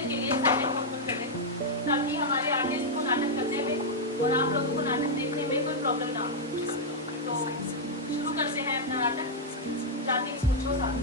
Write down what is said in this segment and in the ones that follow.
देर के लिए silent mode पर कर दें ताकि हमारे आर्टिस्ट को नाटक करने में और आप लोगों को नाटक देखने में कोई प्रॉब्लम ना हो। तो शुरू करते हैं अपना नाटक जाति पूछो साथ।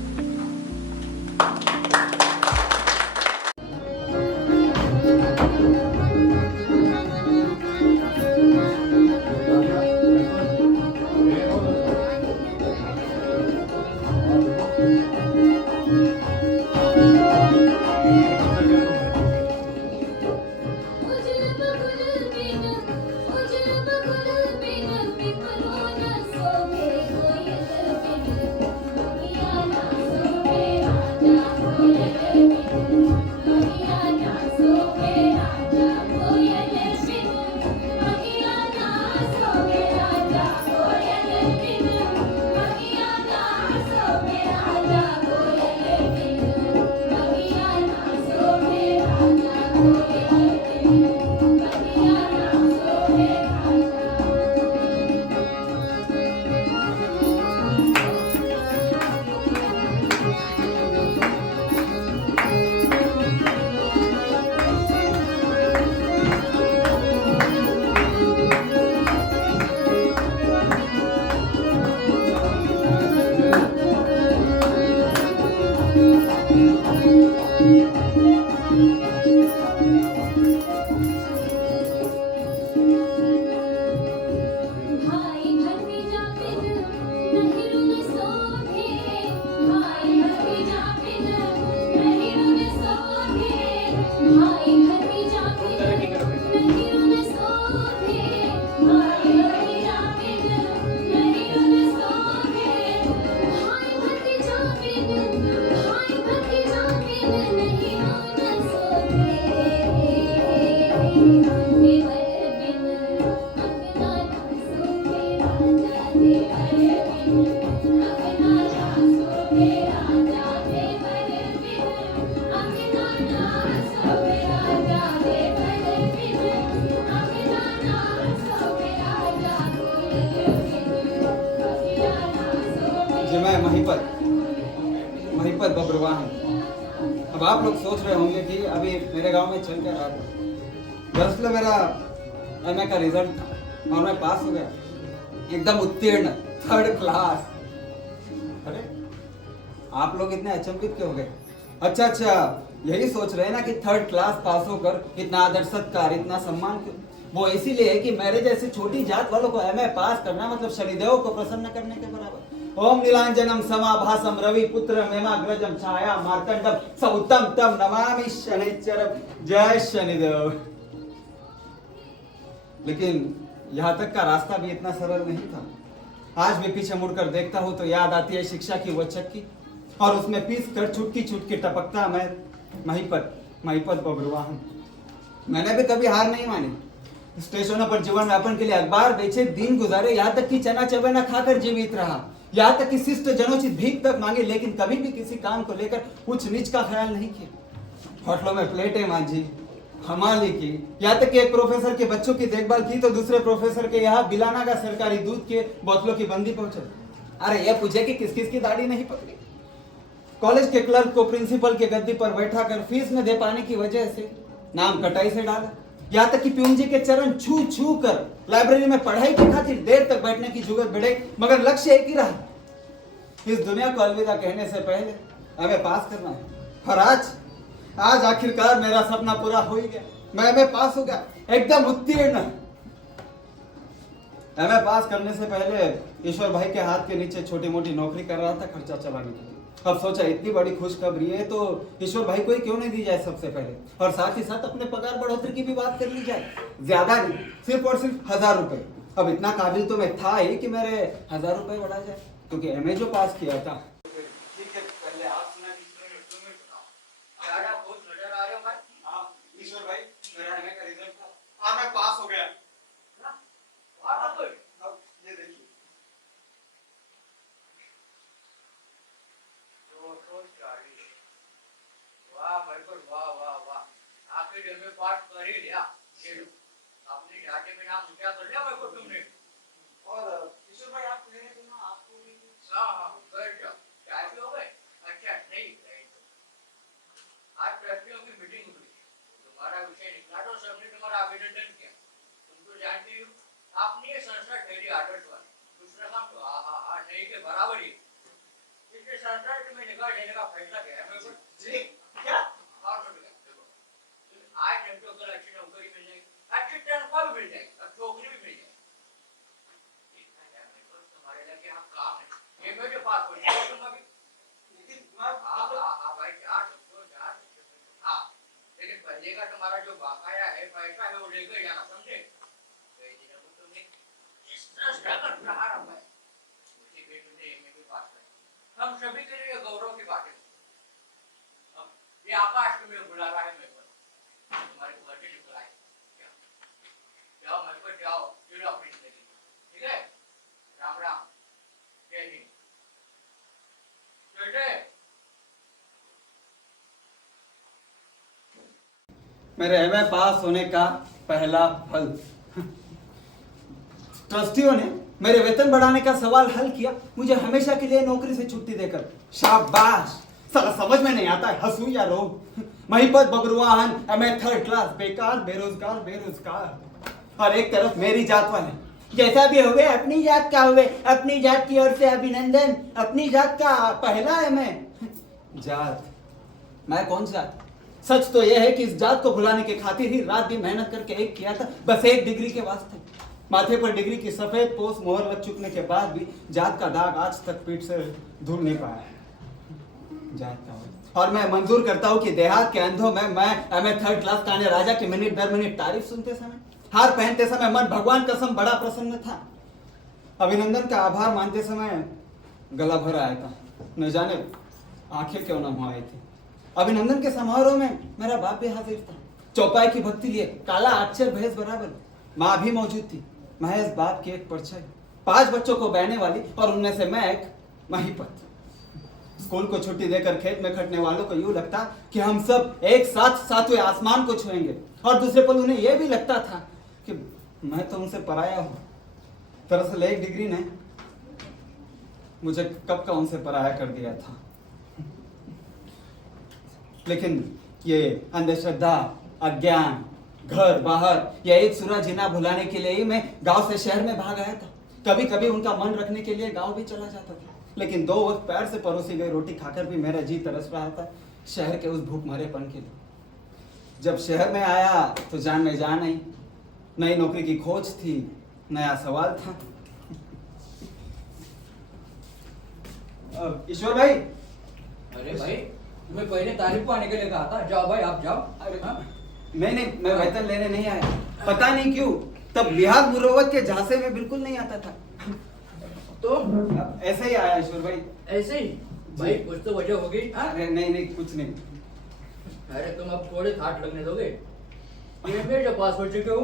मैं महिपत बब्रुआ हूँ। अब आप लोग सोच रहे होंगे कि अभी मेरे गांव में चल क्या रहा है। दरअसल मेरा एमए का रिजल्ट था और मैं पास हो गया, एकदम उत्तीर्ण, 3rd क्लास। अरे आप लोग इतने अचंभित क्यों हो गए? अच्छा, यही सोच रहे हैं ना कि 3rd क्लास पास होकर इतना आदर सत्कार, इतना सम्मान क्यों? वो इसीलिए है कि मेरे जैसे छोटी जात वालों को एमए पास करना मतलब शनिदेव को प्रसन्न करने के बराबर। ओम नीलांजनम समाभासम रवि पुत्र मेमाग्रजम छाया मार्तंडम सौतम तम नमामि शनिचरम। जय शनिदेव। लेकिन यहाँ तक का रास्ता भी इतना सरल नहीं था। आज भी पीछे मुड़कर देखता हूँ तो याद आती है शिक्षा की वो चक्की, और उसमें पीस कर छुटकी टपकता मैं महिपत बब्रुआ हूँ। मैंने भी कभी हार नहीं मानी। स्टेशनों पर जीवन यापन के लिए अखबार बेचे, दिन गुजारे, यहाँ तक कि चना चबेना खाकर जीवित रहा, यहाँ तक कि शिष्ट जनोचित भीख तक मांगे, लेकिन कभी भी किसी काम को लेकर उच्च नीच का ख्याल नहीं किया। होटलों में प्लेटें मांझी, हमाली की, यहाँ तक कि एक प्रोफेसर के बच्चों की देखभाल की तो दूसरे प्रोफेसर के यहाँ बिलाना का सरकारी दूध के बोतलों की बंदी पहुंचे। अरे ये पूछे कि किस किस की दाढ़ी नहीं पकड़ी। कॉलेज के क्लर्क को प्रिंसिपल के गद्दी पर बैठा कर फीस न दे पाने की वजह से नाम कटाई से डाला। यहाँ तक कि प्यून जी के चरण छू कर लाइब्रेरी में पढ़ाई की खातिर देर तक बैठने की जुगत बढ़े, मगर लक्ष्य एक ही रहा, इस दुनिया को अलविदा कहने से पहले हमें पास करना है। और आज आखिरकार मेरा सपना पूरा हो ही गया। मैं एमए पास हो गया, एकदम उत्तीर्ण। एमए पास करने से पहले ईश्वर भाई के हाथ के नीचे छोटी मोटी नौकरी कर रहा था खर्चा चलाने के लिए। अब सोचा इतनी बड़ी खुशखबरी है तो ईश्वर भाई को ही क्यों नहीं दी जाए सबसे पहले, और साथ ही साथ अपने पगार बढ़ोतरी की भी बात कर ली जाए। ज्यादा नहीं, सिर्फ और सिर्फ 1000 रुपए। अब इतना काबिल तो मैं था ही कि मेरे 1000 रुपए बढ़ा जाए, क्योंकि एमए जो पास किया था। ठीक है, पहले आप सुना ईश्वर भाई, मेरा एमए का रिजल्ट था और मैं पास हो गया। ये देखिए, पाठ कर ही लिया। अपनी घाटे में नाम क्या कर लिया मेरे को तुमने। और ईश्वर भाई आप लेने थे ना, आपको भी हाँ बैठ जाओ। चाय भी हो गए? अच्छा नहीं आज ट्रस्टियों की मीटिंग हुई, अभिनंदन किया। तुम तो जानती हो आपने ये संस्था ठहरी आदर्श वाली, दूसरा काम तो हाँ नहीं के बराबर ही। इसलिए संस्था में निकाह देने का फैसला किया है मेरे को। जी क्या? और मैं भी देखो, आज नहीं तो कल अच्छी नौकरी मिल जाएगी, अच्छी तनख्वाह भी मिल जाएगी, और नौकरी भी मिल जाएगी। तुम्हारे लगे हम काम है, ये मेरे पास कोई तुम अभी हाँ भाई जा सकते हो, जा सकते हो। हाँ लेकिन पहले का तुम्हारा जो बकाया है पैसा है वो लेकर जाना, समझे? तुमने इस संस्था का प्रारंभ है, उसी पे तुमने मेरी बात कही, हम सभी के लिए गौरव की बात है। ये आकाश तुम्हें बुला रहा है मेरे को, तुम्हारे बर्थडे से बुलाए, जाओ मेरे को जाओ, फिर अपनी जिंदगी, ठीक है? राम राम, जय हिंद। बेटे मेरे एमए पास होने का पहला फल। ट्रस्टियों ने मेरे वेतन बढ़ाने का सवाल हल किया, मुझे हमेशा के लिए नौकरी से छुट्टी देकर। शाबाश। साला समझ में नहीं आता है हंसू या रो। महिपत बबरुआहन एमए 3rd क्लास, बेकार बेरोजगार। और एक तरफ मेरी जात वाले, जैसा भी हुए अपनी जात का हुए, अपनी जात की ओर से अभिनंदन, अपनी जात का पहला एमए। जात मैं कौन सा? सच तो यह है कि इस जात को भुलाने के खातिर ही रात दिन मेहनत करके एक किया था, बस एक डिग्री के वास्ते। माथे पर डिग्री की सफेद पोस्ट मोहर लग चुकने के बाद भी जात का दाग आज तक पीठ से धुल नहीं पाया है। जात का और मैं मंजूर करता हूं कि देहात के अंधों में मैं एमए 3rd क्लास का आने राजा की मिनट दर मिनट तारीफ सुनते समय, हार पहनते समय मन भगवान कसम बड़ा प्रसन्न था। अभिनंदन का आभार मानते समय गला भर आया था, न जाने आंखें क्यों न मुआई थी। अभिनंदन के समारोह में मेरा बाप भी हाजिर था, चौपाई की भक्ति लिए काला अक्षर भैंस बराबर। माँ भी मौजूद थी, महज बाप की एक परछाई। 5 बच्चों को बहने वाली और उनमें से मैं एक महिपत। स्कूल को छुट्टी देकर खेत में खटने वालों को यूं लगता कि हम सब एक साथ सातवें आसमान को छुएंगे, और दूसरे पल उन्हें यह भी लगता था कि मैं तो उनसे पराया हूं। दरअसल एक डिग्री ने मुझे कब का उनसे पराया कर दिया था। लेकिन ये अंधश्रद्धा, अज्ञान, घर बाहर, यह एक सूरज जीना भुलाने के लिए ही मैं गांव से शहर में भाग आया था। कभी कभी उनका मन रखने के लिए गांव भी चला जाता था, लेकिन 2 वक्त पैर से परोसी गई रोटी खाकर भी मेरा जी तरस रहा था शहर के उस भूखमरेपन के लिए। जब शहर में आया तो जान में जान आई, नई नौकरी की खोज थी, नया सवाल था। ईश्वर भाई। अरे भाई तुम्हें पहले तारीफ को आने के लिए कहा था, जाओ भाई आप जाओ। अरे नहीं मैं वेतन लेने नहीं आया, पता नहीं क्यों तब लिहाज मुरव्वत के झांसे में बिल्कुल नहीं आता था, तो ऐसे ही आया ईश्वर भाई। ऐसे ही भाई कुछ तो वजह होगी। अरे नहीं कुछ नहीं। अरे तुम अब थोड़े थाट लगने दोगे, ये मेरे जो पास हो चुके हो।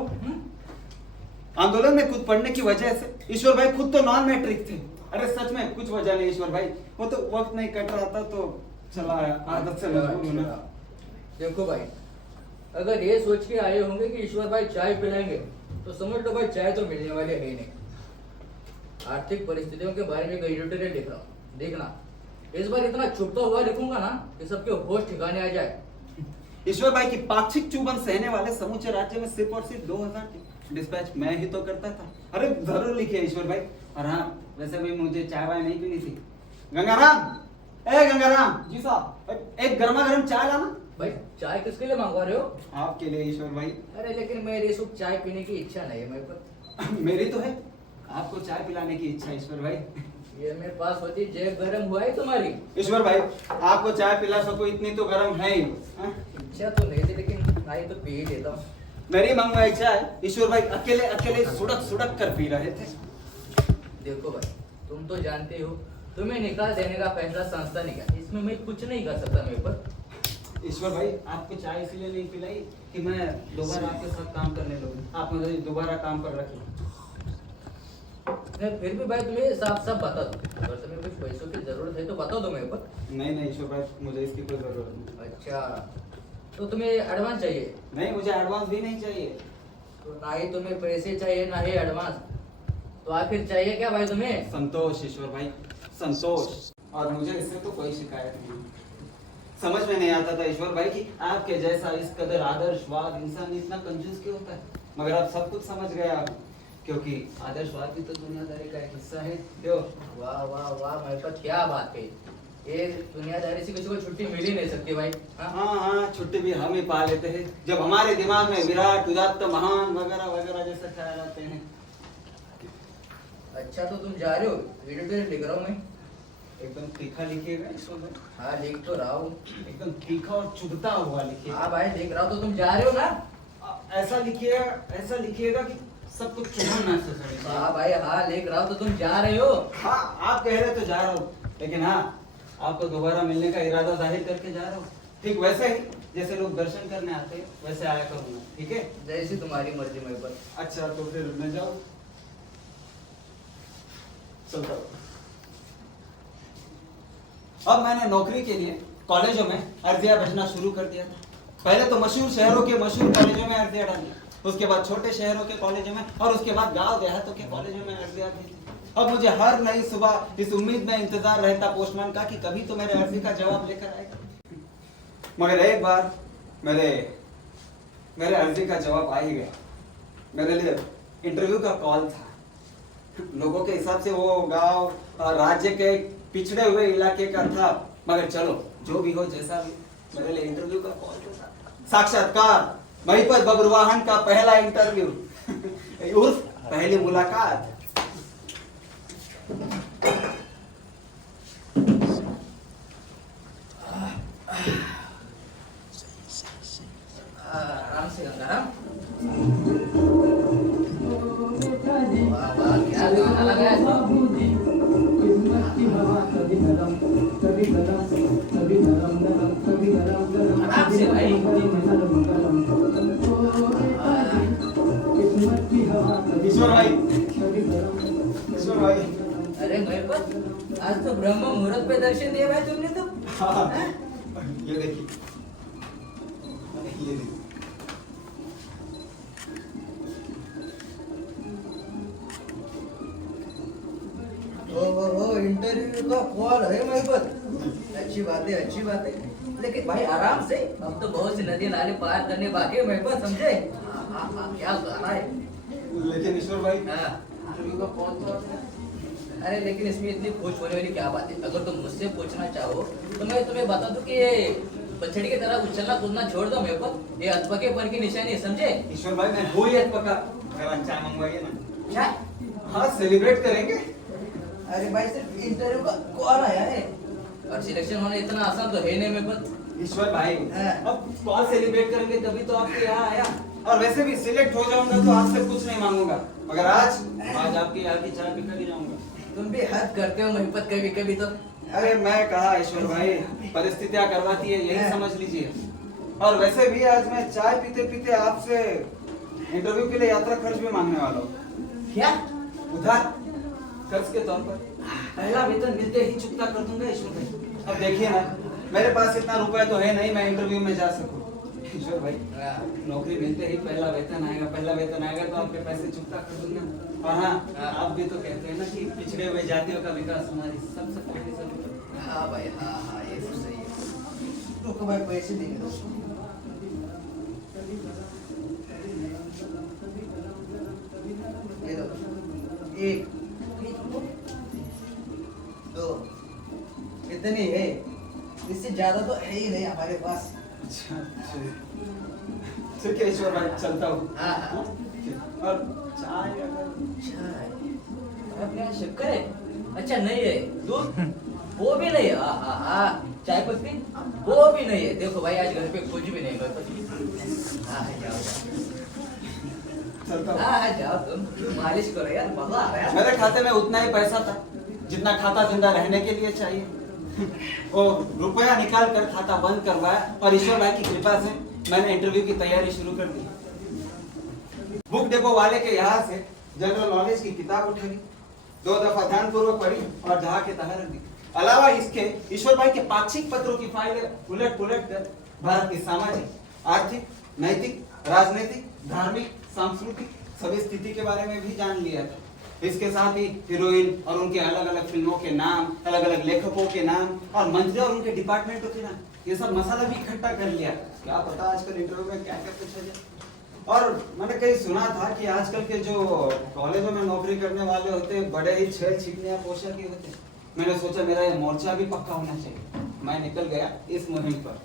आंदोलन में खुद पढ़ने की वजह से ईश्वर भाई खुद तो नॉन मैट्रिक थे। अरे सच में कुछ वजह नहीं ईश्वर भाई, वो तो वक्त नहीं कट रहा था तो चला आया, आदत से मजबूर होना। देखो भाई, अगर ये सोच के आए होंगे कि ईश्वर भाई चाय पिलाएंगे, तो समझ लो भाई चाय तो मिलने वाले है ही नहीं। आर्थिक परिस्थितियों के बारे में एक एडिटोरियल लिख रहा हूँ, देखना इस बार इतना चुपता हुआ लिखूंगा ना कि सबके होश ठिकाने आ जाए। ईश्वर भाई की पाक्षिक चुभन सहने वाले समूचे राज्य में सिर्फ और सिर्फ 2000 डिस्पैच मैं ही तो करता था। अरे जरूर लिखिए ईश्वर भाई। और हाँ वैसे भी मुझे चाय वाय नहीं पीनी थी। गंगाराम, ए गंगाराम जी साहब, एक गर्मा गर्म चाय लाना। भाई चाय किसके लिए मंगवा रहे हो? आपके लिए ईश्वर भाई। अरे लेकिन मेरी सुख चाय पीने की इच्छा नहीं है मेरे को। मेरी तो है, आपको चाय पिलाने की इच्छा ईश्वर भाई। ये मेरे पास होती जेब गरम हुआ है तुम्हारी। ईश्वर भाई आपको चाय पिला सको इतनी तो गर्म है ही। इच्छा तो नहीं थी लेकिन आई तो पी ही लेता हूँ। मेरी मंगवाई चाय ईश्वर भाई अकेले अकेले सुड़क सुड़क कर पी रहे थे। देखो भाई तुम तो जानते हो, तुम्हें निकाल देने का फैसला संस्था ने किया, इसमें मैं कुछ नहीं कर सकता मेरे पर। ईश्वर भाई आपको चाय इसलिए नहीं पिलाई कि मैं दोबारा आपके साथ काम करने लगूं, आप मुझे दोबारा काम पर रखें। फिर भी भाई तुम्हें साफ साफ बता दो, अगर तुम्हें कुछ पैसों की जरूरत है तो बता दो मेरे पर। नहीं ईश्वर भाई मुझे इसकी कोई जरूरत नहीं। अच्छा तो तुम्हें एडवांस चाहिए? नहीं मुझे एडवांस भी नहीं चाहिए। तो ना ही तुम्हें पैसे चाहिए ना ही एडवांस, तो आखिर चाहिए क्या भाई तुम्हें? संतोष ईश्वर भाई, संतोष। और मुझे इससे तो कोई शिकायत नहीं। समझ में नहीं आता था ईश्वर भाई कि आपके जैसा इस कदर आदर्शवाद इंसान इतना कंजूस क्यों होता है। मगर अब सब कुछ समझ गया अब, क्योंकि आदर्शवाद भी तो दुनियादारी का एक हिस्सा है। क्यों? वाह वाह वाह महबत, क्या बात है। ये दुनियादारी से किसी को छुट्टी मिल ही नहीं सकती भाई। हाँ हाँ हाँ, छुट्टी भी हम ही पा लेते हैं जब हमारे दिमाग में विराट, उदात्त, महान वगैरह वगैरह जैसे ख्याल आते हैं। अच्छा तो तुम जा रहे हो? वीडियो तो लिख रहा हूँ मैं। एकदम तीखा लिखिएगा इसको भाई। हाँ लिख तो रहा हूँ। एकदम तीखा और चुभता हुआ लिखिएगा। हाँ भाई लिख रहा हूँ, तो तुम जा रहे हो ना? ऐसा लिखिएगा कि सब कुछ चुभन ना से सड़े। हाँ भाई हाँ लिख रहा हूँ, तो तुम जा रहे हो? हाँ, आप कह रहे तो जा रहा हूँ, लेकिन हाँ, आपको दोबारा मिलने का इरादा जाहिर करके जा रहा हूँ। ठीक वैसे ही जैसे लोग दर्शन करने आते हैं वैसे आया करूँगा, ठीक है? जैसी तुम्हारी मर्जी महबत। अच्छा तो फिर मैं जाऊँ? चलता हूँ। अब मैंने नौकरी के लिए कॉलेजों में अर्जियां भेजना शुरू कर दिया था। पहले तो मशहूर शहरों के मशहूर कॉलेजों में अर्जियां डाली, उसके बाद छोटे शहरों के कॉलेजों में, और उसके बाद गांव देहातों के कॉलेजों में अर्जियां भेजी। अब मुझे हर नई सुबह इस उम्मीद में इंतजार रहता पोस्टमैन का कि कभी तो मेरे अर्जी का जवाब लेकर आएगा। मगर एक बार मेरे अर्जी का जवाब आ ही गया। मेरे लिए इंटरव्यू का कॉल था। लोगों के हिसाब से वो गांव राज्य के पिछड़े हुए इलाके का था, मगर चलो जो भी हो जैसा भी, मेरे लिए इंटरव्यू का कॉल था। साक्षात्कार, महिपत बब्रुवाहन का पहला इंटरव्यू उर्फ पहली मुलाकात। आराम से गंगाराम। वाह वाह, क्या गाना लगा है इसमें? आराम से भाई। ईश्वर भाई, अरे महबत, आज तो ब्रह्म मुहूर्त पे दर्शन दिए भाई तुमने तो। हाँ, ये देखिए, ये देखिए। ओ इंटरव्यू का कॉल है महबत। अच्छी बात है, अच्छी बात है। लेकिन भाई आराम से, अब तो बहुत सी नदी नाले पार करने बाकी है महबत, समझे? हाँ, क्या गाना है। लेकिन ईश्वर भाई, हाँ। इंटरव्यू का कॉल तो आता है। अरे लेकिन इसमें इतनी खुश होने वाली क्या बात है? अगर तुम मुझसे पूछना चाहो तो मैं तुम्हें बता दूं कि ये बछड़ी की तरह उछलना कूदना छोड़ दो मेरे को, ये अधपके पर की निशानी है, समझे? ईश्वर भाई, मैं हूँ ये पका, मेरा चाय मंगवाइए ना। क्या? हाँ, सेलिब्रेट करेंगे। अरे भाई सिर्फ इंटरव्यू का कॉल आया है, और सिलेक्शन होना इतना आसान तो है नहीं मेरे को। ईश्वर भाई, हाँ। अब कॉल सेलिब्रेट करेंगे तभी तो आपके यहाँ आया, और वैसे भी सिलेक्ट हो जाऊंगा तो आपसे कुछ नहीं मांगूंगा, मगर आज आपके यहाँ की चाय पीकर ही जाऊंगा। तुम भी हद करते हो महिपत कभी कभी तो। अरे मैं कहा ईश्वर भाई, परिस्थितियां करवाती है, यही समझ लीजिए। और वैसे भी आज मैं चाय पीते पीते आपसे इंटरव्यू के लिए यात्रा खर्च भी मांगने वाला हूँ। क्या? उधार खर्च के तौर पर पहला वेतन मिलते ही चुकता कर दूंगा ईश्वर भाई। अब देखिए ना, मेरे पास इतना रुपया तो है नहीं मैं इंटरव्यू में जा सकूं। ईश्वर भाई, नौकरी मिलते ही पहला वेतन आएगा तो आपके पैसे चुकता कर दूंगा। और हाँ, आप भी तो कहते हैं ना कि पिछड़े हुए जातियों का विकास हमारी सबसे पहली जरूरत है। हाँ भाई, हाँ ये तो सही है। रुको भाई, पैसे देंगे दो। ये दो, एक, दो, इतनी है, इससे ज्यादा तो है ही नहीं हमारे पास। अच्छा, ठीक है ईश्वर भाई, चलता हूँ। हाँ, हाँ। और चाय अगर चाय अपने यहाँ शक्कर है? अच्छा नहीं है। दूध? वो भी नहीं है। हाँ हाँ, चाय पत्ती? वो भी नहीं है। देखो भाई, आज घर पे कुछ भी नहीं है। हाँ जाओ चलता हूँ। हाँ जाओ, तुम मालिश करो यार, मजा आ रहा है। मेरे खाते में उतना ही पैसा था जितना खाता जिंदा रहने के लिए चाहिए। वो रुपया निकाल कर खाता बंद करवाया, और ईश्वर भाई की कृपा से मैंने इंटरव्यू की तैयारी शुरू कर दी। बुक डिपो वाले के यहाँ से जनरल नॉलेज की किताब उठाई, 2 दफा ध्यानपूर्वक पढ़ी और जहाँ के तहाँ रख दी। अलावा इसके ईश्वर भाई के पाक्षिक पत्रों की फाइलें उलट पुलट कर भारत की सामाजिक, आर्थिक, नैतिक, राजनीतिक, धार्मिक, सांस्कृतिक सभी स्थिति के बारे में भी जान लिया था। इसके साथ ही हीरोइन और उनके अलग अलग फिल्मों के नाम, अलग अलग लेखकों के नाम, और मंत्री और उनके डिपार्टमेंटों के नाम, ये सब मसाला भी इकट्ठा कर लिया। क्या पता आजकल इंटरव्यू में क्या क्या पूछा जाए। और मैंने कहीं सुना था कि आजकल के जो कॉलेजों में नौकरी करने वाले होते हैं बड़े ही छेल छिपनिया पोषक ही होते हैं। मैंने सोचा मेरा ये मोर्चा भी पक्का होना चाहिए। मैं निकल गया इस मुहिम पर।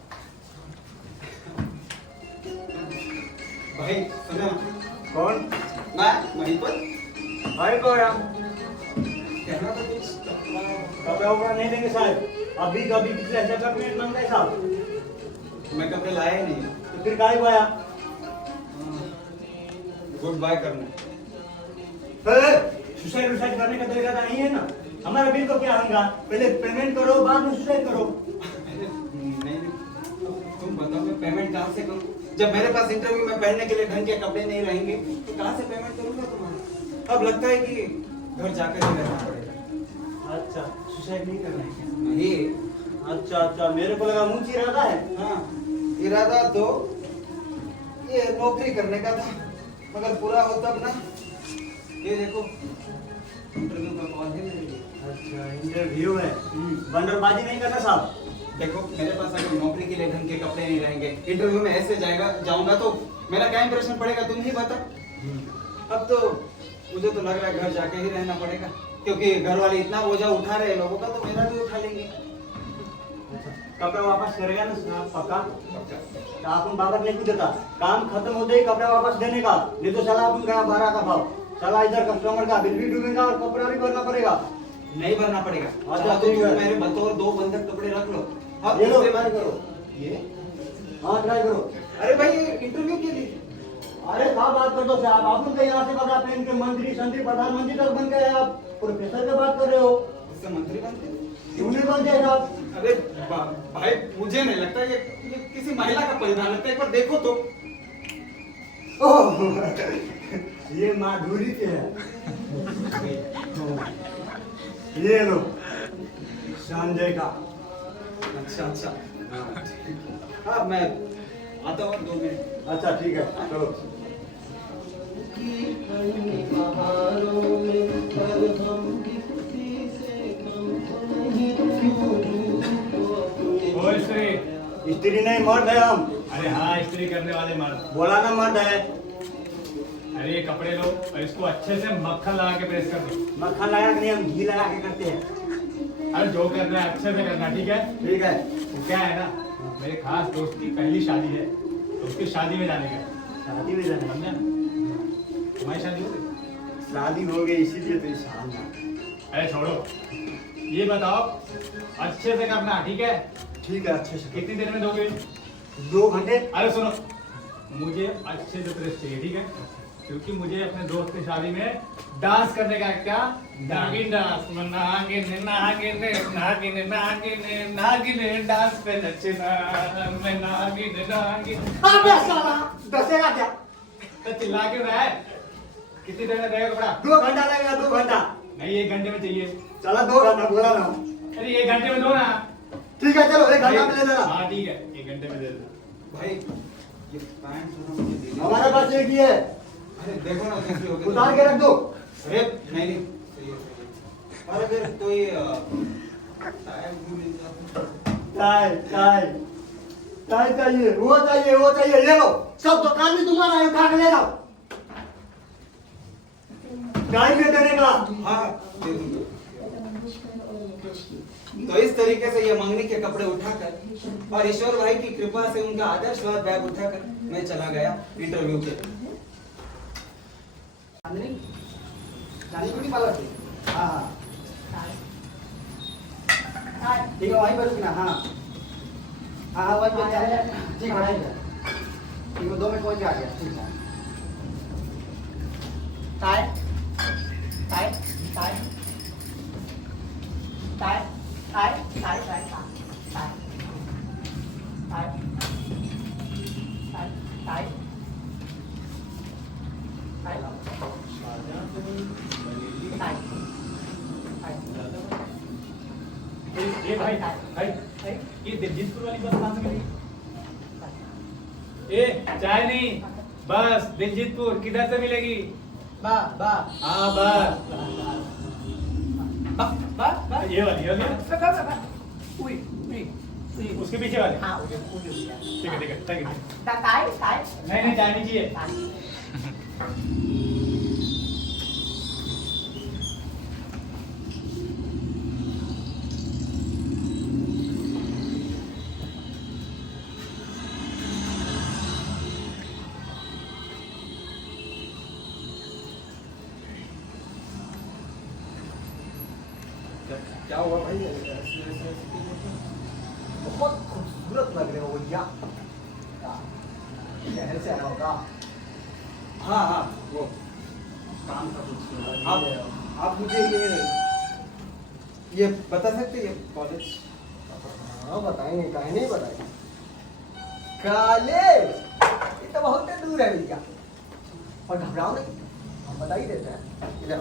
भाई सुनो ना। कौन? मैं वहीं पर भाई को यार कहना तो कुछ कपड़ा उपड़ा नहीं देंगे साहब। अभी कभी पिछले हफ्ते का पेमेंट मांगा है साहब। मैं कपड़े लाया ही नहीं। तो फिर काहे को आया? गुड बाय करने। सुसाइड उसाइड करने का तो इरादा नहीं है ना। हमारा बिल तो क्या होगा? पहले पेमेंट करो बाद में सुसाइड करो। नहीं तुम बताओ मैं पेमेंट कहाँ से करूँ? जब मेरे पास इंटरव्यू में पहनने के लिए ढंग के कपड़े नहीं रहेंगे तो कहाँ से पेमेंट करूँगा तुम्हारा? अब लगता है कि घर जाकर ही रहना पड़ेगा। अच्छा सुसाइड नहीं करना है क्या? नहीं। अच्छा अच्छा मेरे को लगा मुंह इरादा है। हाँ इरादा तो ये नौकरी करने का था मगर पूरा हो तब ना। ये देखो इंटरव्यू का कॉल है मेरे लिए। अच्छा इंटरव्यू है। बंडलबाजी नहीं करना साहब। देखो मेरे पास अगर नौकरी के लिए ढंग के कपड़े नहीं रहेंगे इंटरव्यू में ऐसे जाऊंगा तो मेरा क्या इंप्रेशन पड़ेगा तुम ही बता। अब तो मुझे तो लग रहा है घर जाके ही रहना पड़ेगा क्योंकि घर वाले इतना बोझा उठा रहे हैं लोगों का तो मेरा भी उठा लेंगे। कपड़ा वापस करेगा ना साहब पक्का? तो अपन बाबत नहीं कुछ देता। काम खत्म होते ही कपड़ा वापस देने का। नहीं तो साला अपन गया 12 का भाव। साला इधर कस्टमर का बिल भी डूबेगा और कपड़ा भी भरना पड़ेगा। नहीं भरना पड़ेगा। अच्छा, तो ठीक है। मेरे बतौर 2 बंधक कपड़े रख लो। अब ये लो इसके ट्राई बाद करो। ये हाँ ट्राई करो। अरे भाई इंटरव्यू के लिए अरे क्या बात कर दो साहब। आप लोग यहाँ से कपड़ा पहन के मंत्री संत्री प्रधानमंत्री तक बन गए। आप प्रोफेसर की बात कर रहे हो। इससे मंत्री बनते। क्यों नहीं बनते साहब? अरे भाई मुझे नहीं लगता ये किसी महिला का परिधान लगता है। एक बार देखो तो। ओह ये माधुरी के है। ये लो संजय का। अच्छा अच्छा हाँ मैं आता हूँ 2 मिनट। अच्छा ठीक है चलो। ओ स्त्री। स्त्री नहीं मर्द है हम। अरे हाँ स्त्री करने वाले मर्द। बोला ना मर्द है। अरे ये कपड़े लो और इसको अच्छे से मक्खन लगा के प्रेस कर दो। मक्खन लगा के नहीं हम घी लगा के करते हैं। अरे जो करना है अच्छे से करना ठीक है। ठीक है। वो क्या है ना मेरे खास दोस्त की पहली शादी है तो उसकी शादी में जाने का। शादी में जाना है। समझा? तुम्हारी शादी हो गई? शादी हो गई इसीलिए तो शाम। अरे छोड़ो ये बताओ अच्छे से करना ठीक है। ठीक है अच्छे से। कितनी देर में दोगे? 2 घंटे। अरे सुनो मुझे अच्छे से प्रेस चाहिए ठीक है क्योंकि मुझे अपने दोस्त की शादी में डांस करने का है। क्या? नागिन डांस। नागिन नागिन नागिन नागिन नागिन डांस पे नचना मैं नागिन नागिन। अबे साला दसेगा क्या? तो चिल्ला क्यों रहा है? कितनी देर में रहेगा कपड़ा? 2 घंटा लगेगा 2 घंटा। नहीं 1 घंटे में चाहिए। चला 2 घंटा बोला ना। अरे 1 घंटे में दो ना। ठीक है चलो 1 घंटा में ले लेना। हाँ ठीक है 1 घंटे में दे दो। भाई ये पैंट सुनो मुझे दे दो। हमारे पास एक ही है। अरे देखो ना कैसी हो गई। उतार के रख दो। अरे नहीं नहीं सही है। अरे फिर कोई टाइम भी मिल जाता। टाई टाई टाई चाहिए वो चाहिए ये लो। सब दुकान में तुम्हारा है उठा के ले जाओ। टाई में देने का। हाँ दे दूंगा। तो इस तरीके से ये मंगनी के कपड़े उठाकर और ईश्वर भाई की कृपा से उनका आदर्शवाद बैग उठाकर मैं चला गया इंटरव्यू के। हाँ ठीक है वहीं पर रुकना। हाँ हाँ वहीं पर ठीक है ठीक है 2 मिनट पहुंच गया ठीक है। Tie tie tie tie tie tie tie tie tie tie tie ये भाई भाई ये दिलजीतपुर वाली बस कहाँ से मिली? ए चाय नहीं बस दिलजीतपुर किधर से मिलेगी? बा बा हाँ बस बा बा बा ये वाली बा बा बा उई उई उसके पीछे वाले हाँ उधर उधर ठीक है थैंक यू ताई ताई नहीं चाय नहीं चाहिए क्या हुआ भाई? बहुत खूबसूरत लग रहे हो भैया। शहर से आया होगा। हाँ हाँ वो काम का कुछ। आप मुझे ये बता सकते ये कॉलेज? हाँ बताएंगे, काहे नहीं बताएंगे। कॉलेज ये तो बहुत दूर है भैया, और घबराओ नहीं, हम बता ही देते हैं। इधर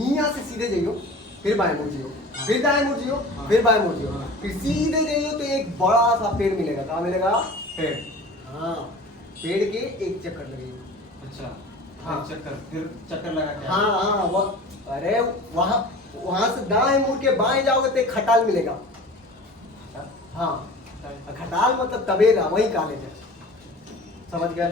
यहाँ से सीधे जाइयो, फिर बाएं मुड़ जियो, फिर दाएं मुड़ जियो, फिर बाएं मुड़ जियो, फिर सीधे जाइयो तो एक बड़ा सा पेड़ मिलेगा। कहाँ मिलेगा? पेड़। हाँ, पेड़ के एक चक्कर लगेगा। अच्छा हाँ। चक्कर, फिर चक्कर लगा के हाँ हाँ वो, अरे वहाँ से दाएं मुड़ के बाएं जाओगे तो एक खटाल मिलेगा। हाँ, खटाल मतलब तबेला, वही कॉलेज है, समझ गए?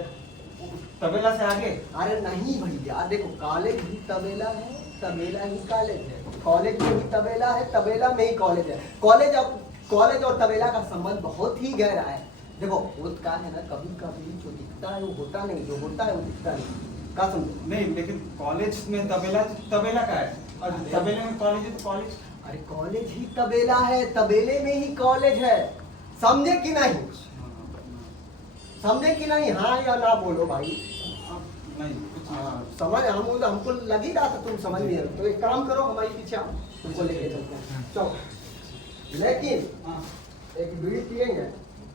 तबेला से आगे? अरे नहीं भैया, देखो कॉलेज ही तबेला है, तबेला ही कॉलेज है, कॉलेज में ही तबेला है, तबेला में ही कॉलेज है। कॉलेज और तबेला का संबंध बहुत ही गहरा है। देखो होता है ना, कभी कभी जो दिखता है वो होता नहीं, जो होता है वो दिखता नहीं। का समझो? नहीं, लेकिन कॉलेज में तबेला का है, और तबेले में कॉलेज है तो कॉलेज। अरे कॉलेज ही तबेला है, तबेले में ही कॉलेज है, समझे कि नहीं? समझे कि नहीं? हाँ या ना बोलो भाई। नहीं कुछ हाँ, नहीं। समझ हमको लग ही रहा था तुम समझ नहीं रहे। तो एक काम करो, हमारे पीछे आओ, तुमको लेके चलते हैं। चलो, लेकिन हाँ। एक बीड़ी पियेंगे।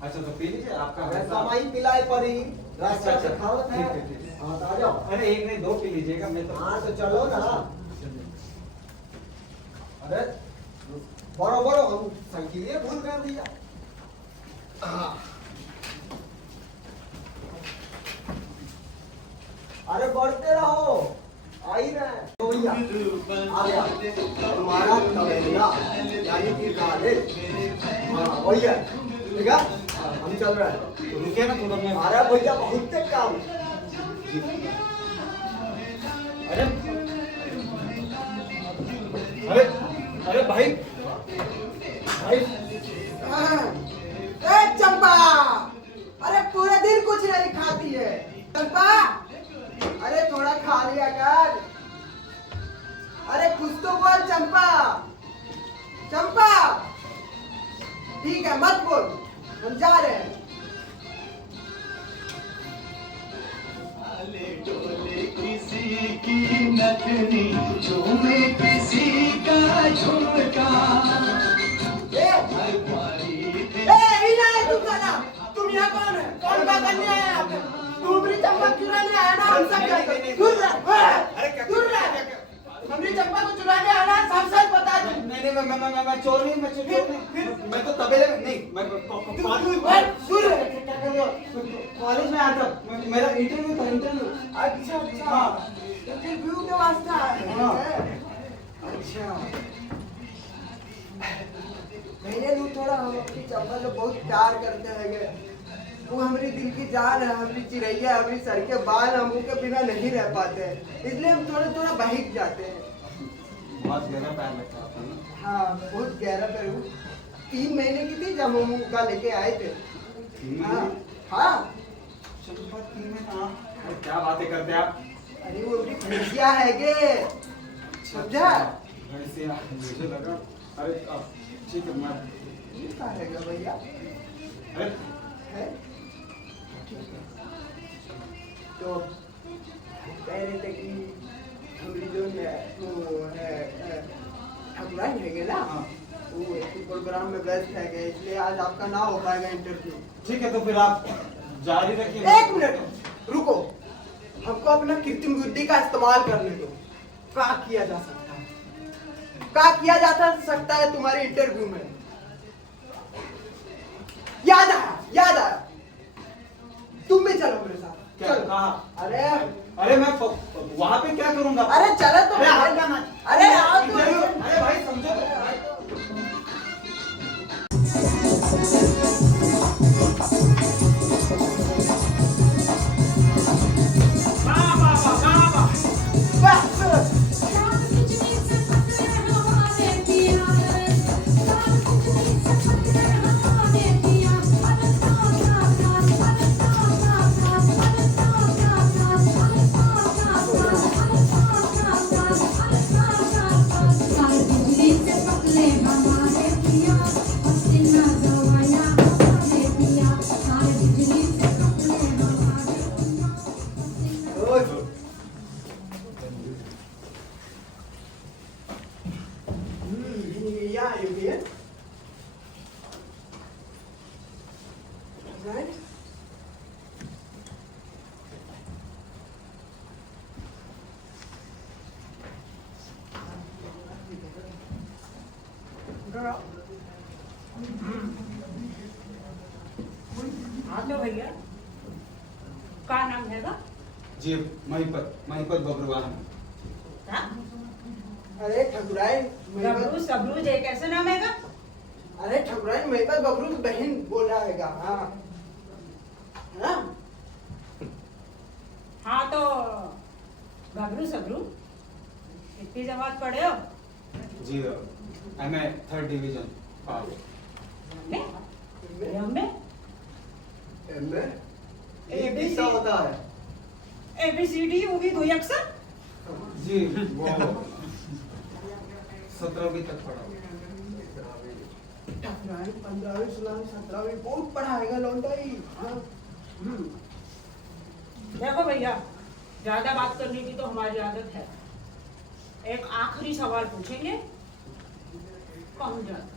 अच्छा तो पी लीजिए आपका। अगर कमाई पिलाई पड़ी, रास्ता अच्छा, से खाओ ठीक है, ठीक है। हाँ तो आ जाओ। अरे एक नहीं 2 पी लीजिएगा, मैं तो। हाँ तो चलो ना। अरे बड़ो बड़ो, हम साइकिल भूल गए भैया। हाँ। अरे बढ़ते रहो, आ ही रहे हैं। तो भैया आ गया तुम्हारा तबेला, यानी कि कॉलेज। हाँ वही है, ठीक है, हम चल रहे हैं। तो रुकिए ना थोड़ा, मैं। अरे भैया बहुत काम। अरे अरे अरे भाई भाई ए चंपा, अरे पूरे दिन कुछ नहीं खाती है चंपा, अरे थोड़ा खा लिया कर। अरे कुछ तो बोल चंपा, चंपा। ठीक है मत बोल, हम जा रहे हैं। किसी की नथनी झूमे किसी का झुमका। इना है तुम साला, तुम यहाँ कौन है? कौन बात करने आया यहाँ पे? तू अपनी चंपा चुराने आया ना? हम सब जानते। दूर रह, दूर रह। अपनी चंपा को चुराने आया ना? सब सच बता दे। नहीं मैं चोर नहीं, मैं चोर नहीं, मैं तो तबेले में नहीं, मैं दूर रह। कॉलेज में आता, मेरा इंटरव्यू था, इंटरव्यू। अच्छा अच्छा, इंटरव्यू के वास्ते आया है। अच्छा, मैंने नू थोड़ा हम अपनी चंपा से बहुत प्यार करते हैं। वो हमारी दिल की जान है, हमारी चिड़ैया, हमारी सर के बाल, हम उनके बिना नहीं रह पाते हैं, इसलिए हम थोड़ा थोड़ा बहक जाते हैं। बहुत गहरा प्यार लगता है आपको ना? हाँ बहुत गहरा प्यार। 3 महीने की थी जब हम उनका लेके आए थे। 3 हाँ महीने? हाँ। चलो 3 महीने। हाँ अरे क्या बातें करते हैं आप? अरे वो अपनी भैंसिया है गे, समझा? वैसे मुझे लगा। अरे अब ठीक है, मैं। ये कहाँ है गे भैया? अरे है? ठीक है। तो कह रहे थे कि हमारी जो है ठाकुराइन है गे ना, हाँ। वो एक प्रोग्राम में व्यस्त है गे, इसलिए आज आपका ना हो पाएगा इंटरव्यू। ठीक है, तो फिर आप जारी रखिए। 1 मिनट रुको, हमको अपना कृत्रिम बुद्धि का इस्तेमाल करने दो। क्या किया जा सकता है? क्या किया जा सकता है तुम्हारे इंटरव्यू में? याद आया, तुम भी चलो मेरे साथ। क्या? चलो। कहाँ? अरे अरे मैं वहाँ पे क्या करूँगा? अरे चलो तो। अरे हाथ जाना। अरे आओ तो। अरे भाई समझो। रहो। हाँ तो भैया का नाम हैगा? जी महिपत बब्रुवाहन। हाँ? अरे ठकुराइन गबरू सबरू जे कैसे नाम हैगा? अरे ठकुराइन महिपत बबरू की बहन बोल रहा हैगा। हाँ हाँ हाँ तो गबरू सबरू कितनी जमात पढ़े हो? जी एम ए 3rd डिवीजन पास। एमए? एमए ये किसका होता है? ABCD होगी 2 अक्षर? जी वो 17वीं तक पढ़ा। ठकुराइन 15वीं 16वीं 17वीं बहुत पढ़ाएगा लौंडाई। हाँ देखो भैया ज्यादा बात करने की तो हमारी आदत है। एक आखिरी सवाल पूछेंगे, कौन जाता?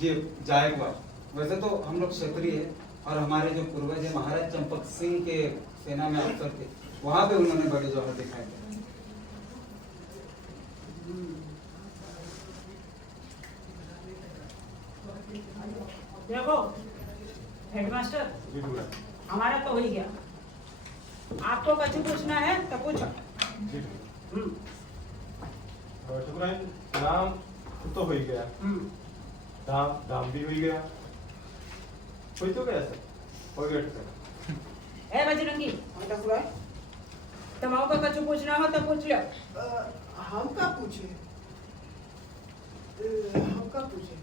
जी जायकवाड़। वैसे तो हम लोग क्षत्रिय हैं और हमारे जो पूर्वज है महाराज चंपक सिंह के सेना में अफसर थे, वहां पे उन्होंने बड़े जौहर दिखाए थे। देखो हेडमास्टर हमारा तो हो ही गया, आपको कुछ पूछना है तो पूछो। ठकुराइन नाम तो हो ही गया, दाम भी हो ही गया, कोई तो गया सर और गेट सर। ए बजरंगी हाँ ठकुराइन तमाओ का कुछ पूछना हो तो पूछ लो। हम का पूछे? हम का पूछे?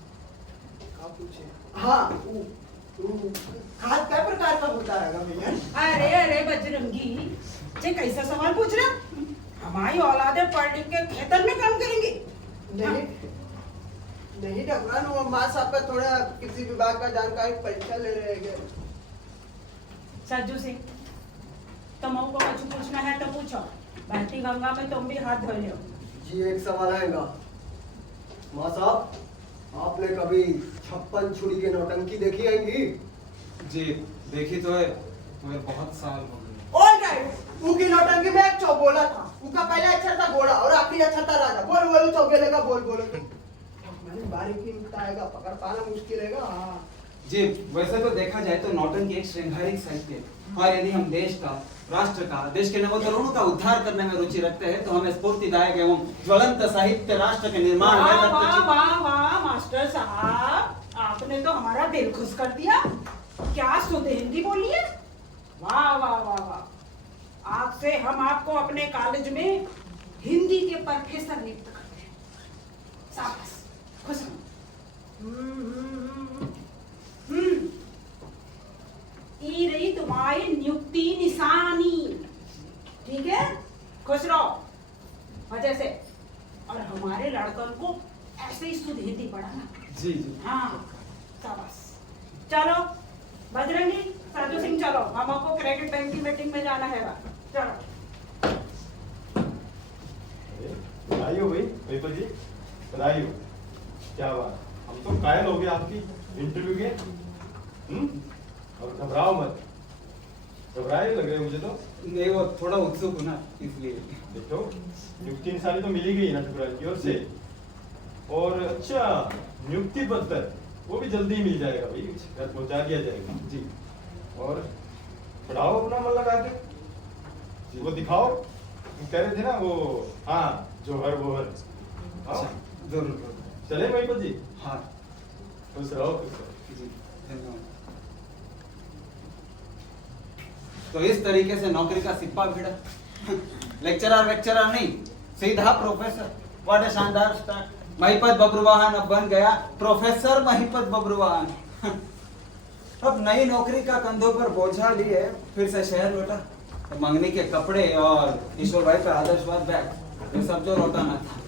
का पूछे? हाँ खाद क्या प्रकार का होता है भैया? अरे अरे बजरंगी ये कैसा सवाल पूछ रहा? हमारी औलादे पढ़ लिख के खेतन में काम करेंगी? नहीं नहीं ठकुराइन, वो माँ साहब का थोड़ा किसी विभाग का जानकारी परीक्षा ले रहे हैं। सज्जू सिंह तमाओ को कुछ पूछना है तो पूछो, बहती गंगा में तुम भी हाथ धो लो। जी एक सवाल आएगा। माँ साहब आपने कभी 56 छुरी की नौटंकी देखी आएंगी? जी देखी तो है मगर बहुत साल हो गए। ऑल राइट, उनकी नौटंकी में एक चौबोला था। उनका पहला अक्षर था घोड़ा और आखिरी अक्षर था राजा। बोल बोलो चौबोले का बोल बोलो। मैंने बारीकी बताएगा, पकड़ पाना मुश्किल है। हाँ जी वैसे तो देखा जाए तो नौटंकी एक श्रृंगारिक साहित्य है और यदि हम देश का, राष्ट्र का, देश के नवतरुणों का उद्धार करने में रुचि रखते हैं तो हमें स्फूर्तिदायक एवं ज्वलंत साहित्य राष्ट्र के निर्माण में वाह वाह वाह वाह मास्टर साहब, आपने तो हमारा दिल खुश कर दिया। क्या शुद्ध हिंदी बोली है? वाह वाह वाह वाह, आज से हम आपको अपने कॉलेज में हिंदी के प्रोफेसर नियुक्त करते हैं। शाबाश, खुश रहो। ई रही तुम्हारी नियुक्ति निशानी, ठीक है? खुश रहो वजह से, और हमारे लड़कन को ऐसे ही शुद्ध हिंदी पढ़ाना। जी जी हाँ शाबाश। चलो बजरंगी साधु सिंह चलो, हम आपको क्रेडिट बैंक की मीटिंग में जाना है। चलो बधाई हो भाई पेपर जी, बधाई हो। क्या बात, हम तो कायल हो गए आपकी इंटरव्यू के। और घबराओ मत, घबराए लग रहे मुझे तो। नहीं वो थोड़ा उत्सुक हूँ ना इसलिए। देखो नियुक्ति निशानी तो मिली गई ना ठकुराइन की ओर से, और अच्छा नियुक्ति पत्र वो भी जल्दी मिल जाएगा भाई, घर पहुंचा दिया जाएगा जी। और पढ़ाओ अपना मन लगा के, वो दिखाओ, तुम कह रहे थे ना वो, हाँ जोहर वोहर। अच्छा जरूर जरूर। चले महिपत जी? हाँ खुश रहो खुश रहो। जी धन्यवाद। तो इस तरीके से नौकरी का सिप्पा भिड़ा। लेक्चरर वेक्चरर नहीं, सीधा प्रोफेसर। व्हाट ए शानदार स्टार्ट। महिपत बब्रुवाहन अब बन गया प्रोफेसर महिपत बब्रुवाहन। अब नई नौकरी का कंधों पर बोझा लिए फिर से शहर लौटा। तो मंगनी के कपड़े और ईश्वर भाई का आदर्शवाद बैग, ये सब जो लौटाना था।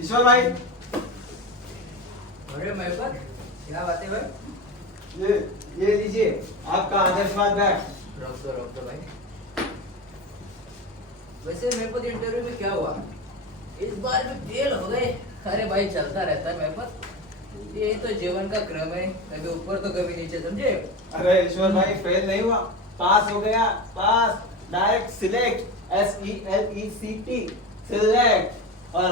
ईश्वर भाई अरे महिपत क्या बात है भाई? ये लीजिए आपका आदर्शवाद बैग। रोक दो भाई। वैसे महिपत इंटरव्यू में क्या हुआ? इस बार भी फेल हो गए। अरे भाई चलता रहता है महिपत, ये तो जीवन का क्रम है, कभी ऊपर तो कभी नीचे, समझे? अरे ईश्वर भाई फेल नहीं हुआ, पास हो गया। पास डायरेक्ट सिलेक्ट, SELECT सिलेक्ट। और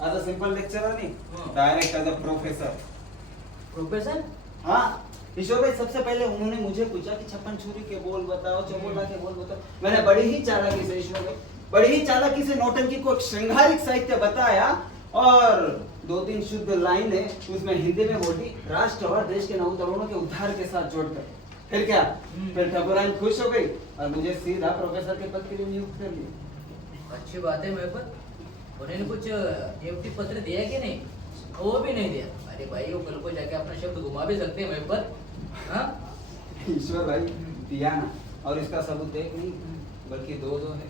as a simple lecturer नहीं, हाँ। direct as a professor. Professor हाँ, ईश्वर भाई सबसे पहले उन्होंने मुझे पूछा कि छप्पन छुरी के बोल बताओ, चबोला के बोल बताओ। मैंने बड़ी ही चालाकी से ईश्वर भाई, बड़ी ही चालाकी से नौटंकी को एक श्रृंगारिक साहित्य बताया और 2-3 शुद्ध लाइनें उसमें हिंदी में बोली, राष्ट्र और देश के नवतरुणों के उद्धार के साथ जोड़कर। फिर क्या? फिर ठाकुराइन खुश हो गई और मुझे सीधा प्रोफेसर के पद के लिए नियुक्त कर लिया। अच्छी बात है मेरे पर। उन्होंने कुछ नियुक्ति पत्र दिया कि नहीं? वो भी नहीं दिया। अरे भाई वो कल को जाके अपना शब्द घुमा भी सकते हैं मेरे पर। हाँ? ईश्वर भाई दिया ना, और इसका सबूत एक नहीं बल्कि दो है।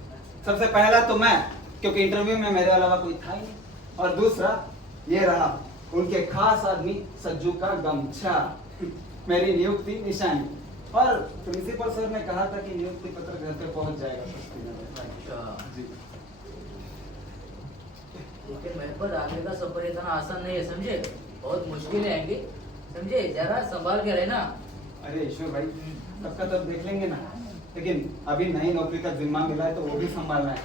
सबसे पहला तो मैं, क्योंकि इंटरव्यू में मेरे अलावा कोई था ही नहीं, और दूसरा ये रहा उनके खास आदमी सज्जू का गमछा, मेरी नियुक्ति निशानी। और प्रिंसिपल सर ने कहा था कि नियुक्ति पत्र घर पे पहुंच जाएगा कुछ दिनों में। अच्छा। जी। लेकिन मेरे पर आगे का सफर इतना आसान नहीं है, समझे? बहुत मुश्किलें आएंगी, समझे? जरा संभाल के रहना। अरे ईश्वर भाई सबका तब देख लेंगे ना, लेकिन अभी नई नौकरी का जिम्मा मिला है तो वो भी संभालना है।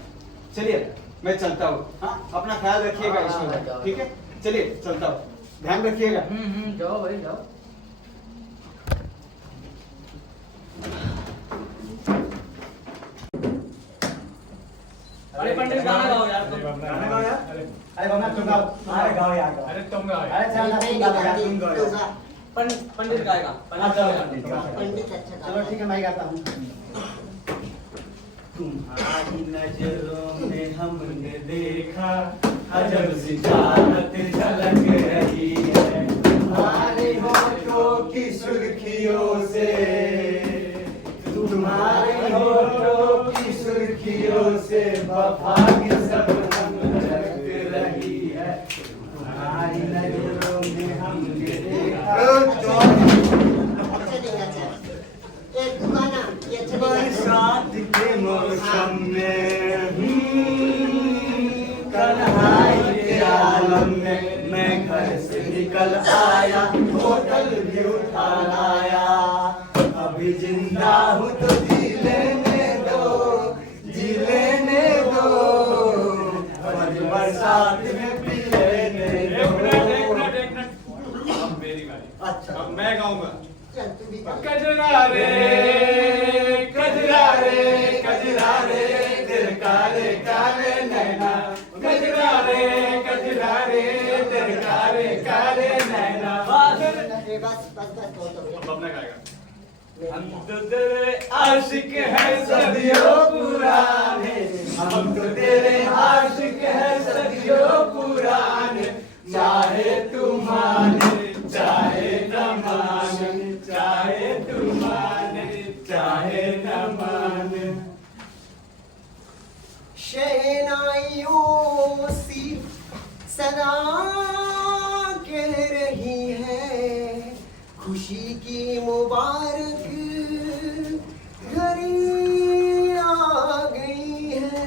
चलिए मैं चलता हूँ। हाँ, अपना ख्याल रखिएगा हाँ, ईश्वर जाओ। भाई, ठीक है? चलिए चलता हूँ, ध्यान रखिएगा। जाओ भाई जाओ। अरे पंडित गाना गाओ यार तुम। गाना गाओ यार। अरे बाबा तुम गाओ। अरे गाओ यार गाओ। अरे तुम गाओ यार। अरे चल ना तुम गाओ यार, तुम गाओ यार। पंडित गाएगा। अच्छा पंडित गाओ। पंडित अच्छा गाता चलो ठीक है मैं गाता हूँ। तुम्हारी नजरों में हमने देखा अजब सी चाहत झलक रही है, तुम्हारे होठों की सुर्खियों से, तुम्हारे होठों की सुर्खियों से वफा की सबनम झलक रही है, तुम्हारी नजरों में हमने देखा। एक गाना ये अच्छा बरसात के मौसम में कन्हाई के आलम में मैं घर से निकल आया, होटल भी उठा लाया, अभी जिंदा हूँ तो जी लेने दो, जी लेने दो, और बरसात में पी लेने दो। अब मेरी बारी। अच्छा अब मैं गाऊंगा। चल तू भी गा। कजरा रे कजरा रे कजरा रे तेरे काले काले नैना, कजरा रे तेरे काले काले नैना। ए बस बस बस बहुत हो गया। अपना गाएगा। हम तो तेरे आशिक हैं सदियों पुराने, हम तो तेरे आशिक हैं सदियों पुराने, चाहे तू माने चाहे न माने, चाहे तू माने चाहे न माने। शहनाइयों सी सदा कह रही है, खुशी की मुबारक घड़ी आ गई है,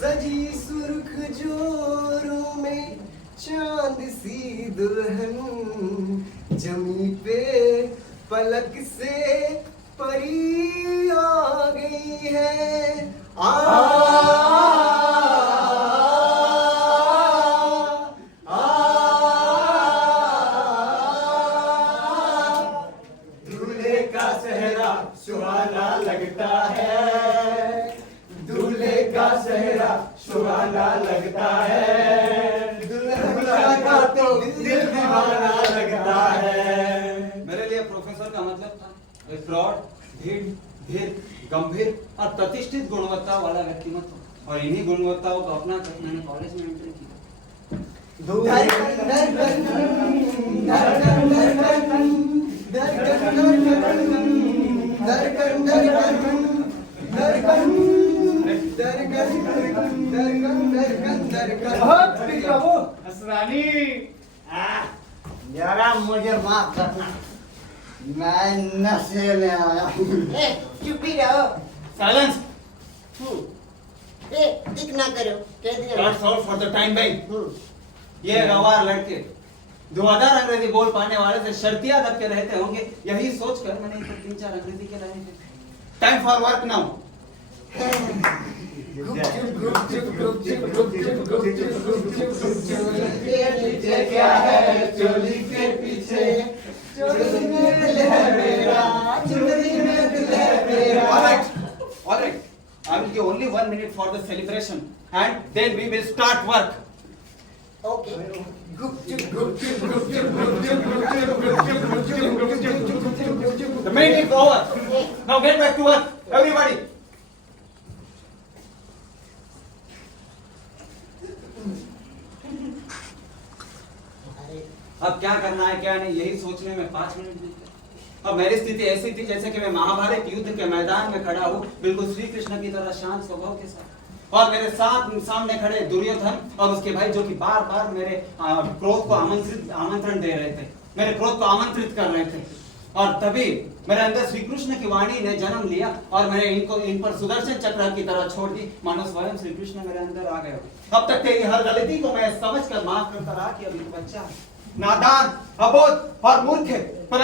सजी सुर्ख जोरों में चांद सी दुल्हन, जमी पे पलक से परी आ गई है। दूल्हे का सेहरा सुहाना लगता है, दूल्हे का सेहरा सुहाना लगता है, दूल्हा का तो दिल दीवाना लगता है। मेरे लिए प्रोफेसर का मतलब था एक प्रौढ़, धीर, गंभीर और प्रतिष्ठित गुणवत्ता वाला व्यक्तिमत्व, और इन्हीं गुणवत्ताओं को अपना कर मैंने कॉलेज में एंट्री की। असरानी जरा मुझे माफ करना, मैं नशे में आया हूँ। ए, चुप ही रहो। साइलेंस, ए, दिख ना करो, कह दिया। that's all for the time being। हम्म। ये गवार लड़के 2000 अंग्रेजी बोल पाने वाले से शर्तिया दब के रहते होंगे, यही सोचकर मैंने इनको 3-4 अंग्रेजी के लाए थे। Time for work now. क्या है चोली के पीछे चोली में दिल है मेरा चोली में दिल है मेरा All right. I will give only 1 minute for the celebration, and then we will start work. The meeting is over. Now get back to work, everybody. अब क्या करना है क्या नहीं यही सोचने में 5 मिनट बीत गए। अब मेरी स्थिति ऐसी थी जैसे कि मैं महाभारत युद्ध के मैदान में खड़ा हूँ, बिल्कुल श्री कृष्ण की तरह शांत स्वभाव के साथ, और मेरे साथ सामने खड़े दुर्योधन और उसके भाई जो कि बार बार मेरे क्रोध को आमंत्रण दे रहे थे, मेरे क्रोध को आमंत्रित कर रहे थे। और तभी मेरे अंदर श्री कृष्ण की वाणी ने जन्म लिया और मैंने इन पर सुदर्शन चक्र की तरह छोड़ दी, मानो स्वयं श्री कृष्ण मेरे अंदर आ गए। अब तक तेरी हर गलती को मैं समझ कर माफ करता रहा कि अभी तो बच्चा है, नादान, अबोध और मूर्ख है, पर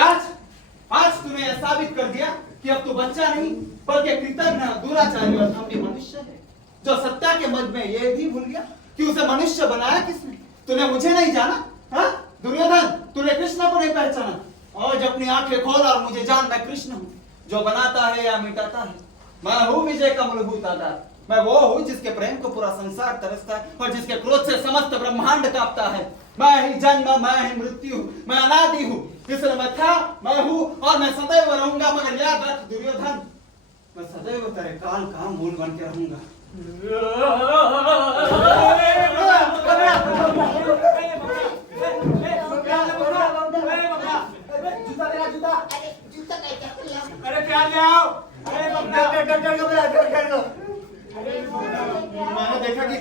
आज तूने यह साबित कर दिया कि अब तू बच्चा नहीं बल्कि कृतज्ञ, दुराचारी और धर्मी मनुष्य है, जो सत्ता के मद में यह भी भूल गया कि उसे मनुष्य बनाया किसने। तूने मुझे नहीं जाना, हाँ दुर्योधन, तूने कृष्ण को नहीं पहचाना। और जब अपनी आंखें खोल और मुझे जान, मैं कृष्ण हूँ जो बनाता है या मिटाता है। मैं हूँ विजय का मूलभूत आधार। मैं वो हूँ जिसके प्रेम को पूरा संसार तरसता है और जिसके क्रोध से समस्त ब्रह्मांड कांपता है। मैं ही जन्म, मैं ही मृत्यु, मैं अनादि हूँ, इसलिए मैं था, मैं हूँ और मैं सदैव रहूंगा। मगर याद रख दुर्योधन, मैं सदैव तेरे काल का मूल बन के रहूंगा। अरे प्यार ले आओ। मैंने देखा कि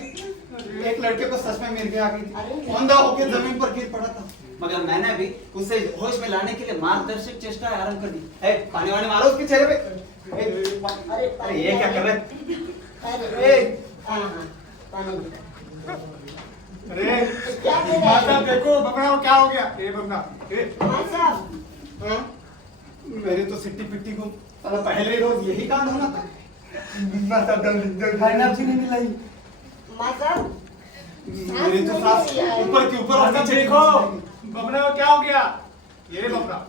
एक लड़के को सच में मिर्गी आ गई थी, अंधा होकर जमीन पर गिर पड़ा था, मगर मैंने भी उसे होश में लाने के लिए मार्गदर्शक चेष्टा आरंभ कर दी। पानी वानी मारो उसके चेहरे पे। अरे ये क्या कर रहे? अरे माता देखो बकरा को क्या हो गया? ये बकरा मेरी तो सिट्टी पिट्टी को पहले रोज यही कांड होना था। मेरी तो सास ऊपर की ऊपर होनी चाहिए। देखो बकरा को क्या हो गया? ये बकरा।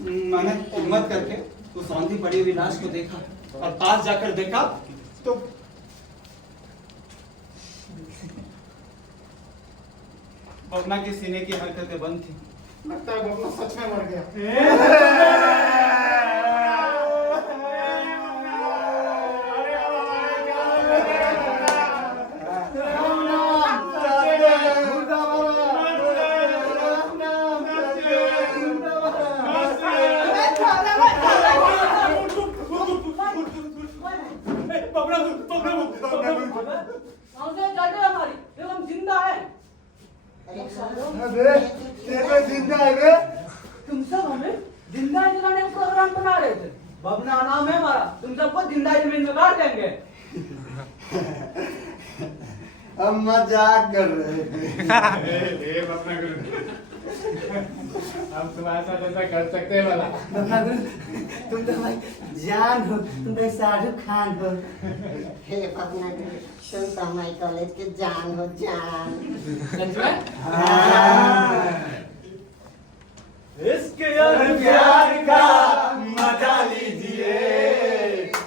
मैंने हिम्मत करके उस औंधी पड़ी हुई लाश को देखा और पास जाकर देखा तो बकना के सीने की हरकतें बंद थी। लगता है बकना सच में मर गया। तुम सब हमें जिंदा जलाने का प्रोग्राम बना रहे थे। बबना नाम है हमारा, तुम सबको जिंदा जमीन में गाड़ देंगे। हम मजाक कर रहे थे। हम तुम्हारे साथ ऐसा कर सकते हैं वाला? तुम तो भाई जान हो, तुम तो शाहरुख खान हो। हे पपना तुम तो हमारे कॉलेज के जान हो, जान। सच में? इश्क और प्यार का मजा लीजिए,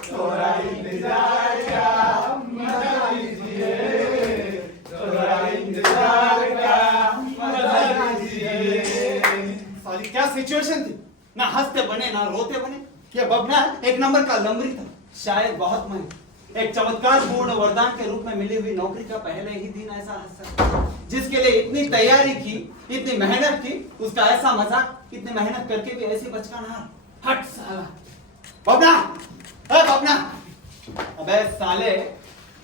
थोड़ा इंतजार का मजा लीजिए, थोड़ा इंतजार का मजा लीजिए। साली क्या सिचुएशन थी, ना हंसते बने ना रोते बने। ये बबना एक नंबर का लंबरी था, शायद बहुत महंगा, एक चमत्कार पूर्ण वरदान के रूप में मिली हुई नौकरी का पहले ही दिन ऐसा हादसा, जिसके लिए इतनी तैयारी की, इतनी मेहनत की, उसका ऐसा मजाक, इतनी मेहनत करके भी ऐसी बचकाना। हट साला बबना, बबना। अबे साले,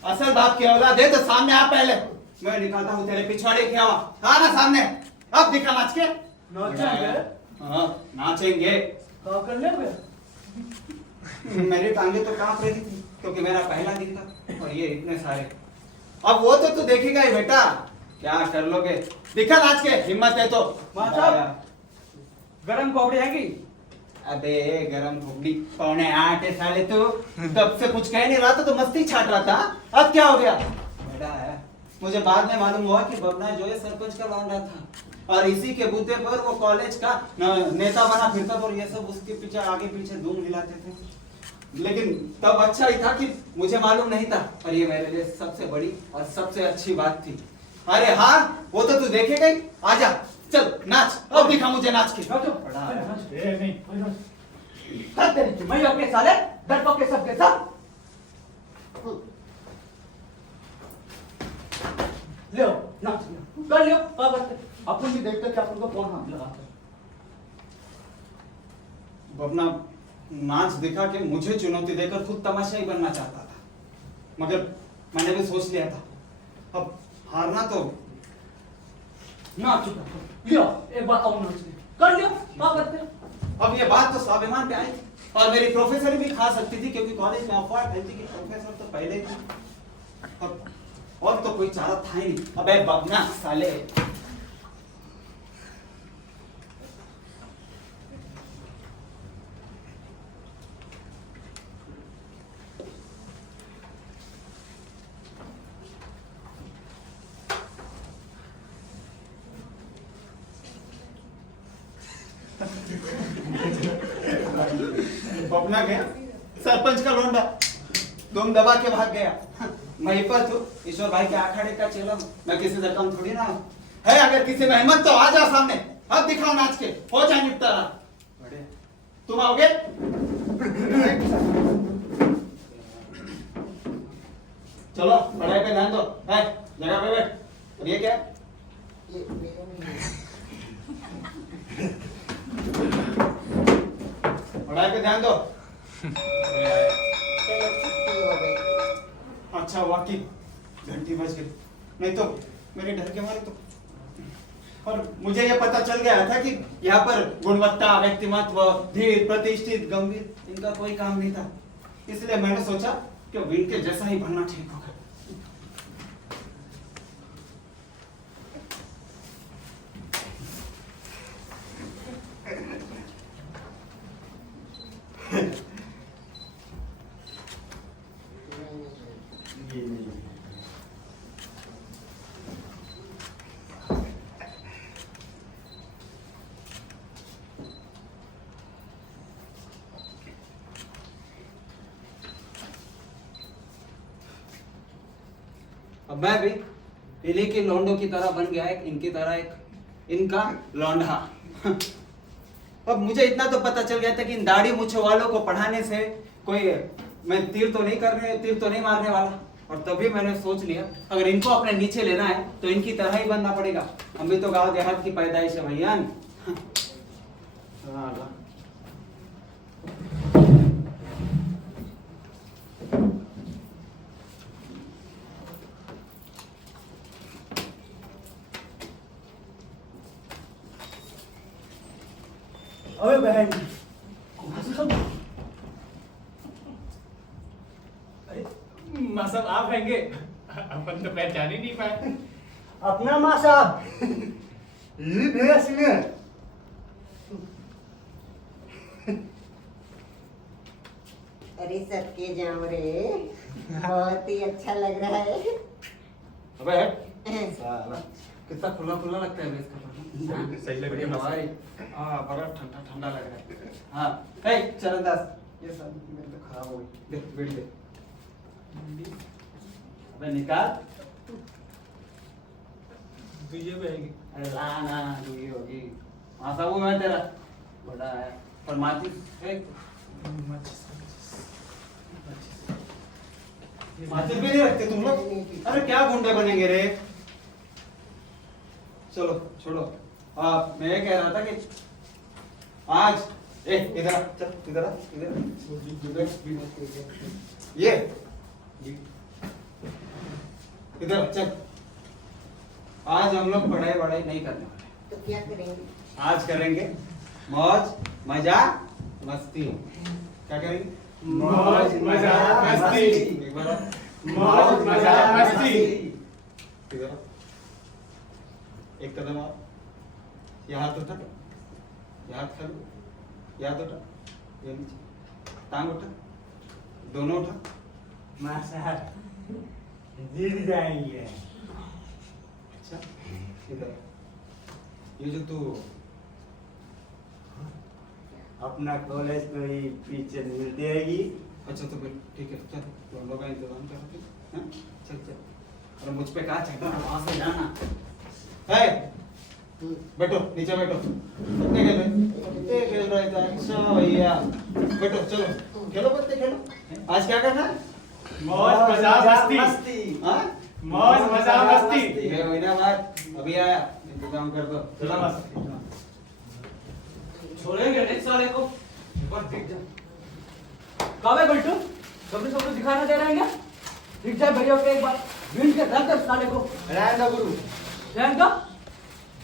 असल बाप की औलाद है तो सामने आ पहले। मैं निकालता हूँ तेरे पिछवाड़े की हवा। आ ना सामने, अब दिखा नाच के। हाँ नाचेंगे। मेरी टांगे तो कांप रही थी क्योंकि मेरा पहला दिन था और ये इतने सारे। अब वो तो तू देखेगा ही बेटा, क्या कर लोगे? दिखा नाच के, हिम्मत है तो। गरम कौड़ी है कि अबे गरम फुगड़ी 7:45 है साले तू तब से कुछ कह नहीं रहा था तो मस्ती छाट रहा था अब क्या हो गया बेटा है मुझे बाद में मालूम हुआ कि बबना जो है सरपंच का लौंडा था और इसी के बूते पर वो कॉलेज का नेता बना फिरता था और ये सब उसके पीछे आगे पीछे धूम हिलाते थे लेकिन तब अच्छा ही था कि मुझे मालूम नहीं था और ये मेरे लिए सबसे बड़ी और सबसे अच्छी बात थी अरे हाँ वो तो तू देखेगा ही आजा चल नाच अब दिखा मुझे नाच के बड़ा है। ए नहीं कर तेरी चुम्मा अपने साले डरपोक के सब के सब ले नाच कर लियो अपन भी देखते कि अपन को कौन हाथ लगाता अपना नाच दिखा के मुझे चुनौती देकर खुद तमाशाई बनना चाहता था मगर मैंने भी सोच लिया था अब हारना तो नाच लियो एक बार और नाच कर लियो करते अब ये बात तो स्वाभिमान पे आई थी और मेरी प्रोफेसर भी खा सकती थी क्योंकि कॉलेज में अफवाह फैलती कि प्रोफेसर तो पहले ही थी अब और तो कोई चारा था ही नहीं अबे बबना साले बबना गया सरपंच का लौंडा तुम दबा के भाग गया वहीं पर तू ईश्वर भाई के अखाड़े का चेला मैं किसी से कम थोड़ी ना हूं है अगर किसी में हिम्मत तो आ जाओ सामने अब दिखाओ नाच के हो जाए निपटारा बड़े तुम आओगे चलो पढ़ाई पे ध्यान दो है जगह पे बैठ और ये क्या पढ़ाई पे ध्यान दो चलो छुट्टी हो गई अच्छा हुआ कि घंटी बज गई नहीं तो मेरे डर के मारे तो और मुझे ये पता चल गया था कि यहाँ पर गुणवत्ता व्यक्तिमत्व धीर प्रतिष्ठित गंभीर इनका कोई काम नहीं था इसलिए मैंने सोचा कि विन के जैसा ही बनना ठीक होगा अब मैं भी इन्हीं के लौंडों की तरह बन गया एक इनकी तरह एक इनका लौंडा अब मुझे इतना तो पता चल गया था कि इन दाढ़ी मूछों वालों को पढ़ाने से कोई मैं तीर तो नहीं मारने वाला और तभी मैंने सोच लिया अगर इनको अपने नीचे लेना है तो इनकी तरह ही बनना पड़ेगा हम भी तो गांव देहात की पैदाइश है भैया अबे बहन माँ साहब आप हैंगे अपन तो पहचान ही नहीं पाए अपना माँ साहब ये भेस में अरे सबके जाम रे बहुत ही अच्छा लग रहा है अबे साला कितना खुला खुला लगता है इसका सही लग रही है हवाई हाँ बड़ा ठंडा ठंडा लग रहा है हाँ हे चरणदास ये सब मेरे तो खराब हो गई देख बैठ दे अबे निकाल दुइये बहेगी अरे ला ना दुई होगी मासा वो मैं तेरा बड़ा है पर माचिस एक माचिस भी नहीं रखते तुम लोग अरे क्या गुंडे बनेंगे रे चलो छोड़ो मैं ये कह रहा था कि आज इधर आ, चल इधर आ, ये इधर चल आज हम लोग पढ़ाई वढ़ाई नहीं करने वाले तो क्या करेंगे आज करेंगे मौज मजा मस्ती क्या करेंगे मौज मजा मस्ती एक बार मौज मजा मस्ती इधर एक कदम और ये हाथ उठा ये हाथ खड़े ये हाथ उठा ये नीचे, टांग उठा, दोनों उठा। मास्टर जीत जाएंगे। अच्छा इधर, ये जो तू अपना कॉलेज को ही पीछे मिल जाएगी। अच्छा तो फिर ठीक है, चल दोनों का इंतजाम करते हैं, हाँ? चल चल। अरे मुझ पे कहाँ चढ़ना, वहां से जाना है। बैठो नीचे बैठो। कितने खेल रहे थे? अच्छा भैया बैठो, चलो खेलो बच्चे खेलो। आज क्या करना है? मौज मजा मस्ती। हाँ? मौज मजा मस्ती। ये महीना बाद अभी आया, इंतजाम कर दो। चलो मस्ती। छोड़ेंगे नहीं साले को। बस दिख जा। काबे बल्टू, सबने सबको दिखाना दे रहे हैं क्या? दिख जा भैया के एक बार। भीड़ के रख दे साले को। रहने दो गुरु। रहने दो।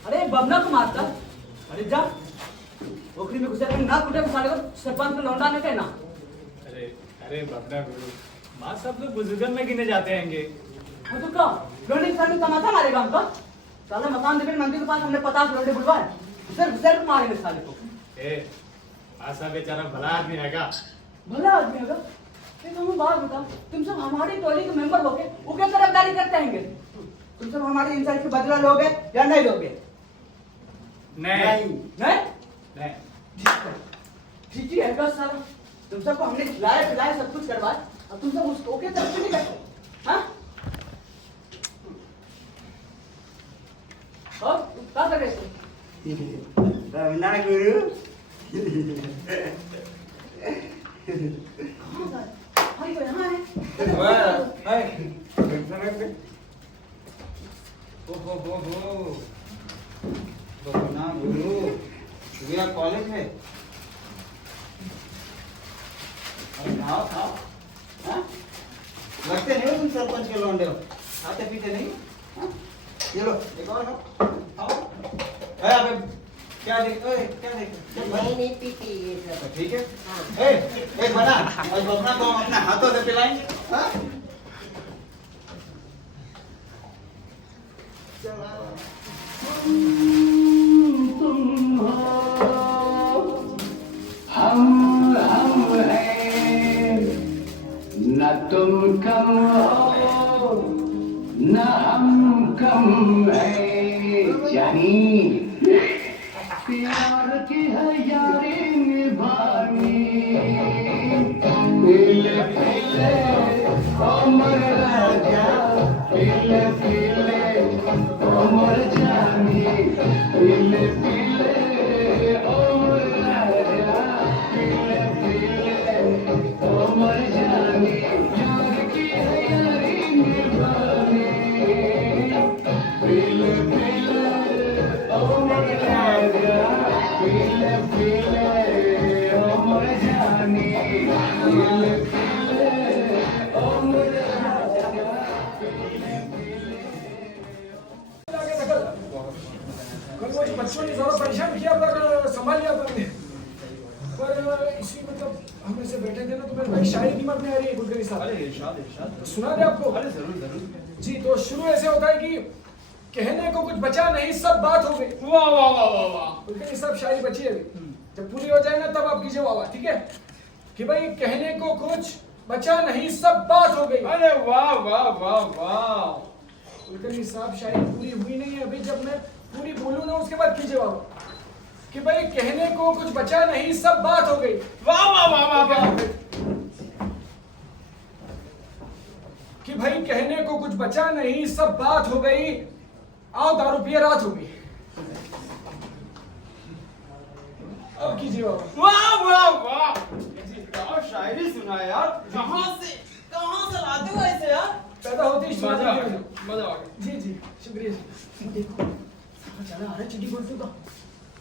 अरे बमना को मारता। अरे जा। ओखरी में घुसे ना कुटे साले को सरपंच को लौटा नहीं कहना। अरे अरे बबना गुरु, माँ सब लोग बुजुर्गन में गिने जाते हैंगे। हाँ तो क्या? लोडी सर में तमाशा मारेगा हमको? साले मकान देवी मंदिर के पास हमने 50 लोडी बुलवाए। सिर्फ मारेंगे साले को। ए, आशा बेचारा भला आदमी है का? भला आदमी होगा। तुम बात बताओ, तुम सब हमारी टोली के मेंबर लोगे, वो क्या तरफदारी करते हैं? तुम सब हमारी इंसान की बदला लोगे या नहीं लोगे? नहीं। नहीं? ठीक ही है बस सारा। तुम सबको हमने खिलाया पिलाया सब कुछ करवाया, अब तुम सब उसको ओके तरफ से नहीं करते, हाँ? और क्या कर रहे थे? रविना गुरु। भाई तो यहाँ है। बबना गुरु, ये कॉलेज है। अरे खाओ खाओ, हाँ? लगते नहीं हो तुम सरपंच के लौंडे हो, खाते पीते नहीं, हाँ? ये लो एक और खाओ, खाओ। अबे क्या देख, क्या देख? नहीं पीती ये सब। तो ठीक है। एक बना, आज बबना को हम अपने हाथों से पिलाएंगे, हाँ? तुम हो, हम हैं, न तुम कम हो, न हम कम हैं, जानी प्यार की है यारी निभानी, पीले पीले उमर राजा, पीले पीले उमर जानी, पीले पीले उमर राजा, पीले पीले उमर जानी, प्यार की है यारी निभानी, पीले पीले उमर राजा, पीले पीले उमर जानी, पीले पीले उमर राजा, कल वो बच्चों ने ज़्यादा परेशान किया पर संभाल लिया तुमने। पर इसी मतलब हम ऐसे बैठे थे ना तो मेरे भाई शायरी की मत में आ रही है गुलकरी साहब। अरे इरशाद इरशाद। सुना दे आपको? अरे जरूर जरूर। जी तो शुरू ऐसे होता है कि कहने को कुछ बचा नहीं सब बात हो गई। वाह वाह वाह वाह वाह। गुलकरी साहब शायरी बची है अभी, जब पूरी हो जाए ना तब आप कीजिए वाह, ठीक है? कि भाई कहने को कुछ बचा नहीं सब बात हो गई। अरे वाह वाह वाह वाह। गुलकरी साहब शायरी पूरी हुई नहीं है अभी, जब मैं पूरी बोलूं ना उसके बाद कीजिए वाह। कि भाई कहने को कुछ बचा नहीं सब बात हो गई। वाह वाह वाह वाह वाह। कि भाई कहने को कुछ बचा नहीं सब बात हो गई, आओ दारू पिए रात हो गई। अब कीजिए बाबा। वाह वाह वाह। क्या शायरी सुना यार। कहाँ से लाते हो ऐसे यार? पैदा होती मजा आ गया, मजा आ गया। जी जी शुक्रिया जी। देखो चला आ रहा चिट्ठी बोलते का।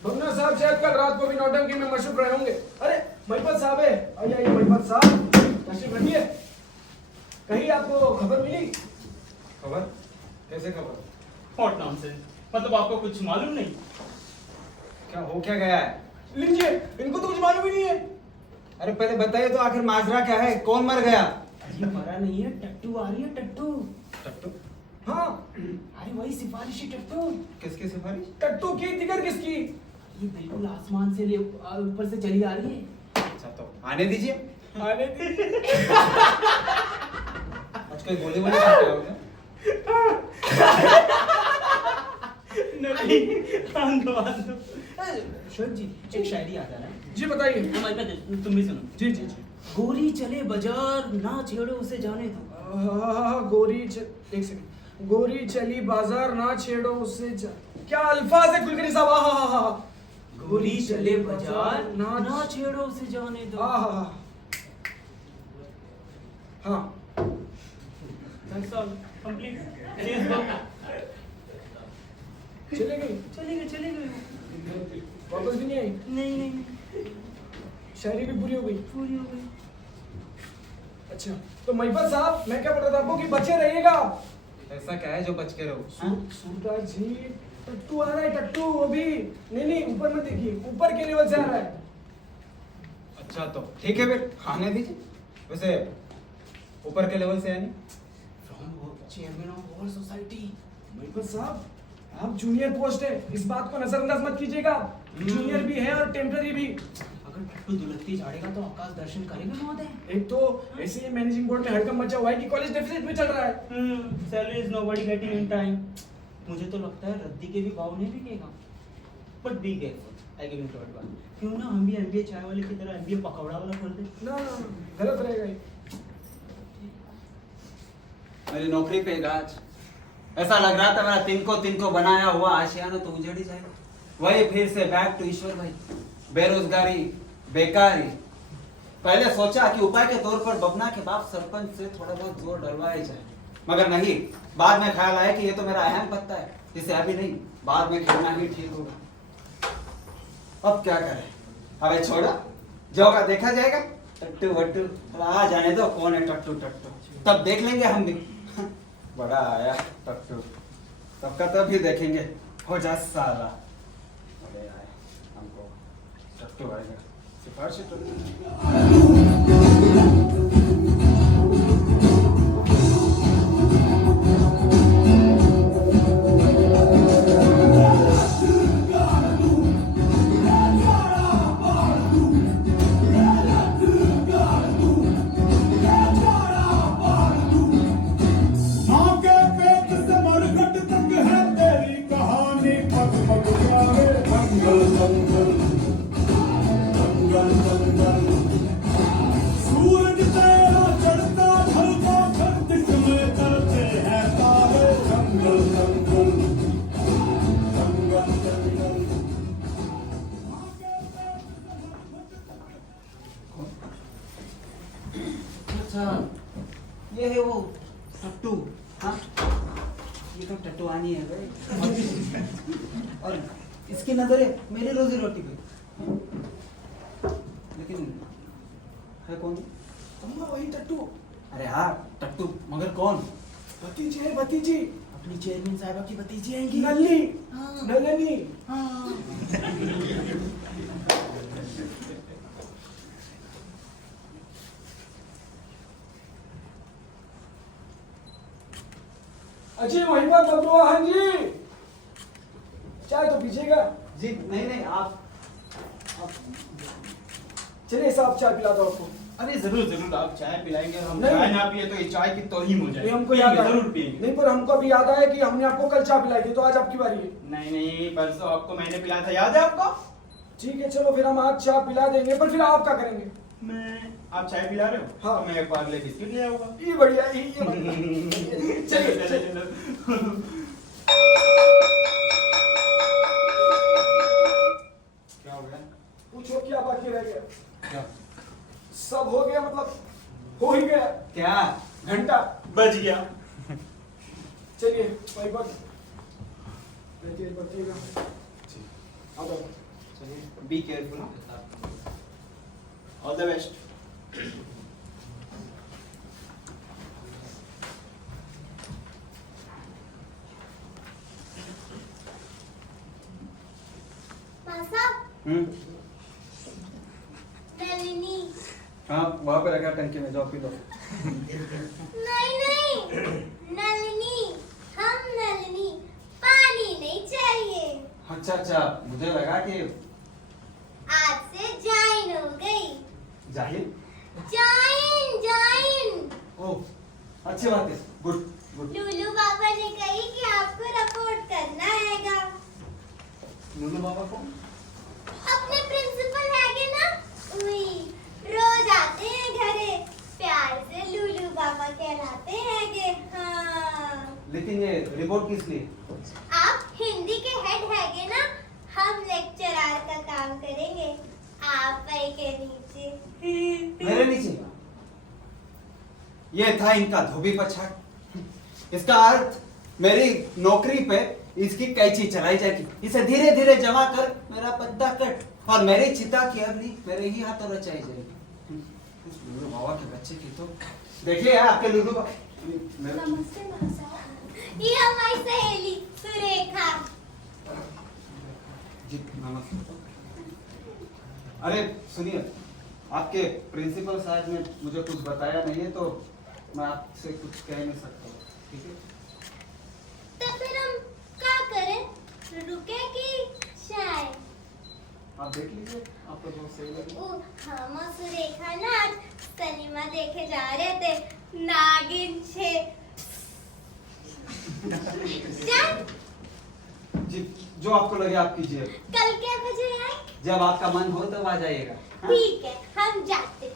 भगना साहब शायद कल रात को भी नौटंकी में मशरूफ रहे होंगे। अरे महिपत साहब है, आइए महिपत साहब तशरीफ रखिए। कहीं आपको खबर मिली? खबर? कैसे खबर? व्हाट नॉनसेंस, मतलब आपको कुछ मालूम नहीं? क्या हो क्या गया है? लीजिए, इनको तो कुछ मालूम ही नहीं है। अरे पहले बताइए तो आखिर माजरा क्या है, कौन मर गया? अरे मरा नहीं है, टट्टू आ रही है टट्टू। टट्टू? हाँ अरे वही सिफारिशी टट्टू। किसकी सिफारिश? टट्टू की जिगर किसकी? ये बिल्कुल आसमान से ऊपर से चली आ रही है। अच्छा अच्छा तो आने दीजिए। आने दीजिए। आज कोई गोली वोली खा के आओगे? नहीं, शोएब जी एक शायरी आता है जी बताइए। तुम भी सुनो। जी जी जी। गोरी चले बाजार ना छेड़ो उसे जाने दो। एक सेकंड। गोरी चली बाजार ना छेड़ो उससे क्या अल्फाज है कुलकर्णी साहब। आहा। गोरी चले बाजार ना छेड़ो उसे जाने दो। आहा। हाँ That's all. Complete. चले गई। चले गए। वापस भी नहीं आई। नहीं शायरी भी पूरी हो गई। पूरी हो गई। अच्छा तो महिपत साहब मैं क्या बोल रहा था आपको कि बचे रहिएगा। ऐसा क्या है जो बच के रहो? सूरता जी टट्टू आ रहा है। टट्टू वो भी नहीं ऊपर मत देखिए, ऊपर के लेवल से आ रहा है। अच्छा तो ठीक है फिर आने दीजिए। वैसे ऊपर के लेवल से यानी chairman of all society. Mahipat साहब आप जूनियर पोस्ट है, इस बात को नजरअंदाज मत कीजिएगा। जूनियर भी है और टेम्पररी भी। अगर टट्टू दुलत्ती झाड़ेगा तो आकाश दर्शन करेंगे महोदय। एक तो ऐसे ही मैनेजिंग बोर्ड में हड़कंप मचा हुआ है कि कॉलेज डेफिसिट में चल रहा है। Salary is nobody getting in time. मुझे तो लगता है रद्दी के भी भाव नहीं बिकेगा। But be careful, I give you short one. क्यों ना हम भी एमबीए चाय वाले की तरह एमबीए पकौड़ा वाला खोल दें? ना गलत रहेगा ये। मेरी नौकरी पे गाज ऐसा लग रहा था मेरा तिनको बनाया हुआ आशियाना तो उजड़ ही जाएगा। वही फिर से बैक टू ईश्वर भाई। बेरोजगारी, बेकारी। पहले सोचा कि उपाय के तौर पर बबना के बाप सरपंच से थोड़ा बहुत जोर डलवाया जाए, मगर नहीं। बाद में ख्याल आया कि ये तो मेरा अहम पत्ता है, इसे अभी नहीं बाद में खेलना ही ठीक होगा। अब क्या करें? अबे छोड़ा जो होगा देखा जाएगा। टट्टू वट्टू आ जाने दो, कौन है टट्टू तब देख लेंगे हम भी। बड़ा आया टट्टू, सबका तो भी देखेंगे। हो जा साला। बड़े आए हमको टट्टू आएगा। सिफारिश ये है वो टट्टू। हाँ ये तो टट्टूआनी है भाई। और इसकी नजरें मेरी रोजी रोटी पे। लेकिन है कौन? अम्मा वही टट्टू। अरे हाँ टट्टू, मगर कौन? भतीजी है भतीजी। अपनी चेयरमैन साहिबा की भतीजी आएंगी। नल्ली। हाँ। नलनी। हाँ। अजय वहीं पर बबलुआ। हाँ जी चाय तो पीजिएगा। जी नहीं आप चलिए साहब चाय पिला दो आपको। अरे जरूर आप चाय पिलाएंगे। हम नहीं। चाय ना पिए तो ये चाय की तौहीन हो जाएगी। हमको याद आया। जरूर पिएंगे। नहीं पर हमको अभी याद आया कि हमने आपको कल चाय पिलाई थी, तो आज आपकी बारी है। नहीं परसों आपको मैंने पिलाया था, याद है आपको? ठीक है चलो फिर हम आज चाय पिला देंगे, पर फिर आप क्या करेंगे? आप चाय पिला रहे हो? हाँ। तो मैं एक बार ले बिस्किट ले आऊंगा। ये बढ़िया ये बढ़िया। चलिए क्या हो गया? पूछो क्या बाकी रह गया? क्या? सब हो गया, मतलब हो ही गया। क्या? घंटा बज गया। चलिए वही बात बताइएगा। आ जाओ। चलिए be careful. All the best. Nalini. हाँ वहाँ पे रखा टंकी में, जाओ पी दो। नहीं नलिनी, हम नलिनी, पानी नहीं चाहिए। अच्छा मुझे लगा कि आज से ज्वाइन हो गई। जाहिल? जाइन जाइन। ओह अच्छी बात है, गुड गुड। लूलू बाबा ने कही कि आपको रिपोर्ट करना हैगा। लूलू बाबा कौन? अपने प्रिंसिपल हैगे ना, वही रोज आते हैं घरे, प्यार से लूलू बाबा कहलाते हैगे। हाँ। लेकिन ये रिपोर्ट किस लिए? आप हिंदी के हेड हैगे ना, हम लेक्चरर का काम करेंगे आप ही के नीचे। मेरे नीचे? ये था इनका धोबी पछाड़। इसका अर्थ मेरी नौकरी पे इसकी कैंची चलाई जाएगी। इसे धीरे धीरे जमा कर मेरा पत्ता कट और मेरी चिता की अग्नि मेरे ही हाथों रचाई जाएगी। उस लूलू बाबा के बच्चे की तो देखिए आपके लूलू नमस्ते महाशय, ये हमारी सहेली सुरेखा। जी नमस्ते। अरे सुनिए, आपके प्रिंसिपल साहब ने मुझे कुछ बताया नहीं है तो मैं आपसे कुछ कह नहीं सकता, ठीक है? तो फिर हम क्या करें, रुके कि चाय? आप देख लीजिए, आपको जो सही लगे। ओ हम और सुरेखा ना आज सिनेमा देखे जा रहे थे, नागिन 6। जी जो आपको लगे आप कीजिए। कल क्या बजे आए? जब आपका मन हो तब आ जाइएगा। ठीक है, हम जाते।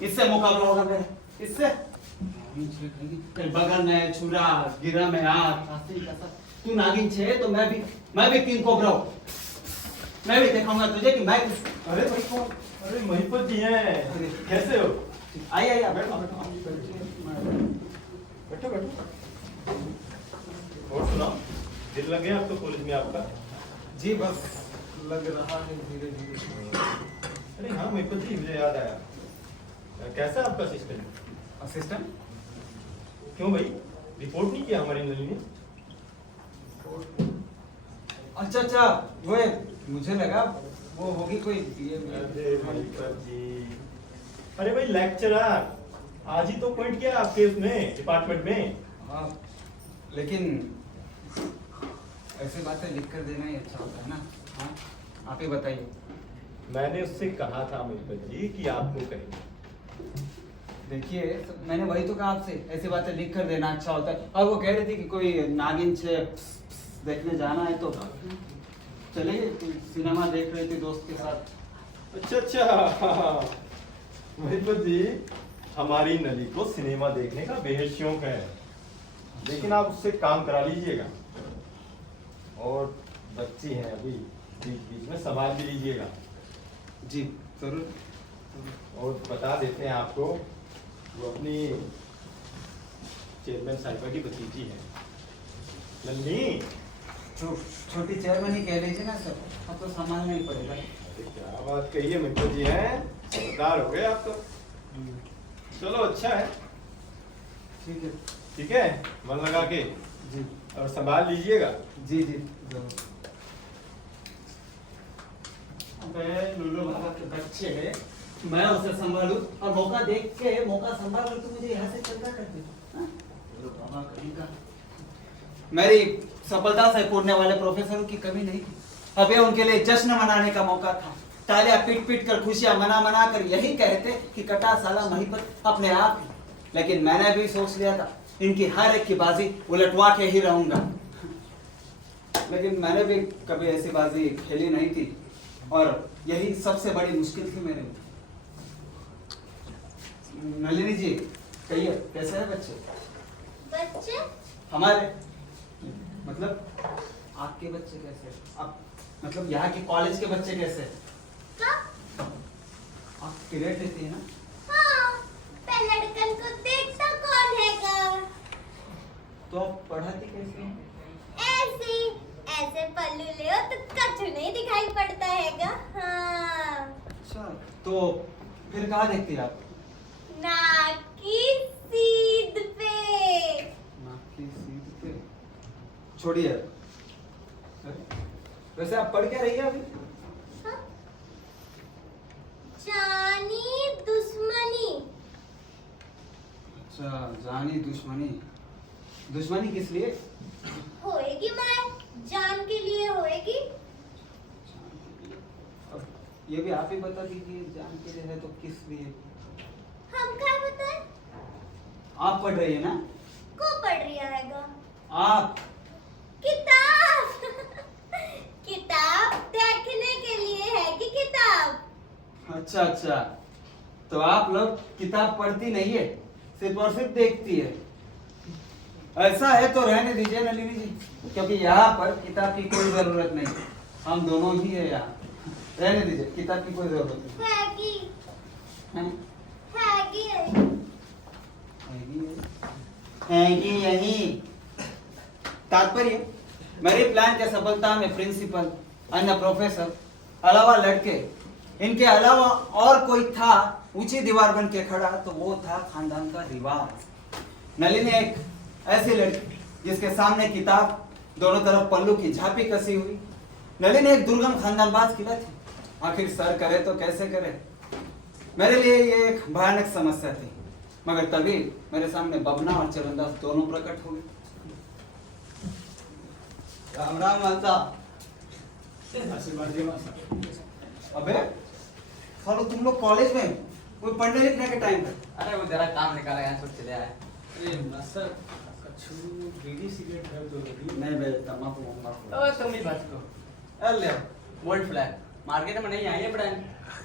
इससे मुकाबला होगा मेरा, इससे। कहीं बगल में छुरा, गिरा में आग, तू नागिन छे तो मैं भी किंग कोबरा हूं। मैं भी दिखाऊंगा तुझे कि मैं अरे भाई कौन? अरे महिपत जी हैं, कैसे हो? आइए बैठो बैठो बैठो। और सुनाओ, दिल लग गया आपको कॉलेज में आपका? जी बस लग रहा है धीरे धीरे। अरे हाँ महिपत जी, मुझे याद आया, कैसा आपका सिस्टम? असिस्टेंट? क्यों भाई, रिपोर्ट नहीं किया हमारी नलिनी ने? अच्छा वो है, मुझे लगा वो होगी कोई अरे महिपत जी, अरे भाई लेक्चरर आज ही तो पॉइंट किया आपके उसमें डिपार्टमेंट में। हाँ लेकिन ऐसी बातें लिख कर देना ही अच्छा होता है ना। हाँ आप ही बताइए। मैंने उससे कहा था महिपत जी कि आपको कहेंगे। देखिए मैंने वही तो कहा आपसे, ऐसी बातें लिख कर देना अच्छा होता है। और वो कह रही थी कि कोई नागिन 6 देखने जाना है तो चलिए, सिनेमा देख रहे थे दोस्त के साथ। अच्छा महिपत जी, हमारी नली को सिनेमा देखने का बेहद शौक है, लेकिन आप उससे काम करा लीजिएगा। और बच्ची हैं अभी, बीच बीच में संभाल भी लीजिएगा। जी जरूर। और बता देते हैं आपको, वो अपनी चेयरमैन साहिबा की भतीजी है नन्ही। तो छोटी चेयरमैन ही कह लीजिए ना सर, अब तो संभालना ही पड़ेगा। क्या बात कही है महिपत जी, हैं समझदार हो गए आप तो। चलो अच्छा है, ठीक है। ठीक है, मन लगा के जी और संभाल लीजिएगा। जी जी जरूर। अबे लूलू बाबा के बच्चे, मैं उसे संभालूं और मौका देख के मौका संभाल कर तू मुझे यहाँ से चलना कर दे। लूलू बाबा कहेगा। मेरी सफलता से पूरने वाले प्रोफेसरों की कमी नहीं थी। अब ये उनके लिए जश्न मनाने का मौका था। तालियां पीट पीट कर, खुशियां मना कर यही कहते कि कटा साला महिपत अपने आप ही। लेकिन मैंने भी सोच लिया था इनकी हर एक की बाजी उलटवा के ही रहूंगा। लेकिन मैंने भी कभी ऐसी बाजी खेली नहीं थी और यही सबसे बड़ी मुश्किल थी मेरे लिए। नलिनी जी कहिए, कैसे है बच्चे? बच्चे? हमारे मतलब आपके बच्चे कैसे? आप मतलब यहाँ के कॉलेज के बच्चे कैसे? आप पीरियड लेती है ना? हाँ, पहले लड़कन को देखता कौन हैगा? तो आप पढ़ाती कैसे हैं? ऐसे पल्लू ले तो कछु नहीं दिखाई पड़ता हैगा। हाँ। अच्छा तो फिर कहाँ देखती है आप? नाक की सीध पे। नाक की सीध पे? छोड़िए। वैसे आप पढ़ क्या रही है अभी? हाँ? जानी दुश्मनी। अच्छा जानी दुश्मनी। दुश्मनी किस लिए? होएगी माँ, जान के लिए होएगी। ये भी आप ही बता दीजिए, एग्जाम के लिए है तो किस लिए? हम क्या बताएं? आप पढ़ रही है ना? को पढ़ रहा हैगा? आप किताब किताब देखने के लिए है कि किताब? अच्छा अच्छा, तो आप लोग किताब पढ़ती नहीं है, सिर्फ और सिर्फ देखती है। ऐसा है तो रहने दीजिए नलिनी जी, क्योंकि यहाँ पर किताब की कोई जरूरत नहीं, हम दोनों ही है यहाँ। रहने दीजिए, किताब की कोई जरूरत नहीं है कि है। है कि हैगी यही तात्पर्य मेरे प्लान के सफलता में प्रिंसिपल, अन्य प्रोफेसर, अलावा लड़के, इनके अलावा और कोई था ऊंची दीवार बन के खड़ा, तो वो था खानदान का रिवाज। नलिनी एक ऐसी लड़की जिसके सामने किताब, दोनों तरफ पल्लू की झांपी कसी हुई। नलिनी एक दुर्गम खानदानबाज किला थी, आखिर सर करे तो कैसे करे। मेरे लिए ये एक भयानक समस्या थी, मगर तभी मेरे सामने बबना और चरणदास दोनों प्रकट हो गए। राम राम माता। अबे सालो तुम लोग कॉलेज में कोई पढ़ने लिखने के टाइम पे? अरे वो जरा काम निकाला यहाँ छोड़ चले आए। अरे नसर कछु बीड़ी सिगरेट है तो नहीं बे, तम्बाकू वम्बाकू। ओ तुम ही बच को। अरे वोल्ट फ्लैग मार्केट में नहीं आई है ब्रांड।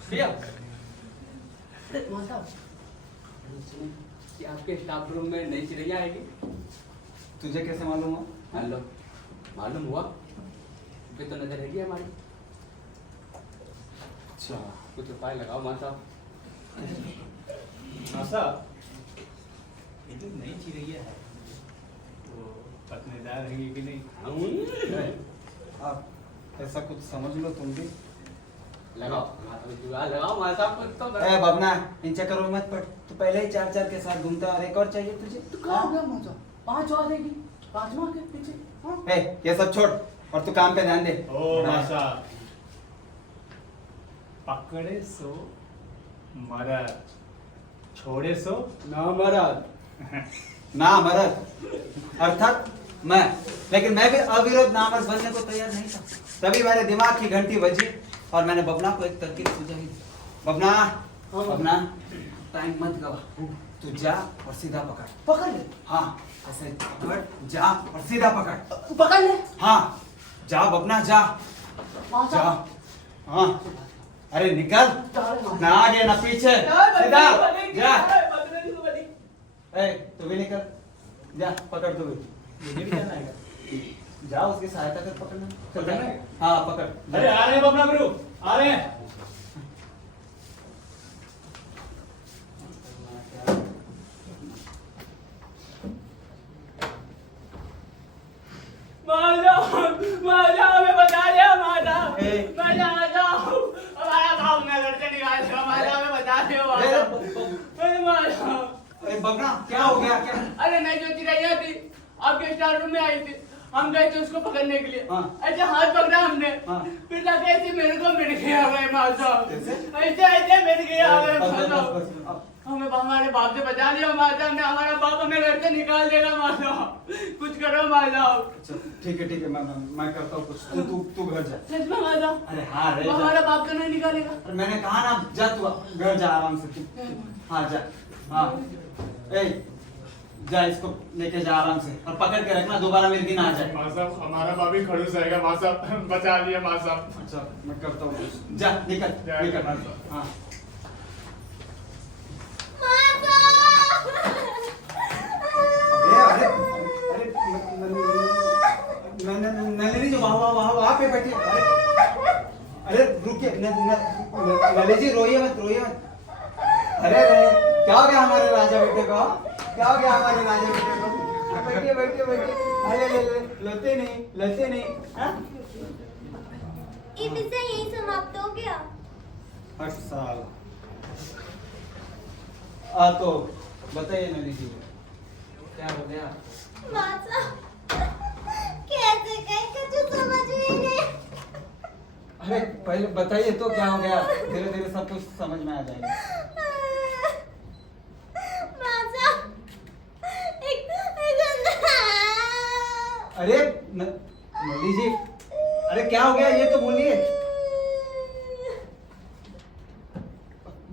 भैया अरे माता सुनो कि आपके स्टाफ रूम में नई चिड़िया आएगी। तुझे कैसे मालूम हुआ? हेलो मालूम हुआ पे तो नजर रहेगी हमारी। अच्छा कुछ उपाय लगाओ मां साहब। नसा ये जो नई चिड़िया है वो पतनेदार रहेगी कि नहीं? आप ऐसा कुछ समझ लो तुम भी। लगाओ माता जुगाड़ लगाओ मां साहब कुछ तो ए बबना, इन चक्करों में मत पड़। तू पहले ही चार चार के साथ घूमता, और एक और चाहिए तुझे? तो कहाँ हो गया मौजा? 5 और रहेगी, 5वां के पीछे। ए ये सब छोड़ और तू काम पे ध्यान दे। ओ मासा पकड़े सो मरद, छोड़े सो ना मरद ना मरद अर्थात मैं, लेकिन मैं भी अविरोध नामर्द बनने को तैयार नहीं था। तभी मेरे दिमाग की घंटी बजी और मैंने बबना को एक तरकीब सुझाई। बबना बबना टाइम मत गवा, तू जा और सीधा पकड़ ले। हाँ ऐसे पकड़, जा और सीधा पकड़ ले। हाँ जा बबना जा जा। हाँ अरे निकल, ना आगे ना पीछे, सीधा जा। ए तू भी निकल, जा पकड़ तू भी। मुझे भी जाना है। जा उसकी सहायता कर पकड़ना। पकड़ना है? हाँ पकड़। अरे आ रहे हैं बबना गुरु, आ रहे हैं। माजा हमें बता दिया माजा माजा हमारा भाव में घर से निकाल दो। माजा हमें बता दियो माजा। अरे बबना क्या हो गया? क्या? अरे मैं जो चिड़ैया थी आपके स्टार रूम में आई थी, हम गए थे उसको पकड़ने के लिए। ऐसे हाथ पकड़ा हमने, फिर लगे ऐसे मेरे को मिल गया हमें माजा। ऐसे ऐसे मिल गया हमें माजा। हमें हमारे बाप से बचा लिया माता ने, हमारा बाप हमें घर से निकाल देगा माता। कुछ करो माता। ठीक है मैं करता हूँ कुछ। तू घर जा। सच में माता? अरे हाँ रे, हमारा बाप तो नहीं निकालेगा। अरे मैंने कहा ना जा, तू घर जा आराम से तू। हाँ जा। हाँ ए जा, इसको लेके जा आराम से और पकड़ के रखना, दोबारा मेरे दिन आ जाए। मां साहब हमारा भाभी खड़ूस आएगा मां साहब, बचा लिया मां साहब। अच्छा मैं करता हूँ कुछ। जा निकल। हाँ अरे नलिनी जी वहाँ पे बैठी। अरे रुकिए नलिनी जी, रोइए मत। अरे क्या हो गया हमारे राजा बेटे को? क्या हो गया हमारे राजा बेटे को? बैठिए। अरे लेते नहीं। ये विषय यही समाप्त हो गया। हर साल तो बताइए नलिनी जी, क्या हो गया? माता कैसे कहीं कुछ समझ में नहीं। अरे पहले बताइए तो क्या हो गया, धीरे धीरे सब कुछ समझ में आ जाएगा। अरे नली जी, अरे क्या हो गया ये तो बोलिए।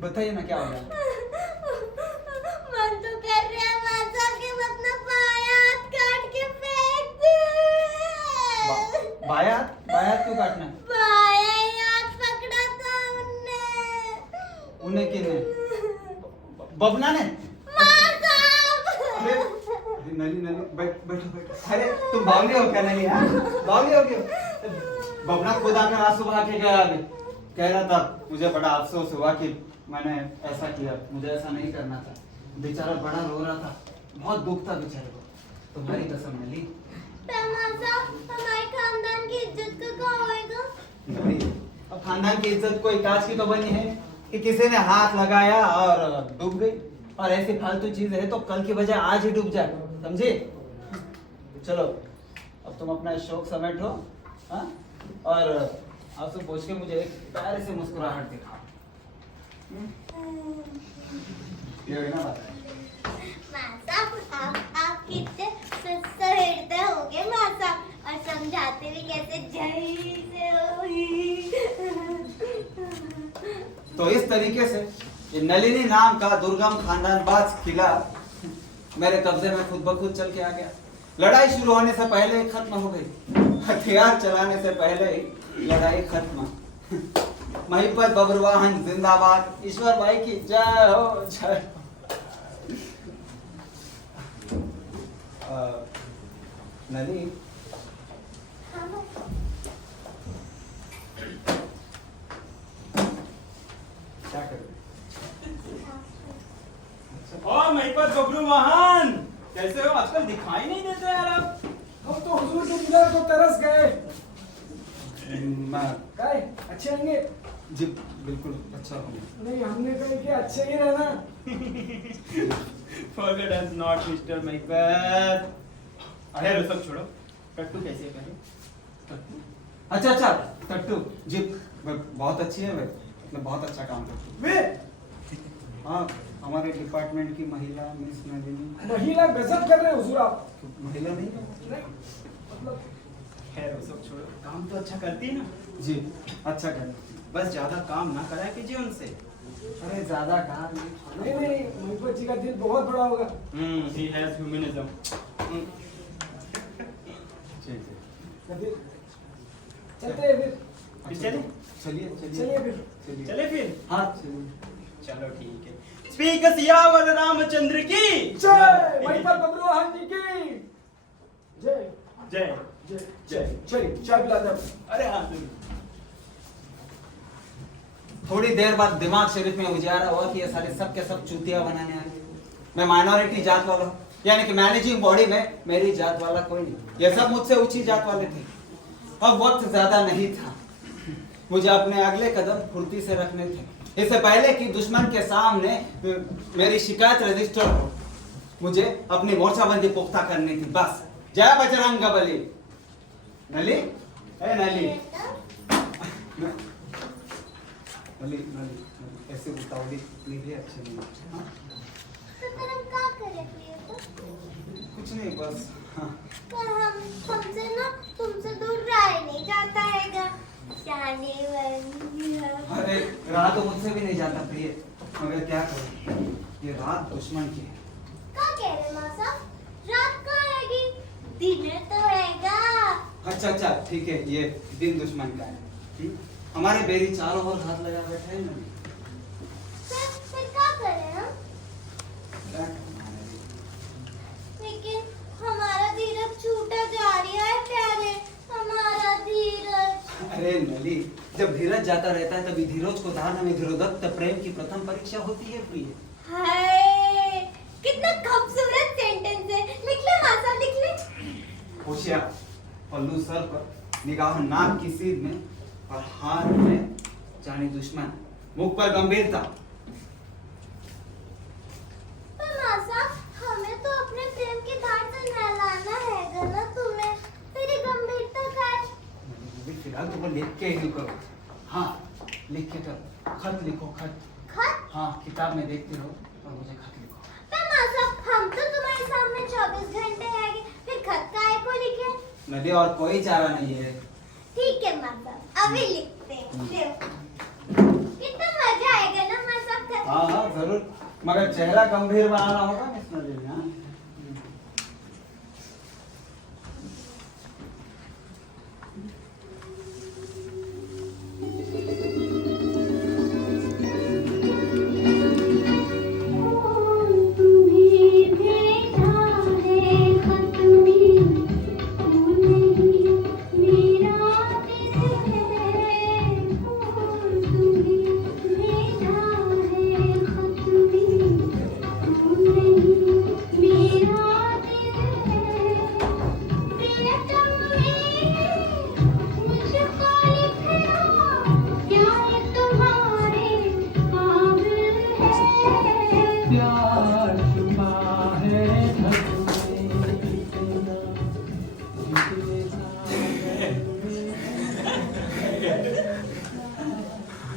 बताइए ना क्या हो गया? मन तो कर रहा है माँ साहब के अपना पाया हाथ काट के फेंक दे। बाया क्यों काटना है? पाया हाथ पकड़ा था उनने। उन्हें किने? बबना ने? माँ साहब। अरे नली बैठो। अरे तुम बावली हो क्या नली? हाँ बावली हो क्यों? बबना खुद आकर आंसू बहा के गया अभी, कह रहा था मुझे बड़ा अफसोस हुआ कि मैंने ऐसा किया, मुझे ऐसा नहीं करना था। बेचारा बड़ा रो रहा था, बहुत दुख था बेचारे को। तुम्हारी कसम नली। माँ साहब हमारे खानदान की इज्जत का क्या होएगा? नली, अब खानदान की इज्जत कोई कांच की तो बनी है कि किसी ने हाथ लगाया और डूब गई। और ऐसी फालतू चीज है तो कल की बजाय आज ही डूब जाए, समझे? चलो अब तुम अपना शौक समेटो, हाँ? और आंसू पोंछ के मुझे एक प्यारे से मुस्कुराहट दिखाओ। ये है ना बात? माँ साहब आप कितने सहृदय हो गए माँ साहब, और समझाते भी कैसे जय से हो। तो इस तरीके से ये नलिनी नाम का दुर्गम खानदानबाज किला मेरे कब्जे में खुद ब खुद चल के आ गया। लड़ाई शुरू होने से पहले ही खत्म हो गई, हथियार चलाने से पहले ही लड़ाई खत्म। महिपत बब्रुवाहन जिंदाबाद, ईश्वर भाई की जय हो जय। नली क्या कर रहे? और महिपत बब्रुवाहन कैसे हो? आजकल दिखाई नहीं देते यार आप। हम तो हुजूर के दीदार को तरस गए। काय अच्छे होंगे? जी बिल्कुल अच्छा होंगे। नहीं हमने कहा कि अच्छे ही रहना। Forget us not, Mr. Mahipat. अरे वो सब छोड़ो, कट्टू कैसे है? अच्छा टट्टू जी बहुत अच्छी है, मतलब बहुत अच्छा काम करती है। हाँ हमारे डिपार्टमेंट की महिला मिस नलिनी। महिला गजब कर रहे हैं हुजूर आप। महिला नहीं मतलब खैर वो सब छोड़ो, काम तो अच्छा करती है ना? जी अच्छा करती। बस ज्यादा काम ना कराया कीजिए उनसे। अरे ज्यादा काम नहीं महिपत जी का दिल बहुत बड़ा होगा। He has humanism. चलते हैं फिर। चलिए चले फिर? हाँ चलो ठीक है। स्पीक सियावर रामचंद्र की जय। महिपत बब्रुवाहन जी की जय। जय। चलिए चाय पिलाते हैं। अरे हाँ थोड़ी देर बाद दिमाग शरीफ में उजारा हुआ कि ये सारे सब के सब चूतिया बनाने आ गए। मैं माइनॉरिटी जात वाला हूँ, यानी कि मैनेजिंग बॉडी में मेरी जात वाला कोई नहीं, ये सब मुझसे ऊंची जात वाले थे। अब वक्त ज्यादा नहीं था, मुझे अपने अगले कदम फुर्ती से रखने थे। इससे पहले कि दुश्मन के सामने मेरी शिकायत रजिस्टर हो, मुझे अपनी मोर्चाबंदी पुख्ता करनी थी। बस जय बजरंगबली। नली ए नली नली ऐसे उतावली नीले अच्छे नहीं। हाँ? तो फिर हम क्या करें प्रिय को? कुछ नहीं बस हाँ। पर हमसे ना तुमसे दूर रहा नहीं जाता हैगा। जाने वाली है। अरे रात तो मुझसे भी नहीं जाता प्रिय, मगर क्या करूं, ये रात दुश्मन की है। क्या कह रहे माँ साहब? रात को आएगी, दिन तो रहेगा। अच्छा ठीक है, ये दिन दुश्मन का है। हमारे बेरी चारों ओर हाथ लगा बैठे हैं ना। फिर क्या करें हम? लेकिन हमारा धीरज छूटा जा रहा है प्यारे, हमारा धीरज। अरे नली, जब धीरज जाता रहता है तभी धीरज को धारना में धीरोदत्त प्रेम की प्रथम परीक्षा होती है प्रिय। हाय कितना खूबसूरत सेंटेंस है। लिख ले माँ साहब, लिख ले। होशियार, पल्लू सर पर, निगाह नाक की सीध में, और हाथ में जाने दुश्मन, मुख पर गंभीरता। पर माँ साहब हमें तो अपने प्रेम की धार से नहलाना है ना तुम्हें, तेरी गंभीरता का है। फिलहाल तो लिख के ही करो। हाँ लिख के करो, खत लिखो खत। हाँ किताब में देखते रहो और मुझे खत लिखो। पर माँ साहब हम तो तुम्हारे सामने 24 घंटे हैं, फिर खत काहे को लिखे? नदी और कोई चारा नहीं है। ठीक है माँ साहब, अभी लिखते हैं। कितना मजा आएगा ना माँ साहब खत हाँ हाँ जरूर, मगर चेहरा गंभीर बनाना होगा मिस नलिनी। हाँ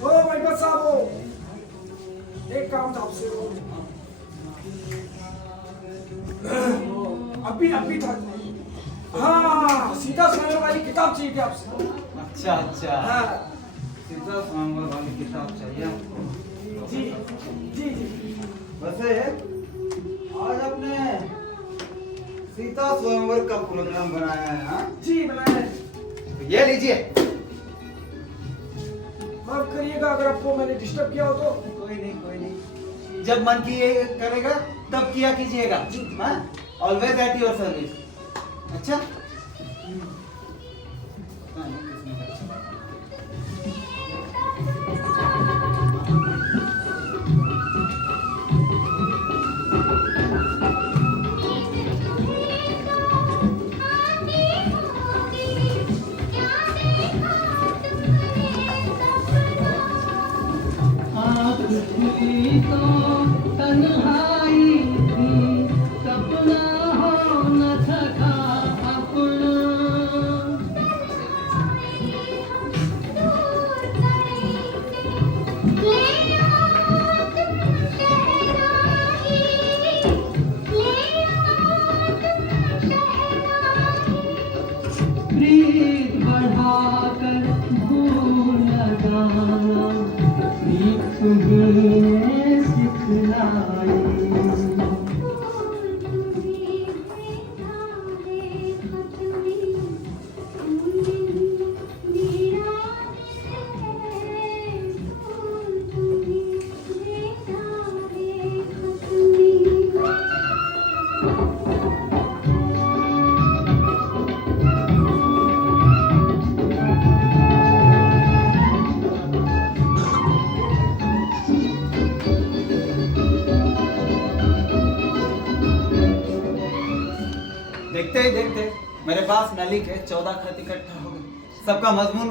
ओ महिपत साहब, एक काम था आपसे। अभी था। हाँ, सीता स्वयंवर वाली किताब चाहिए थी आपसे। अच्छा अच्छा, हाँ सीता स्वयंवर वाली किताब चाहिए आपको? जी जी जी। वैसे आज आपने सीता स्वयंवर का प्रोग्राम बनाया है? हाँ जी बनाया है। तो ये लीजिए। माफ करिएगा अगर आपको मैंने डिस्टर्ब किया हो तो। कोई नहीं कोई नहीं, जब मन किए करेगा तब किया कीजिएगा। हाँ, ऑलवेज एट योर सर्विस। अच्छा देखते ही देखते मेरे पास नली के 14 खत इकट्ठा हो गए। सबका मजमून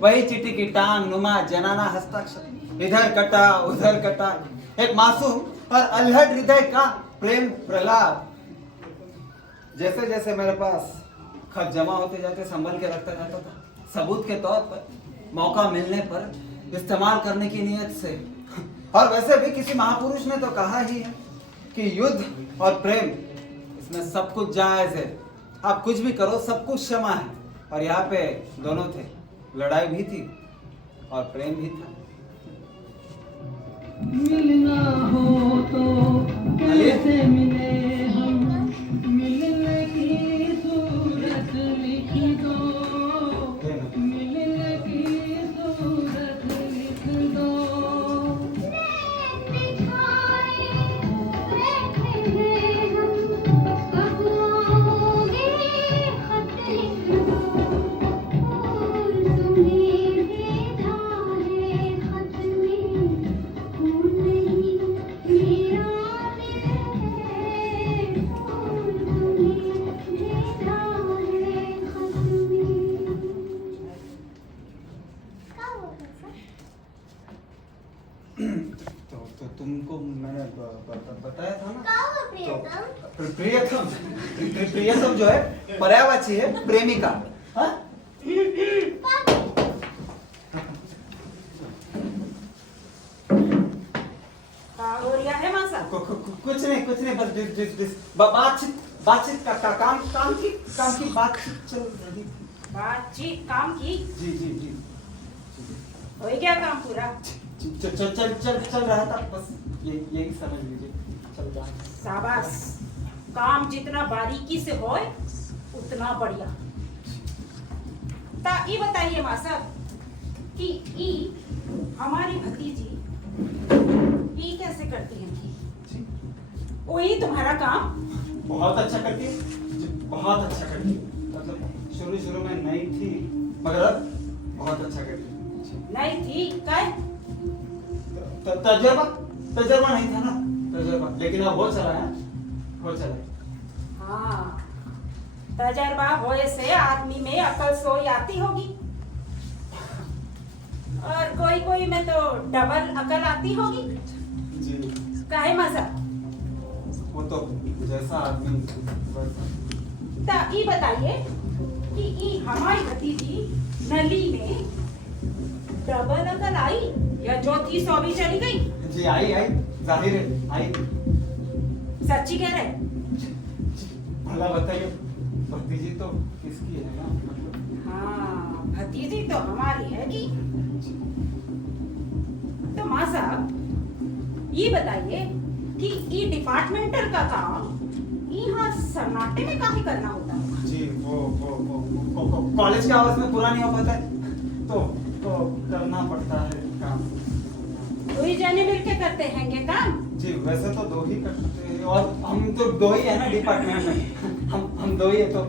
वही चिट्ठी की टांग नुमा जनाना हस्ताक्षर, इधर कटा उधर कटा, एक मासूम और अल्हड़ हृदय का प्रेम प्रहलाद। जैसे जैसे मेरे पास खत जमा होते जाते संभल के रखता जाता था, सबूत के तौर पर मौका मिलने पर इस्तेमाल करने की नीयत से। और वैसे भी किसी महापुरुष ने तो कहा ही है कि युद्ध और प्रेम इसमें सब कुछ जायज है। आप कुछ भी करो, सब कुछ क्षमा है। और यहाँ पे दोनों थे, लड़ाई भी थी और प्रेम भी था। मिलना हो तो कैसे मिले हम, मिलने की सूरत लिख दो, मिलने की सूरत लिख दो। तो तुमको मैंने बताया था ना। प्रियतम? प्रियतम जो है पर्यायवाची है, प्रेमिका। हाँ? हो रहा है मासा? कुछ नहीं बस बातचीत का काम की बातचीत चल रही थी। बातचीत काम की? जी हो गया काम पूरा? चल रहा था, बस यही समझ लीजिए, चल रहा है। शाबाश, काम जितना बारीकी से होए उतना बढ़िया। ता ये बताइए माँ साहब कि ई हमारी भतीजी ई कैसे करती है कि वही तुम्हारा काम बहुत अच्छा करती है जी, बहुत अच्छा करती है। मतलब शुरू में नहीं थी, मगर अब बहुत अच्छा करती है। नहीं थी काय तजर्बा नहीं था ना, तजर्बा, लेकिन अब हो चला है, हो चला है। हाँ, तजर्बा होए से आदमी में अकल सोई आती होगी, और कोई में तो डबल अकल आती होगी। जी काहे मजा? वो तो जैसा आदमी वैसा। ता ये बताइए कि ये हमारी भतीजी नली में डबल अकल आई या जो थी सो भी चली गई? जी आई, जाहिर है आई। सच्ची कह रहे? भला बताइए, भतीजी तो किसकी है ना, मतलब। हाँ, भतीजी तो हमारी है कि। तो माँ साहब ये बताइए कि ये डिपार्टमेंटल का काम यहाँ सन्नाटे में काहे करना होता है? जी वो कॉलेज के आवाज में पूरा नहीं हो पाता है, तो करना पड़ता है काम। दो ही जाने मिलके करते हैं ये काम? जी वैसे तो दो ही करते हैं, और हम तो दो ही है ना डिपार्टमेंट में, हम दो ही है, तो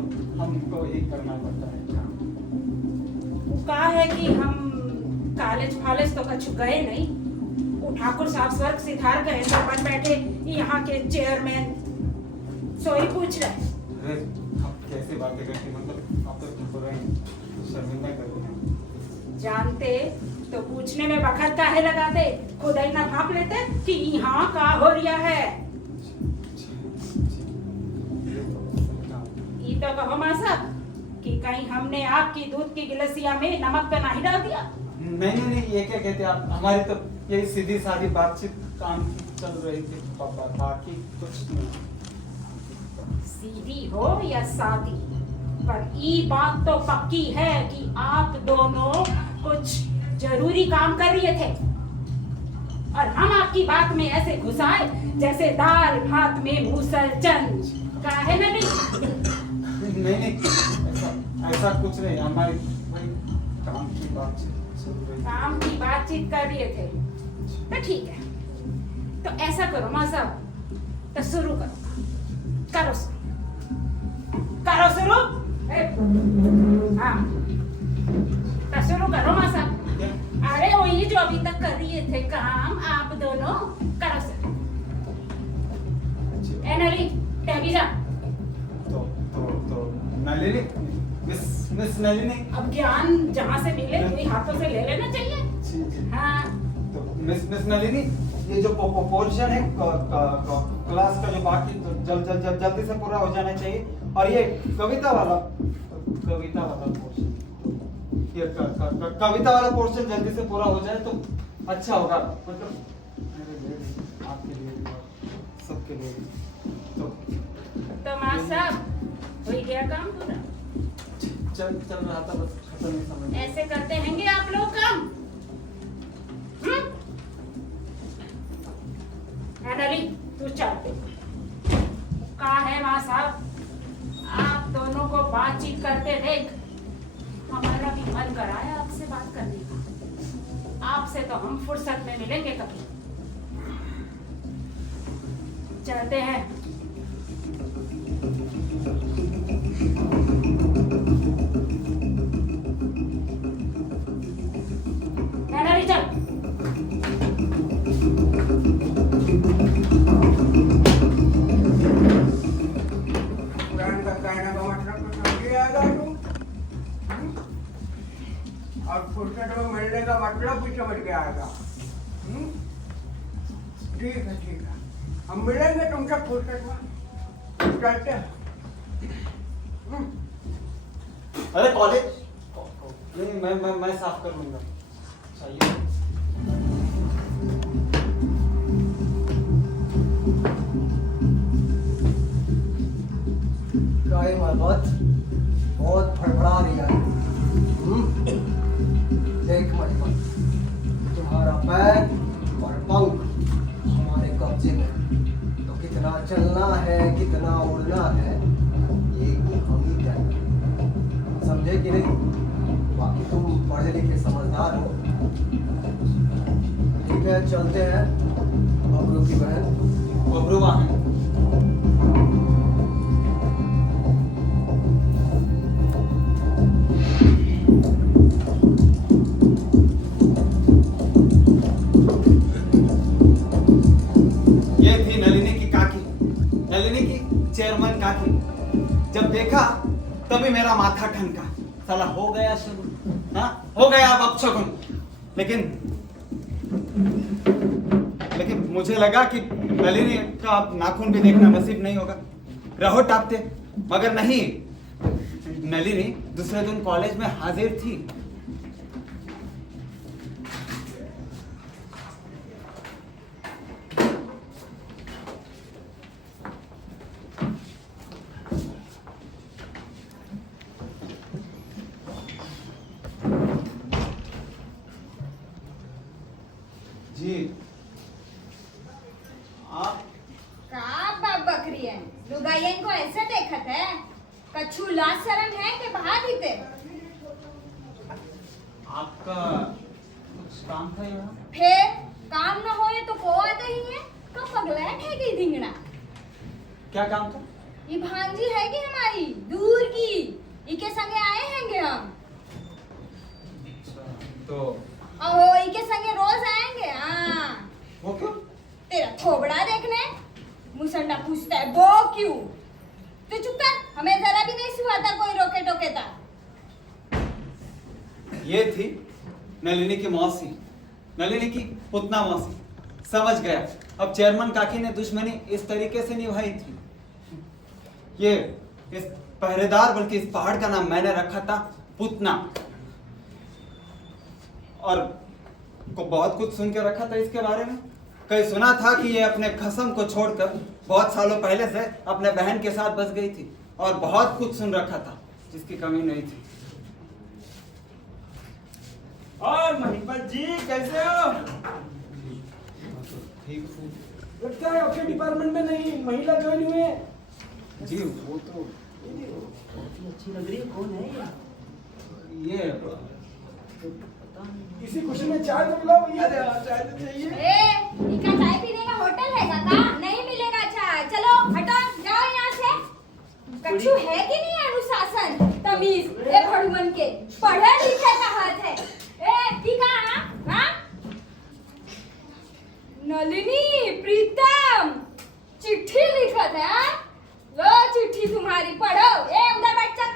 हमको ही करना पड़ता है काम। वो कहा है कि हम कॉलेज तो कछु गए नहीं, वो ठाकुर साहब स्वर्ग सिधार गए तो बन बैठे यहाँ के चेयरमैन, सो ही पूछ रहे। अरे आप कैसे बातें करते, मतलब आप तो थोड़ा शर्मिंदा कर रहे हैं। जानते तो पूछने में वक्त काहे लगाते, खुद ही ना भाप लेते कि यहाँ का हो रिया है। ये तो कहो माँ साहब कि कहीं हमने आपकी दूध की गिलसिया में नमक तो नहीं डाल दिया? नहीं, ये क्या कहते आप, हमारी तो यही सीधी सादी बातचीत काम की चल रही थी, बाकी कुछ नहीं। सीधी हो या सादी, पर ये बात तो पक्की है कि आप दोनों कुछ जरूरी काम कर रहे थे, और हम आपकी बात में ऐसे घुसाए जैसे दाल भात में मूसल चंज। काहे में नहीं, ऐसा कुछ नहीं, हमारी वही काम की बातचीत चल रही थी। काम की बातचीत कर रहे थे तो ठीक है। तो ऐसा करो माँ साहब, तो शुरू करो शुरू। हाँ, तो शुरू करो माँ साहब। अरे वही जो अभी तक कर रहे थे काम आप दोनों, करो सर। ए नली, टहबी जा। तो नलिनी, मिस नलिनी, अब ज्ञान जहाँ से मिले वही हाथों से ले लेना चाहिए। हाँ, तो मिस नलिनी, ये जो पोर्शन है क्लास का जो बाकी, तो जल्दी से पूरा हो जाना चाहिए, और ये कविता वाला पोर्शन, ये कविता वाला पोर्शन जल्दी से पूरा हो जाए तो अच्छा होगा, मतलब मेरे लिए, आपके लिए, सबके लिए। तो माँ साहब हो गया काम पूरा? चल रहा था, बस खत्म नहीं समझ। ऐसे करते हैंगे आप लोग काम? नली तू चल। कहा है माँ साहब, आप दोनों को बातचीत करते देख हमारा भी मन कराया आपसे बात करने का। आपसे तो हम फुर्सत में मिलेंगे कभी। चलते हैं। नली चल। और फुर्सत में मिलने का मतलब भी समझ के आएगा। ठीक है, हम मिलेंगे तुमसे फुर्सत में। चलते हैं। अरे कॉलेज नहीं, मैं साफ कर लूंगा। चाहिए बहुत फड़फड़ा रही है। देख मत, तुम्हारा पैर लिखे समझदार हो। ठीक है, चलते हैं। बबलू की बहन बबरू वहाँ है। ये थी नलिनी की काकी, नलिनी की चेयरमैन काकी। जब देखा तभी मेरा माथा ठनका, साला हो गया शुरू, हाँ हो गया अब अपशगुन। लेकिन मुझे लगा कि नलिनी का अब नाखून भी देखना नसीब नहीं होगा, रहो टापते। मगर नहीं, नलिनी दूसरे दिन कॉलेज में हाजिर थी। जी आप का बाप बकरी है, लुगाइयन को ऐसे देखत है, कछु लाज शरम है कि बहा दीते। आपका कुछ काम था यहाँ? फिर काम न होए तो को आता ही है, कब पगलैट है कि धिंगना। क्या काम था? ये भांजी है कि हमारी दूर की, इके संगे आए हैंगे हम। तो अहो इके संगे रोज आएंगे। हाँ वो क्यों? तेरा थोबड़ा देखने मुसंडा पूछता है वो क्यों। तू चुप कर, हमें जरा भी नहीं सुहाता कोई रोके टोके था। ये थी नलिनी की मौसी, नलिनी की पुतना मौसी। समझ गया, अब चेयरमैन काकी ने दुश्मनी इस तरीके से निभाई थी। ये इस पहरेदार, बल्कि इस पहाड़ का नाम मैंने रखा था पुतना, और को बहुत कुछ सुन के रखा था इसके बारे में। कहीं सुना था कि ये अपने खसम को छोड़कर बहुत सालों पहले से अपने बहन के साथ बस गई थी, और बहुत कुछ सुन रखा था जिसकी कमी नहीं थी। और महिपत जी कैसे हो? ठीक हूँ। लगता है आपके डिपार्टमेंट में नहीं महिला ज्वाइन हुए हैं। जी वो तो अच्छी लग रही है। कौन है ये इसी खुशी में चाय तो मिला भैया। चाय तो चाहिए। इनका चाय पीने का होटल है का? नहीं मिलेगा चाय। चलो हटो, जाओ यहाँ से। कछु है कि नहीं अनुशासन तमीज? ए भड़ुमन के पढ़े लिखे का हाथ है। ए ठीक है। हाँ नलिनी प्रीतम चिट्ठी लिखत है। लो चिट्ठी तुम्हारी, पढ़ो। ए उधर बैठ चल।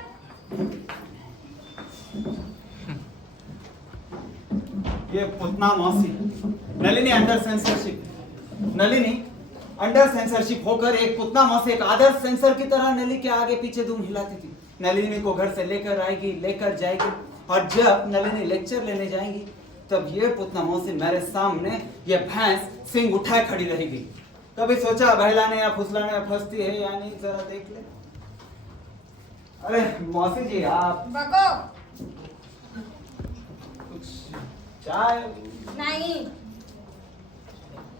ये पुतना मौसी, Nalini under censorship. Nalini under censorship होकर एक पुतना मौसी, एक आदर्श सेंसर की तरह नली के आगे पीछे धूम हिलाती थी। नलिनी को घर से लेकर आएगी, लेकर जाएगी, और जब नलिनी लेक्चर लेने जाएंगी तब ये पुतना मौसी मेरे सामने ये भैंस सिंग उठाए खड़ी रहेगी। कभी सोचा बहलाने या फुसलाने में फंसती है या नहीं, जरा देख ले। अरे मौसी जी आप बको कुछ चाय, नहीं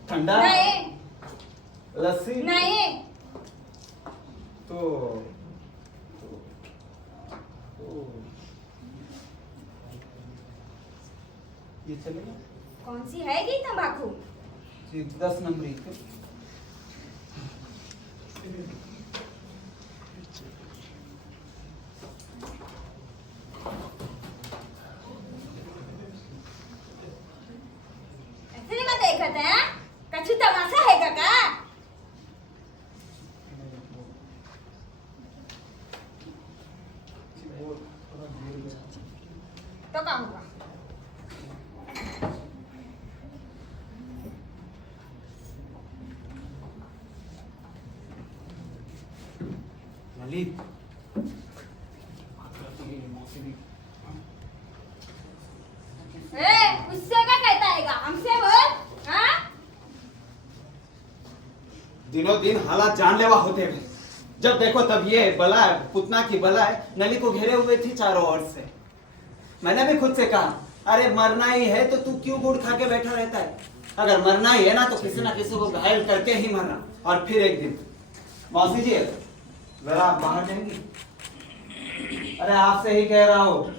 ठंडा, नहीं लस्सी? नहीं। तो ये चलेगा? कौन सी है ये तंबाकू? जी 10 नंबरी। ऐसे मत देखत है। कछु तमाशा है का? तो क्या हुआ? ललित उससे क्या कहता है? हमसे बोल। हाँ दिनों दिन हालात जानलेवा होते हैं। जब देखो तब ये बलाय, पुतना की बलाय नली को घेरे हुए थी चारों ओर से। मैंने भी खुद से कहा, अरे मरना ही है तो तू क्यों गुड़ खा के बैठा रहता है? अगर मरना ही है ना तो किसी ना किसी को घायल करके ही मरना। और फिर एक दिन, मौसी जी जरा आप बाहर जाएंगी? अरे आपसे ही कह रहा हूँ,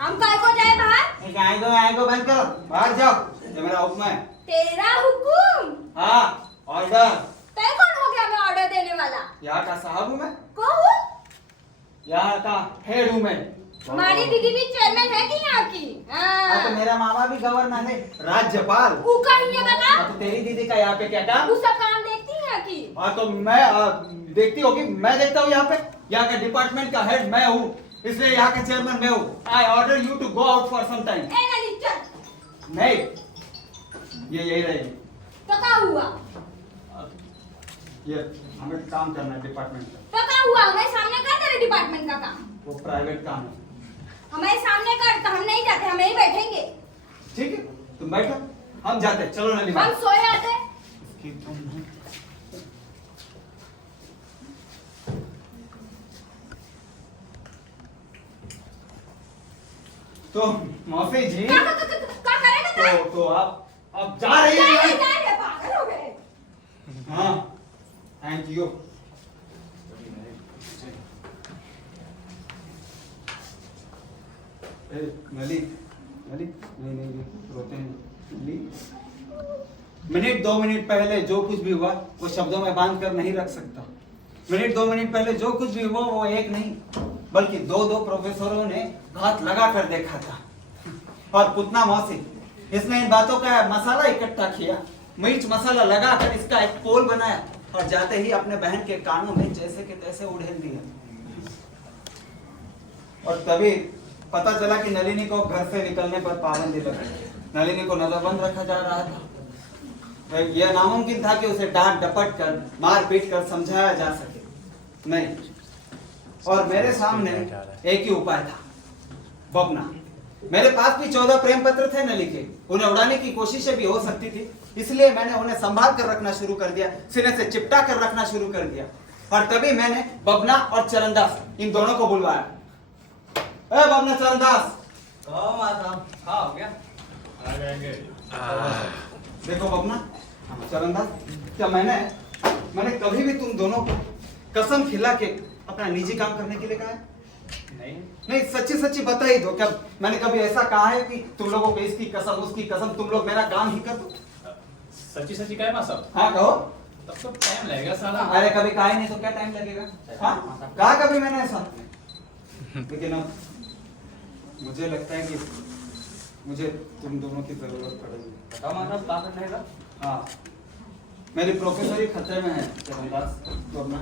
हम काय को जाए बाहर? गाय को बंद करो, बाहर जाओ, ये मेरा हुक्म है। तेरा हुकुम? हाँ, ऑर्डर। तय कौन हो गया मैं ऑर्डर देने वाला? यहाँ का साहब हूँ मैं, को हूँ? यहाँ का हेड हूँ मैं। हमारी दीदी भी चेयरमैन है कि यहाँ की? हाँ तो मेरा मामा भी गवर्नर है, राज्यपाल। ऊ कहीं है काका? हाँ तो तेरी दीदी का यहाँ पे क्या काम? ऊ सब काम देखती है यहाँ की? हाँ तो मैं देखती होगी, मैं देखता हूँ यहाँ पे। यहाँ का डिपार्टमेंट का हेड मैं हूँ, इसलिए यहाँ का चेयरमैन मैं हूँ। I order you to go out for some time. ए नली चल। नहीं, ये यही रहेगी। तो क्या हुआ? ये हमें काम करना है डिपार्टमेंट का। तो क्या हुआ? हमारे सामने कर तेरे डिपार्टमेंट का काम। वो प्राइवेट काम है। हमारे सामने कर, तो हम नहीं जाते, हम यहीं बैठेंगे। ठीक है, तुम बैठो, हम जाते हैं। चलो नली हम सोए आते। तो मौसी जी, क्या करेगा तो आप जा रही हैं? पागल हो गए। हाँ, थैंक यू। नली नली नहीं रोते हैं। नली, मिनट 2 मिनट पहले जो कुछ भी हुआ वो शब्दों में बांध कर नहीं रख सकता। मिनट 2 मिनट पहले जो कुछ भी हुआ वो एक नहीं बल्कि दो प्रोफेसरों ने घात लगा कर देखा था। और पुतना मौसी, इसने इन बातों का मसाला इकट्ठा किया, मिर्च मसाला लगाकर इसका एक पोल बनाया और जाते ही अपने बहन के कानों में जैसे के तैसे उड़ेल दिया। और तभी पता चला कि नलिनी को घर से निकलने पर पाबंदी लगी। नलिनी को नजरबंद रखा जा रहा था। यह नामुमकिन था कि उसे डांट डपट कर मार पीट कर समझाया जा सके। नहीं, और मेरे सामने एक ही उपाय था, बबना। मेरे पास भी 14 प्रेम पत्र थे नली के, उन्हें उड़ाने की कोशिशें भी हो सकती थी, इसलिए मैंने उन्हें संभाल कर रखना शुरू कर दिया, सिरे से चिपटा कर रखना शुरू कर दिया। और तभी मैंने बबना और चरणदास इन दोनों को बुलवाया। ए बबना, चरणदास, हो गया, आ जाएंगे। देखो बबना, चरणदास, क्या मैंने कभी भी तुम दोनों को कसम खिला के अपना निजी काम करने के लिए कहा है? नहीं, सच्ची सच्ची बता ही दो, क्या मैंने कभी ऐसा कहा है कि तुम लोगों को इसकी कसम उसकी कसम, तुम लोग मेरा काम ही कर दो? सच्ची सच्ची कहे मां साहब? हाँ कहो। तब तो टाइम लगेगा साला। अरे कभी कहा ही नहीं तो क्या टाइम लगेगा? हाँ, कहा कभी मैंने ऐसा? लेकिन अब मुझे लगता है कि मुझे तुम दोनों की जरूरत पड़ेगी। बताओ मां साहब, क्या करना है? हाँ, मेरी प्रोफेसरी खतरे में है चरणदास, तो अपना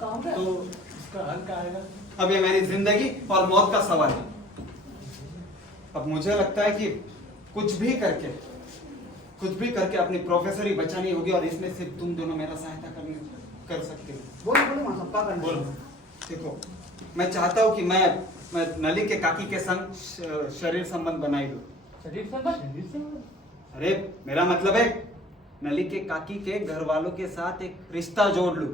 तो इसका हल क्या आएगा? अब ये मेरी जिंदगी और मौत का सवाल है। अब मुझे लगता है कि कुछ भी करके अपनी प्रोफेसरी बचानी होगी और इसमें सिर्फ तुम दोनों मेरा सहायता कर सकते हो। बोलो मां साहब, क्या करना है? देखो, मैं चाहता हूँ कि मैं नली के काकी के संग शरीर संबंध बनाई लूं। शरीर संबंध? अरे मेरा मतलब है नली के काकी के घर वालों के साथ एक रिश्ता जोड़ लूं।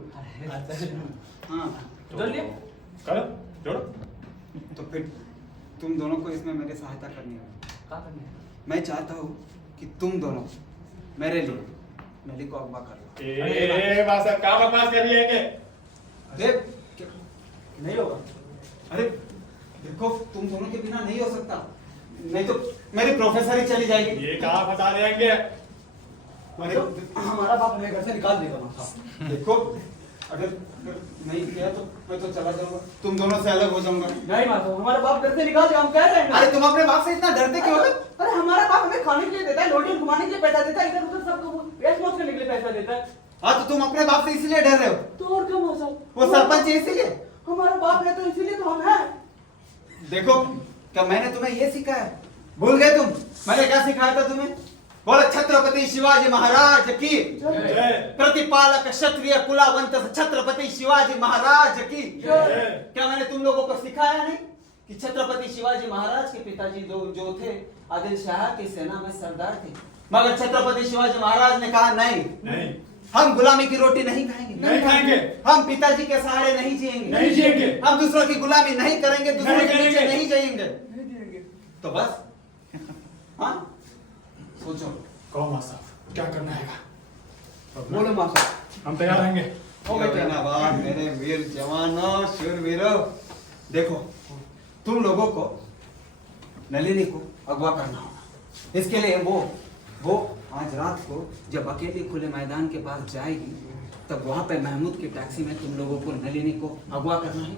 हाँ, जोड़ो। तो फिर तुम दोनों को इसमें मेरी सहायता करनी होगी। मैं चाहता हूँ कि तुम दोनों मेरे लिए नली को अगवा कर लो। मां साहब, क्या बकवास कर रही है? नहीं होगा। अरे देखो, तुम दोनों के बिना नहीं हो सकता, नहीं तो मेरी प्रोफेसरी चली जाएगी। ये कहाँ फंसा देंगे? हमारा बाप हमें घर से निकाल देगा मां साहब। देखो, अगर नहीं किया तो मैं तो चला जाऊंगा, तुम दोनों से अलग हो जाऊंगा। नहीं मां साहब, हमारा बाप घर से निकाल देगा, हम कह रहे हैं। अरे तुम अपने बाप से इतना डरते क्यों हो? अरे हमारा बाप हमें खाने के लिए देता है, रोटी घुमाने के लिए पैसा देता है, इधर उधर सबको ऐश मौज करने के लिए पैसा देता है। हाँ, तो तुम अपने बाप से इसलिए डर रहे हो? तो और क्या मां साहब? वो सरपंच है इसीलिए? हमारा बाप है तो इसीलिए तो हम हैं। देखो, क्या मैंने तुम्हें ये सिखाया? भूल गए तुम? मैंने क्या सिखाया था तुम्हें? बोलो, छत्रपति शिवाजी महाराज की प्रतिपालक क्षत्रिय कुलावंत छत्रपति शिवाजी महाराज की। क्या मैंने तुम लोगों को सिखाया नहीं कि छत्रपति शिवाजी महाराज के पिताजी जो थे आदिल शाह की सेना में सरदार थे, मगर छत्रपति शिवाजी महाराज ने कहा नहीं, हम गुलामी की रोटी नहीं खाएंगे, हम पिताजी के सहारे नहीं जिएंगे, हम दूसरों की गुलामी नहीं करेंगे, दूसरों के नीचे नहीं जाएंगे। तो बस, हाँ, सोचो। कहो मां साहब, क्या करना है? बोलो मां साहब, हम तैयार रहेंगे। मेरे वीर जवानों, शूरवीरों, देखो, तुम लोगों को नलिनी को अगवा करना होगा। इसके लिए वो आज रात को जब अकेले खुले मैदान के पास जाएगी तब वहां पे महमूद की टैक्सी में तुम लोगों को नलिनी को अगवा करना है।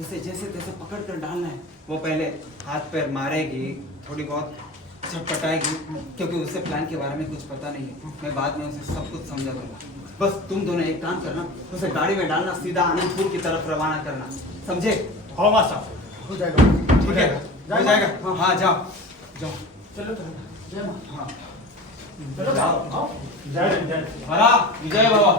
उसे जैसे तैसे पकड़ कर डालना है। वो पहले हाथ पैर मारेगी, थोड़ी बहुत छटपटाएगी, क्योंकि उसे प्लान के बारे में कुछ पता नहीं है। मैं बाद में उसे सब कुछ समझा दूंगा। बस तुम दोनों एक काम करना, उसे गाड़ी में डालना, सीधा आनंदपुर की तरफ रवाना करना, समझे? हाँ मास्टर, हो जाएगा। ठीक है, हो जाएगा। हाँ जाओ जाओ। चलो जय माँ। हाँ चलो जाओ। जय हरा विजय बाबा।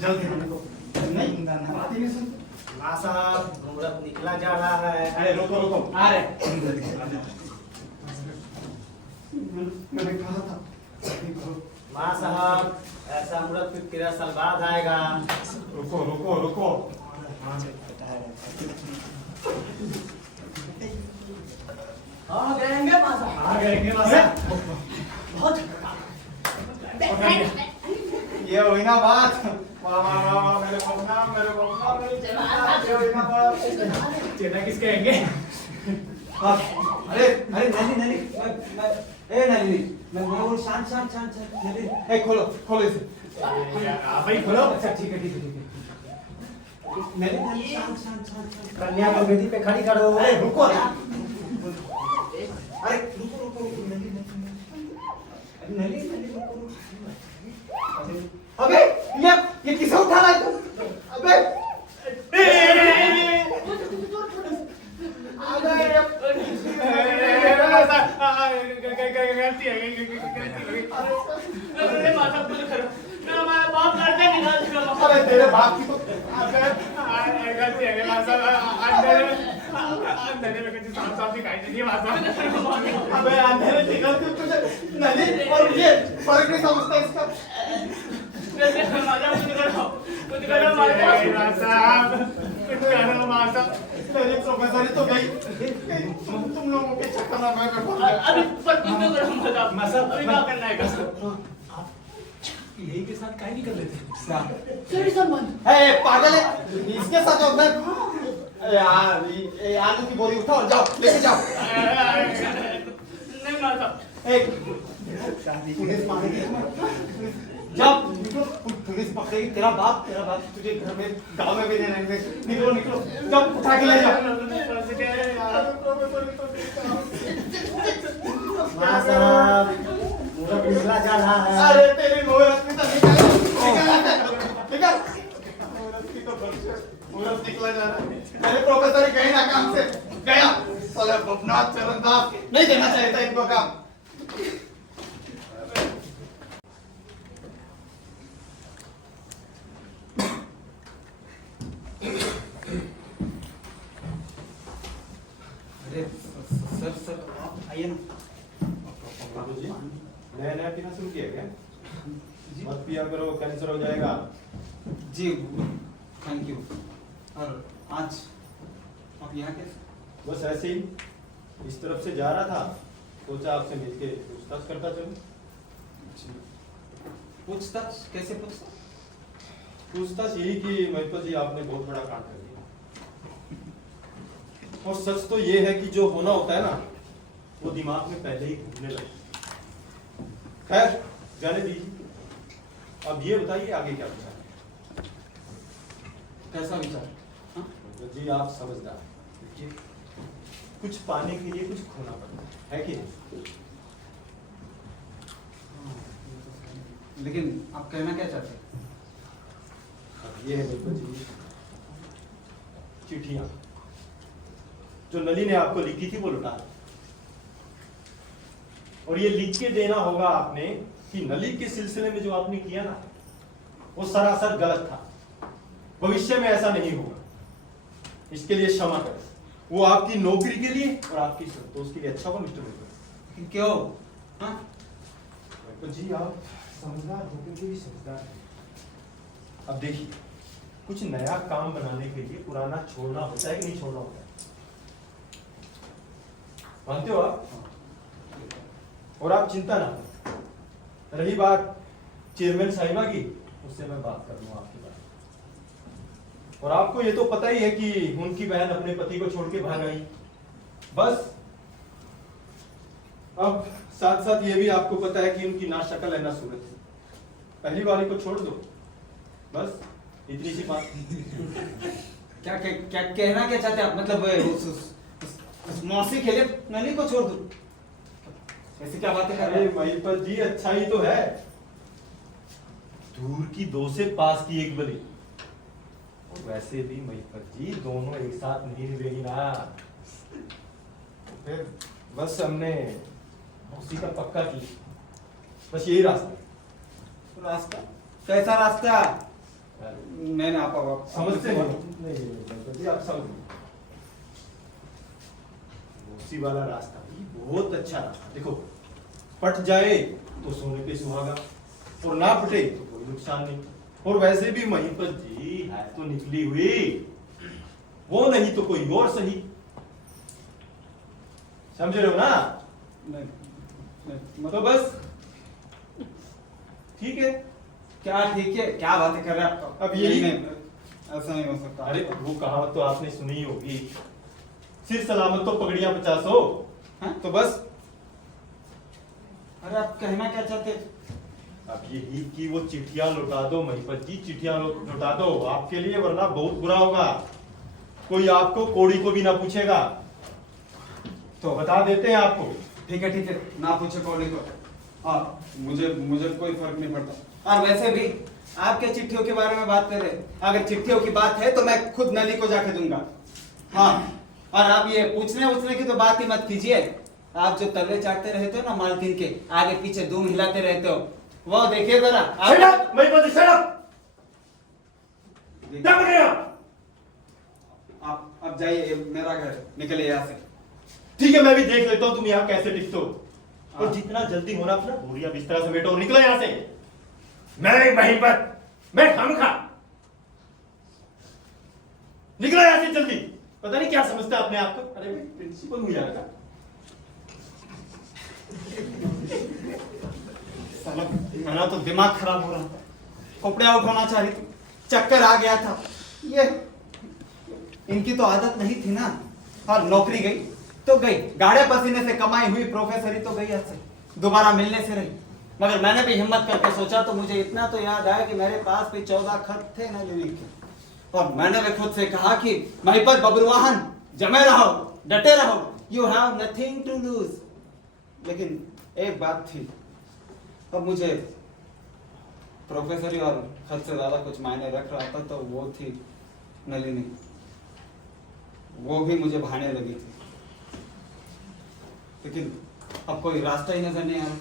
जल्दी नहीं बात ही नहीं सुनते। माँ साहब मुहूर्त निकला जा रहा है। अरे रुको रुको, आ रहे। मैंने कहा था माँ साहब ऐसा मुहूर्त फिर 13 साल बाद आएगा। रुको रुको रुको। हाँ गएंगे माँ साहब। आ गए माँ साहब। बहुत ये हुई ना बात। वाह वाह वाह वाह, मेरे बबना मेरे ये हुई ना बात। चेना किस कहेंगे? अरे अरे नलिनी ए नलिनी, मैं बोल शांत शांत शांत शांत। नलिनी ए खोलो खोलो इसे। भाई खोलो। अच्छा ठीक है ठीक है ठीक है। नलिनी शांत शांत शांत। कन्या को वेदी पे खड़ी करो। अरे रुको ना। अरे रुको रुको नलिनी नलिनी रुको। अबे ये किसे उठा रहा है तू? अबे गलती है अरे माता कुछ करो। मेरा बाप लड़के निकाल। अबे तेरे बाप की तो गलती है माता। अंधेरे में कुछ साफ साफ दिखाई नहीं दिया माता। अबे अंधेरे निकलती तुझे नहीं और ये फर्क नहीं समझता इसका। कुछ करो माता। मेरी प्रोफेसर तो गई। तुम लोगों के चक्कर में मैं अभी पर कुछ तो करो मजाक। अभी क्या करना है? यही के साथ काहे नहीं कर लेते? तेरी संबंध। ए पागल है, इसके साथ होता है यार। ये आलू की बोरी उठाओ, जाओ लेके जाओ। नहीं माता। एक पुलिस जब पुलिस पकड़ेगी तेरा बाप तुझे घर में गांव में भी नहीं रहेंगे। निकलो निकलो, जब उठा के ले जाओ। माँ साहब मुहूर्त निकला जा रहा है। अरे तेरी मुहूर्त में तो निकल मुहूर्त निकला जा रहा है। मेरे प्रोफेसर गए ना काम से गया। साले बपनाथ चरणदास नहीं देना चाहिए था इनको काम। अरे आइए ना। बाबू जी नया नया पीना शुरू किया क्या? मत पिया करो, कैंसर हो जाएगा। जी थैंक यू। और आज आप यहाँ कैसे? बस ऐसे ही इस तरफ से जा रहा था, सोचा आपसे मिलके पूछताछ करता चलूं। पूछताछ कैसे पूछताछ? पूछताछ यही कि महिपत जी आपने बहुत बड़ा काम कर दिया, और सच तो ये है कि जो होना होता है ना वो दिमाग में पहले ही घूमने लगता है। खैर जाने दीजिए, अब ये बताइए आगे क्या विचार है? कैसा विचार? हाँ? जी आप समझदार, देखिए कुछ पाने के लिए कुछ खोना पड़ता है कि नहीं? लेकिन आप कहना क्या चाहते हैं? अब ये है महिपत जी, चिट्ठियां जो नली ने आपको लिखी थी वो लौटा दी। और ये लिख के देना होगा आपने कि नली के सिलसिले में जो आपने किया ना वो सरासर गलत था, भविष्य में ऐसा नहीं होगा, इसके लिए क्षमा करें। वो आपकी नौकरी के लिए और आपकी संतोष के लिए अच्छा होगा मिस्टर महिपत। क्यों? हाँ? महिपत जी आप समझदार होकर के भी समझदार हैं। अब देखिए कुछ नया काम बनाने के लिए पुराना छोड़ना होता है कि नहीं छोड़ना होता है, मानते हो आप? और आप चिंता ना करें, रही बात चेयरमैन साहिबा की, उससे मैं बात कर लूंगा आपकी बात। और आपको ये तो पता ही है कि उनकी बहन अपने पति को छोड़ के भाग आई। बस अब साथ साथ ये भी आपको पता है कि उनकी ना शक्ल है ना सूरत है, पहली वाली को छोड़ दो, बस इतनी सी बात। क्या कहना क्या चाहते हैं आप? मतलब उस मौसी के लिए नली को छोड़ दूं? ऐसी क्या बातें कर रहे अरे हैं? महिपत जी अच्छा ही तो है, दूर की दो से पास की एक बली। और वैसे भी महिपत जी दोनों एक साथ नहीं निभेगी ना, तो फिर बस हमने उसी का पक्का किया, बस यही रास्ता। रास्ता? कैसा रास्ता? मैंने आप समझते नहीं महिपत जी, आप समझ उसी वाला रास्ता भी बहुत अच्छा रास्ता। देखो पट जाए तो सोने पे सुहागा, और ना पटे तो कोई नुकसान नहीं। और वैसे भी महिपत जी है तो निकली हुई, वो नहीं तो कोई और सही, समझ रहे हो ना? तो बस ठीक है। क्या ठीक है? क्या बातें कर रहे हैं आप? अब यही ऐसा नहीं हो सकता। अरे वो कहावत तो आपने सुनी होगी, सिर सलामत तो पगड़ियां 50 हो। तो बस अरे आप कहना क्या चाहते हैं? अब यही कि वो चिट्ठियां लौटा दो महिपत जी, चिट्ठियां लौटा दो आपके लिए, वरना बहुत बुरा होगा, कोई आपको कोड़ी को भी ना पूछेगा। तो बता देते हैं आपको। ठीक है ना पूछे कौड़ी को। हाँ मुझे कोई फर्क नहीं पड़ता। और वैसे भी आपके चिट्ठियों के बारे में बात कर रहे, अगर चिट्ठियों की बात है तो मैं खुद नली को जाके दूंगा। हाँ और आप ये पूछने की तो बात ही मत कीजिए। आप जो तवे चाटते रहते हो ना मालकिन के आगे पीछे दूम हिलाते रहते हो, वो देखिए जरा। आप अब जाइए, मेरा घर, निकलिए यहाँ से। ठीक है मैं भी देख लेता हूँ तुम यहाँ कैसे टिकते हो, और जितना जल्दी होना अपना बोरिया बिस्तरा समेटो और निकलो यहाँ से। मैं महिपत, मैं खामखा, निकलो यहाँ से जल्दी। पता नहीं क्या समझता अपने आप को। अरे मैं प्रिंसिपल हूँ यहाँ का। साला मेरा तो दिमाग खराब हो रहा था, कपड़े आउट होना चाह रही थी, चक्कर आ गया था। ये इनकी तो आदत नहीं थी ना। और नौकरी गई तो गई, गाड़े पसीने से कमाई हुई प्रोफेसरी तो गई ऐसे, दोबारा मिलने से रही। मगर मैंने भी हिम्मत करके सोचा तो मुझे इतना तो याद आया कि मेरे पास भी 14 खत थे ना लिली के, और मैंने भी खुद से कहा कि महिपत बब्रुवाहन जमे रहो, डटे रहो, you have nothing to lose. लेकिन एक बात थी, अब मुझे प्रोफेसरी और खत से ज्यादा कुछ मायने रख रहा था, तो वो थी नलिनी। वो भी मुझे भाने लगी थी, लेकिन अब कोई रास्ता ही नजर नहीं आ रहा।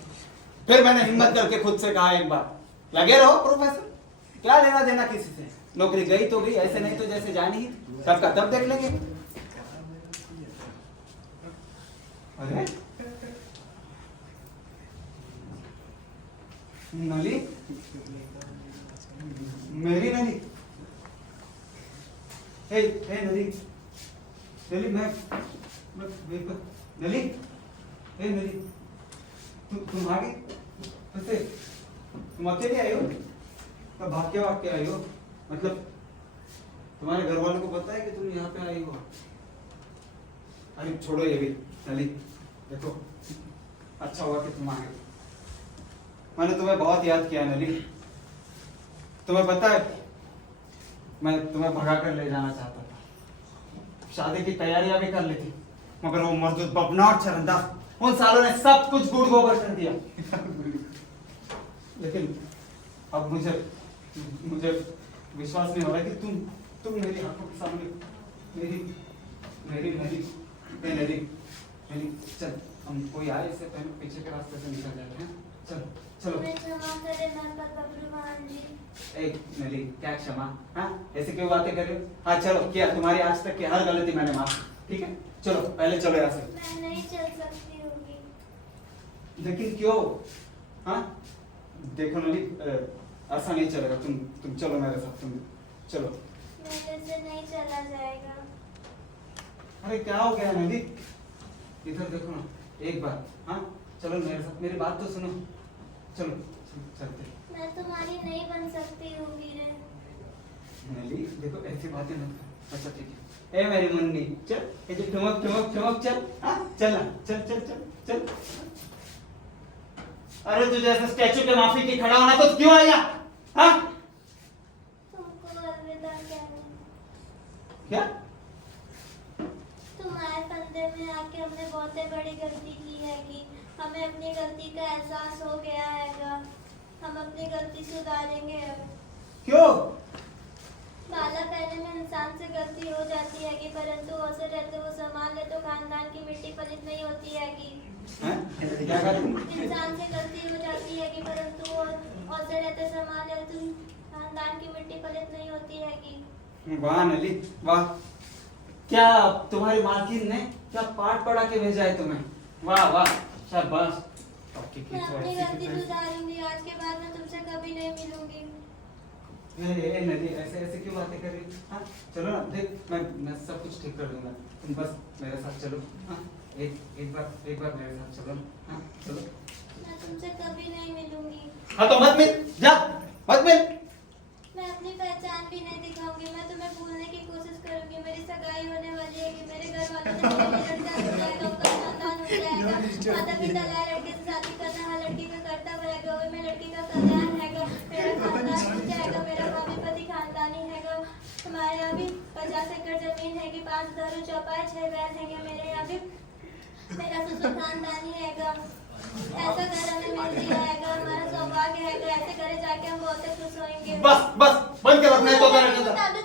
फिर मैंने हिम्मत करके खुद से कहा एक बार, लगे रहो प्रोफेसर, क्या लेना देना किसी से, नौकरी गई तो गई, ऐसे नहीं तो जैसे जानी ही, सबका तब देख लेंगे। अरे नली, मेरी नली, हे नली, नली मैं नली, हे नली, तुम आ गई? कैसे? तुम अकेले आई हो? तो भाग के आई हो? मतलब तुम्हारे घर वालों को पता है कि तुम यहाँ पे आई हो? अरे छोड़ो ये भी नली, देखो अच्छा हुआ कि तुम आ गए। मैंने तुम्हें बहुत याद किया नली। तुम्हें पता है मैं तुम्हें भगा कर ले जाना चाहता था, शादी की तैयारियां भी कर ली थी, मगर वो मर्दूद बपना और चरंदा उन सालों ने सब कुछ गुड़ गोबर कर दिया। लेकिन अब मुझे विश्वास नहीं हो रहा कि तुम मेरी आंखों के सामने मेरी चल, हम कोई आए इससे पहले पीछे के रास्ते से निकल जाते हैं। चलो एक नली, क्या क्षमा? हाँ ऐसे क्यों बातें कर रहे हो? हाँ चलो, किया तुम्हारी आज तक की हर गलती मैंने माफ, ठीक है? चलो पहले चलो यहाँ से। मैं नहीं चल सकती होगी। लेकिन क्यों? हाँ देखो नली, ऐसा नहीं चलेगा। तुम चलो मेरे साथ, तुम चलो। मेरे से नहीं चला जाएगा। अरे क्या हो गया नली? इधर देखो ना एक बार। हाँ चलो मेरे साथ, मेरी बात तो सुनो। चलो चलते। मैं तुम्हारी नहीं बन सकती होगी रे। नली देखो ऐसी बातें मत कर। अच्छा ठीक है, ए मेरी मुन्नी चल, ये जो ठुमक चल। हाँ चल ना, चल। अरे तुझे ऐसे स्टैचू के माफी की खड़ा होना तो क्यों आया? हाँ तुमको अलविदा कहने। क्या? तुम्हारे फंदे में आके हमने बहुत बड़ी गलती की है कि हमें अपनी गलती का एहसास हो गया है। हम अपनी गलती सुधारेंगे अब। क्यों? माला पहनने में इंसान से गलती हो जाती है कि परंतु औसत रहते वो संभाल ले तो खानदान की मिट्टी पलित नहीं होती है कि क्या कर? इंसान से गलती हो जाती है कि परंतु औसत रहते संभाल ले तो खानदान की मिट्टी पलित नहीं होती है कि। वाह नली वाह, क्या तुम्हारी मालकिन ने क्या पाठ पढ़ा के भेजा है तुम्हें? वाह वाह शाबाश। मैं अपनी गलती सुधारूंगी, आज के बाद मैं तुमसे कभी नहीं मिलूंगी। ए नदी ऐसे क्यों बातें कर रही? हाँ चलो ना, देख मैं सब कुछ ठीक कर दूंगा, तुम बस मेरे साथ चलो। हाँ एक बार मेरे साथ चलो। हाँ चलो। मैं तुमसे कभी नहीं मिलूंगी। हाँ तो मत मिल, जा मत मिल। मैं अपनी पहचान भी नहीं दिखाऊंगी। मैं तुम्हें भूलने की कोशिश करूंगी। मेरी सगाई होने वाली है कि मेरे घर वालों से लड़का हो जाएगा, उसका खानदान हो जाएगा। माता पिता लाए लड़के से शादी करना हर लड़की का कर्तव्य है। वो में लड़की का कल्याण है। मेरा खानदान हो जाएगा। मेरा भाभी पति खानदानी है। हमारे यहाँ भी 50 एकड़ जमीन है कि 5 दर चौपाई 6 बैल है। मेरे यहाँ भी मेरा ससुर खानदानी है। ऐसा घर हमें मिल दिया है। हमारा सौभाग्य है। ऐसे घरे जाके हम बहुत खुश होंगे। बस बंद कर अपने तो कर।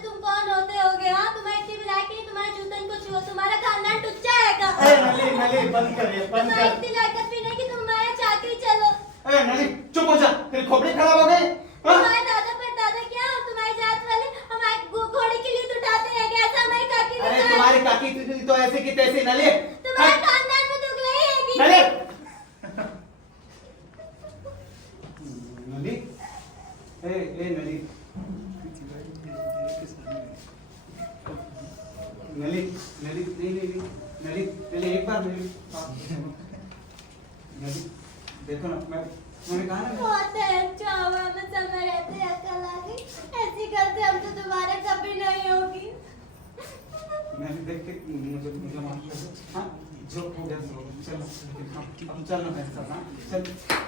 तुम कौन होते होगे? हाँ तुम्हारी इतनी लायक नहीं, तुम्हारे जूतन को छुओ, तुम्हारा खानदान टुच्चा है। अरे नली बंद कर ये, बंद तुम्हारी कर। इतनी लायकत भी नहीं कि तुम हमारे चाकरी चलो। अरे नली चुप हो जा, तेरी खोपड़ी खराब हो गई। तुम्हारे दादा परदादा क्या हो? तुम्हारी जात वाले हमारे घोड़े के लिए उठाते हैं कि ऐसा हमारी काकी ने अरे कहा है। तुम्हारी काकी तो ऐसी की तैसी नली। तुम्हारे खानदान में दुगले ही है कि नली ए नली नली एक बार मेरी नली देखो ना, मैंने कहा ना बहुत अच्छा हुआ। मैं समय रहते अकल आ गई। ऐसी गलती हम तो दोबारा कभी नहीं होगी। मैंने देख के मुझे माफ कर दो। हाँ जो हो गया सो चल, अब चल ना मेरे साथ। हाँ चल।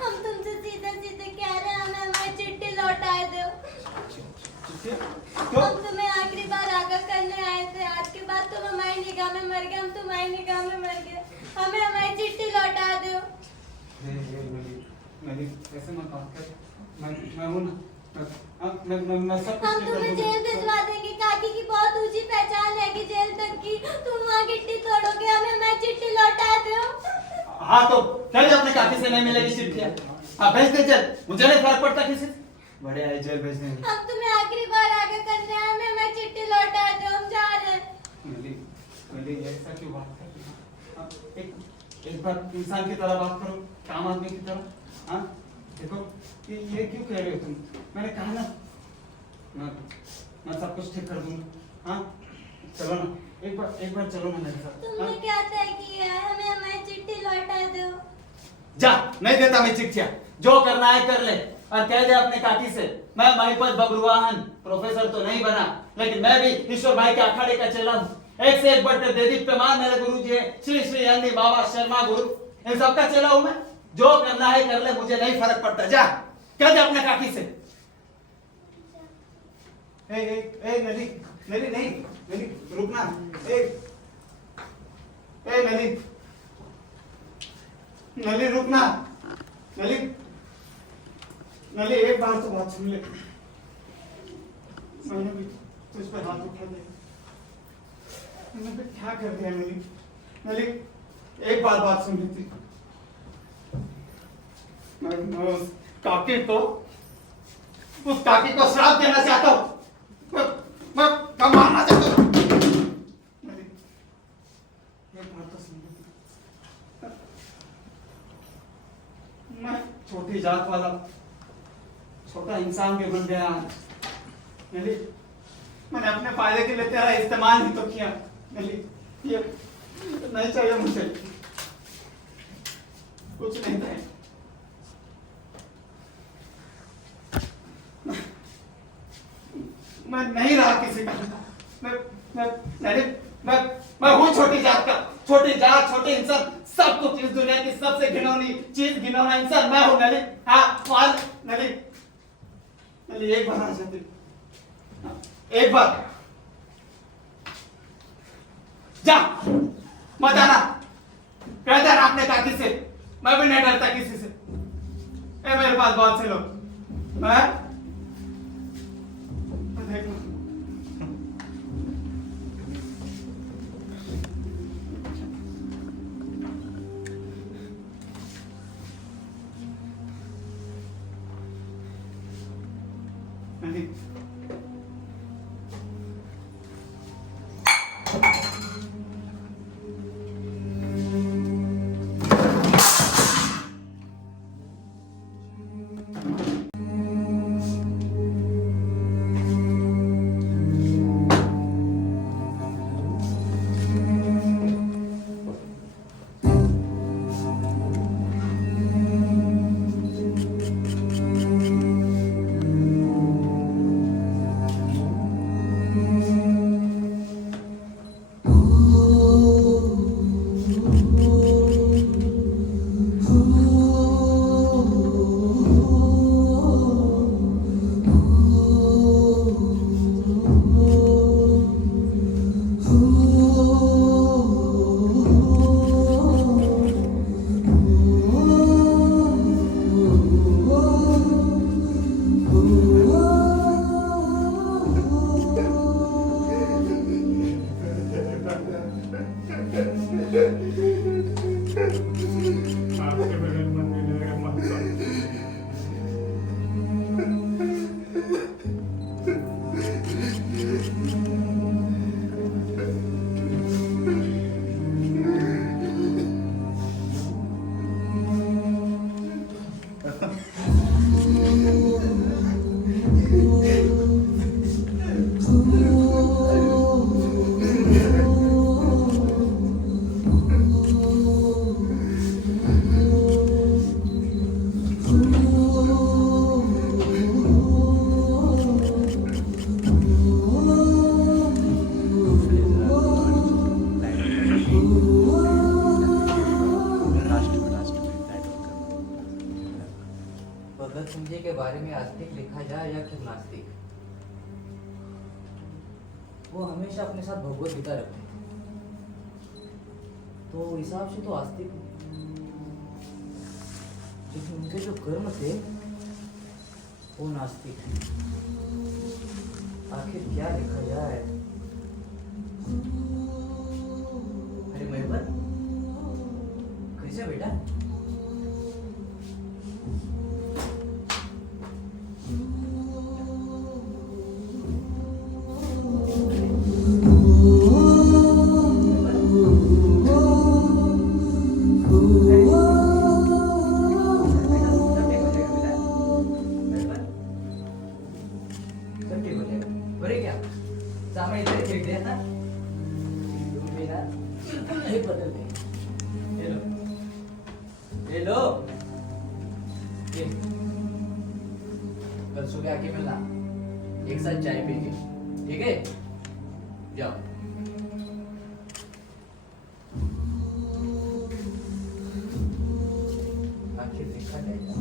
हम तुमसे सीधे सीधे कह रहे हैं, हमें हमारी चिट्ठी लौटाए दो। हम तुम्हें आखिरी बार आगाह करने आए थे। आज के बाद तुम हमारी निगाह में मर गए, हम तुम्हारी निगाह में मर गए। हमें हमारी चिट्ठी लौटा दो। नली ऐसे मत बात कर। मैं हूँ ना, मैं सब हम तुम्हें जेल भिजवा देंगे। काकी की बहुत ऊंची पहचान है कि जेल तक की। तुम वहाँ गिट्टी तोड़ोगे, हमें हमारी चिट्ठी लौटा दो। हाँ तो चल, अपने काकी से नहीं मिलेगी चिट्ठियाँ। हाँ भेज दे, चल, मुझे नहीं फर्क पड़ता किसी से। बड़े आए जेल भेजने में। हम तुम्हें आखिरी बार आगे करने आए, हमें हमारी चिट्ठी लौटा दो। हम जा रहे हैं। नली ऐसा क्यों बात कर रही हो? एक बार इंसान की तरह बात करो, काम आदमी की तरह। हाँ देखो ये क्यों कह रहे हो तुम? मैंने कहा ना मैं सब कुछ ठीक कर दूंगा। हाँ चलो ना, एक बार चलो ना मेरे साथ। तुमने क्या तय किया है? हमें हमारी चिट्ठी लौटा दो। जा, नहीं देता मैं चिट्ठियां। जो करना है कर ले और कह दे अपने काकी से मैं महिपत बबरुआहन प्रोफेसर तो नहीं बना, लेकिन मैं भी ईश्वर भाई के अखाड़े का चेला हूँ। एक से एक बढ़कर देवी प्रमाण मेरे गुरु जी है, श्री श्री अंधी बाबा शर्मा गुरु, इन सबका चेला हूँ मैं। जो करना है कर ले, मुझे नहीं फर्क पड़ता। जा कह दे अपने काकी से। नली नहीं रुकना। नली रुकना। नली एक बार तो बात सुन ले। मैंने भी तुझ पर हाथ उठा दिया, मैंने भी क्या कर दिया। नली एक बात सुन लेती। मैं उस काकी को श्राप देना चाहता हूँ। मैं मारना चाहता हूँ। मैं छोटी जात वाला छोटा इंसान भी बन गया। मैंने अपने फायदे के लिए तेरा इस्तेमाल ही तो किया। ये नहीं चाहिए मुझे, कुछ नहीं चाहिए। मैं नहीं रहा किसी का। मैं हूँ छोटी जात का, छोटी जात, छोटे इंसान, सब कुछ इस दुनिया की सबसे घिनौनी चीज, घिनौना इंसान मैं हूँ। नली हाँ नली एक बार आ जाती, एक बार जा, मत आना। कहता ना अपने काकी से, मैं भी नहीं डरता किसी से। मेरे पास बहुत से लोग देख लो। भगत सिंह जी के बारे में आस्तिक लिखा जाए या फिर नास्तिक, वो हमेशा अपने साथ भगवत गीता रखते हैं, तो हिसाब से तो आस्तिक। लेकिन उनके जो कर्म थे वो नास्तिक है। आखिर क्या लिखा जाए? अरे महिपत, कैसे बेटा? कल सुबह आके मिलना, एक साथ चाय पिएंगे, ठीक है? जाओ। आखिर देखा जाएगा।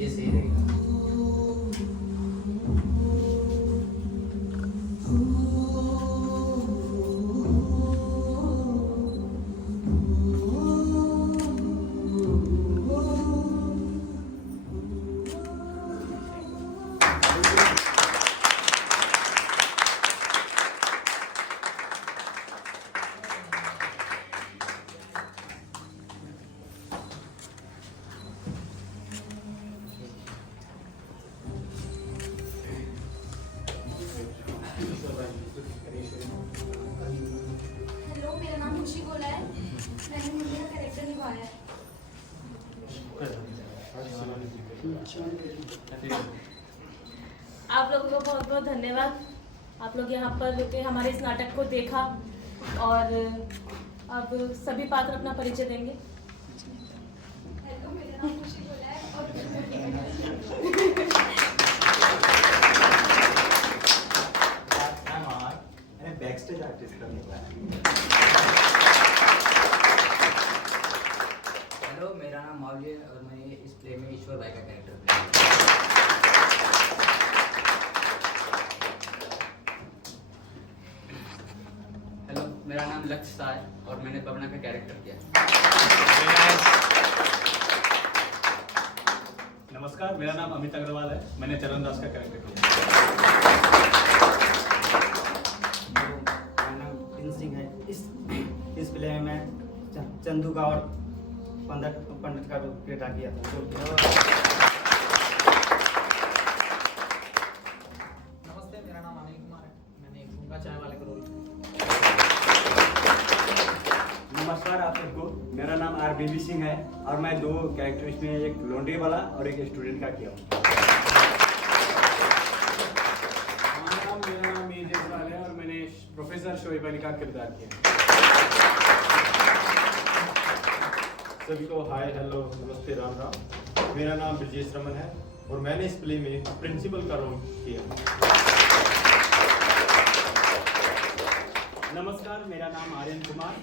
ये सही रहेगा। हेलो, मेरा नाम खुशी गोला है। मैंने मुंडे का कैरेक्टर निभाया है। आप लोगों को बहुत बहुत धन्यवाद। आप लोग यहाँ पर रुके, हमारे इस नाटक को देखा और अब सभी पात्र अपना परिचय देंगे। हेलो, मेरा नाम खुशी गोला है और बैक स्टेज आर्टिस्ट का हेलो, मेरा नाम मावली है और मैं इस प्ले में ईश्वर भाई का कैरेक्टर प्ले हेलो, मेरा नाम लक्ष्य शाह है और मैंने पवना का कैरेक्टर किया। नमस्कार, मेरा नाम अमित अग्रवाल है, मैंने चरण दास का कैरेक्टर किया। मेरा नाम प्रिंस सिंह है। इस प्ले में मैं चंदू का और पंडित का रोल किया था। नमस्ते, मेरा नाम अनिल कुमार है। मैंने एक गूंगा चाय वाले का रोल किया। नमस्कार आप सबको, मेरा नाम RBB सिंह है और मैं 2 कैरेक्टर इसमें एक लॉन्ड्री वाला और एक स्टूडेंट का किया हूँ। मेरा नाम मीर जसवाल है और मैंने प्रोफेसर शोएब अली का किरदार किया। सभी को हाय, हेलो, नमस्ते, राम राम। मेरा नाम ब्रजेश रमन है और मैंने इस प्ले में प्रिंसिपल का रोल किया। नमस्कार, मेरा नाम आर्यन कुमार,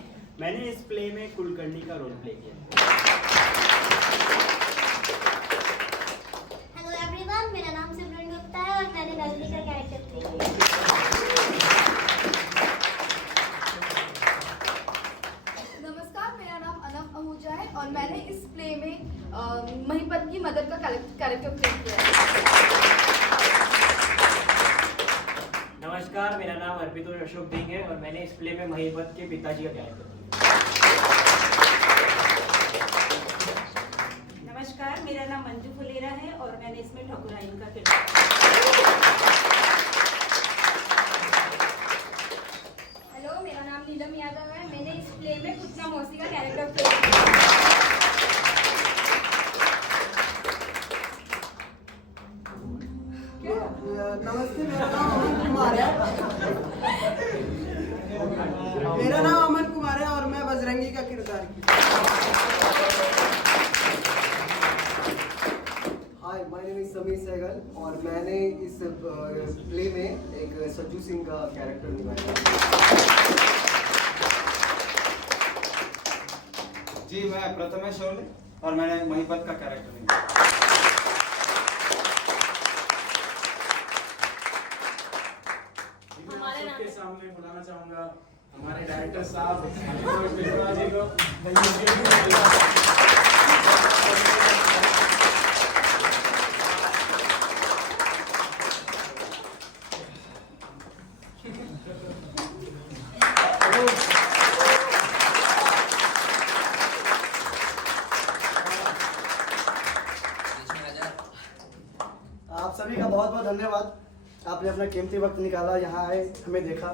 मैंने इस प्ले में कुलकर्णी का रोल प्ले किया। हेलो एवरीवन, मेरा नाम सिमरन गुप्ता है और मैंने रजनी का कैरेक्टर प्ले किया। नमस्कार, मेरा नाम अनम आहूजा है और मैंने इस प्ले में महिपत की मदर का कैरेक्टर प्ले किया है। नमस्कार, मेरा नाम अर्पितोष अशोक सिंह है और मैंने इस प्ले में महिपत के पिताजी का कैरेक्टर किया। नमस्कार, मेरा नाम मंजू फुलेरा है और मैंने इसमें ठकुराइन का किरदार। हेलो, मेरा नाम नीलम यादव है। मैंने इस प्ले में पुतना मौसी का कैरेक्टर प्ले किया। नमस्ते, मेरा नाम अमन कुमार है। मेरा नाम अमन कुमार है और मैं बजरंगी का किरदार किया। Hi, my name is Sameer Sehgal और मैंने इस प्ले में एक सज्जू सिंह का कैरेक्टर निभाया। जी, मैं प्रथमेश शोले और मैंने महिपत का कैरेक्टर निभाया। हमारे नाम सबके सामने बुलाना चाहूंगा हमारे डायरेक्टर साहब आशुतोष मिश्रा जी को। आप सभी का बहुत बहुत धन्यवाद। आपने अपना कीमती वक्त निकाला, यहाँ आए, हमें देखा।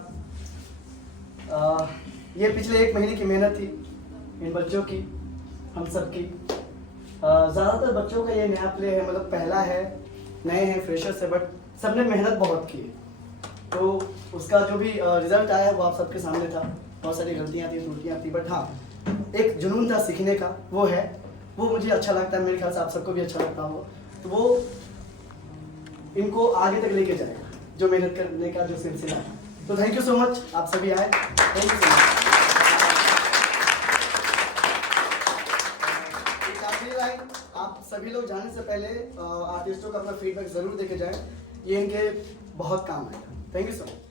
ये पिछले 1 महीने की मेहनत थी इन बच्चों की, हम सब की। ज़्यादातर बच्चों का ये नया प्ले है, मतलब पहला है, नए हैं, फ्रेशर्स है, बट सबने मेहनत बहुत की। तो उसका जो भी रिजल्ट आया वो आप सबके सामने था। बहुत सारी गलतियाँ थी, त्रुटियाँ थी, बट हाँ, एक जुनून था सीखने का, वो है। वो मुझे अच्छा लगता है, मेरे ख्याल से आप सबको भी अच्छा लगता हो। तो वो इनको आगे तक लेके जाएगा, जो मेहनत करने का जो सिलसिला है। तो थैंक यू सो मच, आप सभी आए, थैंक यू सो मच। एक आखिरी लाइन, आप सभी लोग जाने से पहले आर्टिस्टों का अपना फीडबैक जरूर देके जाएं, ये इनके बहुत काम आएगा। Thank you so much.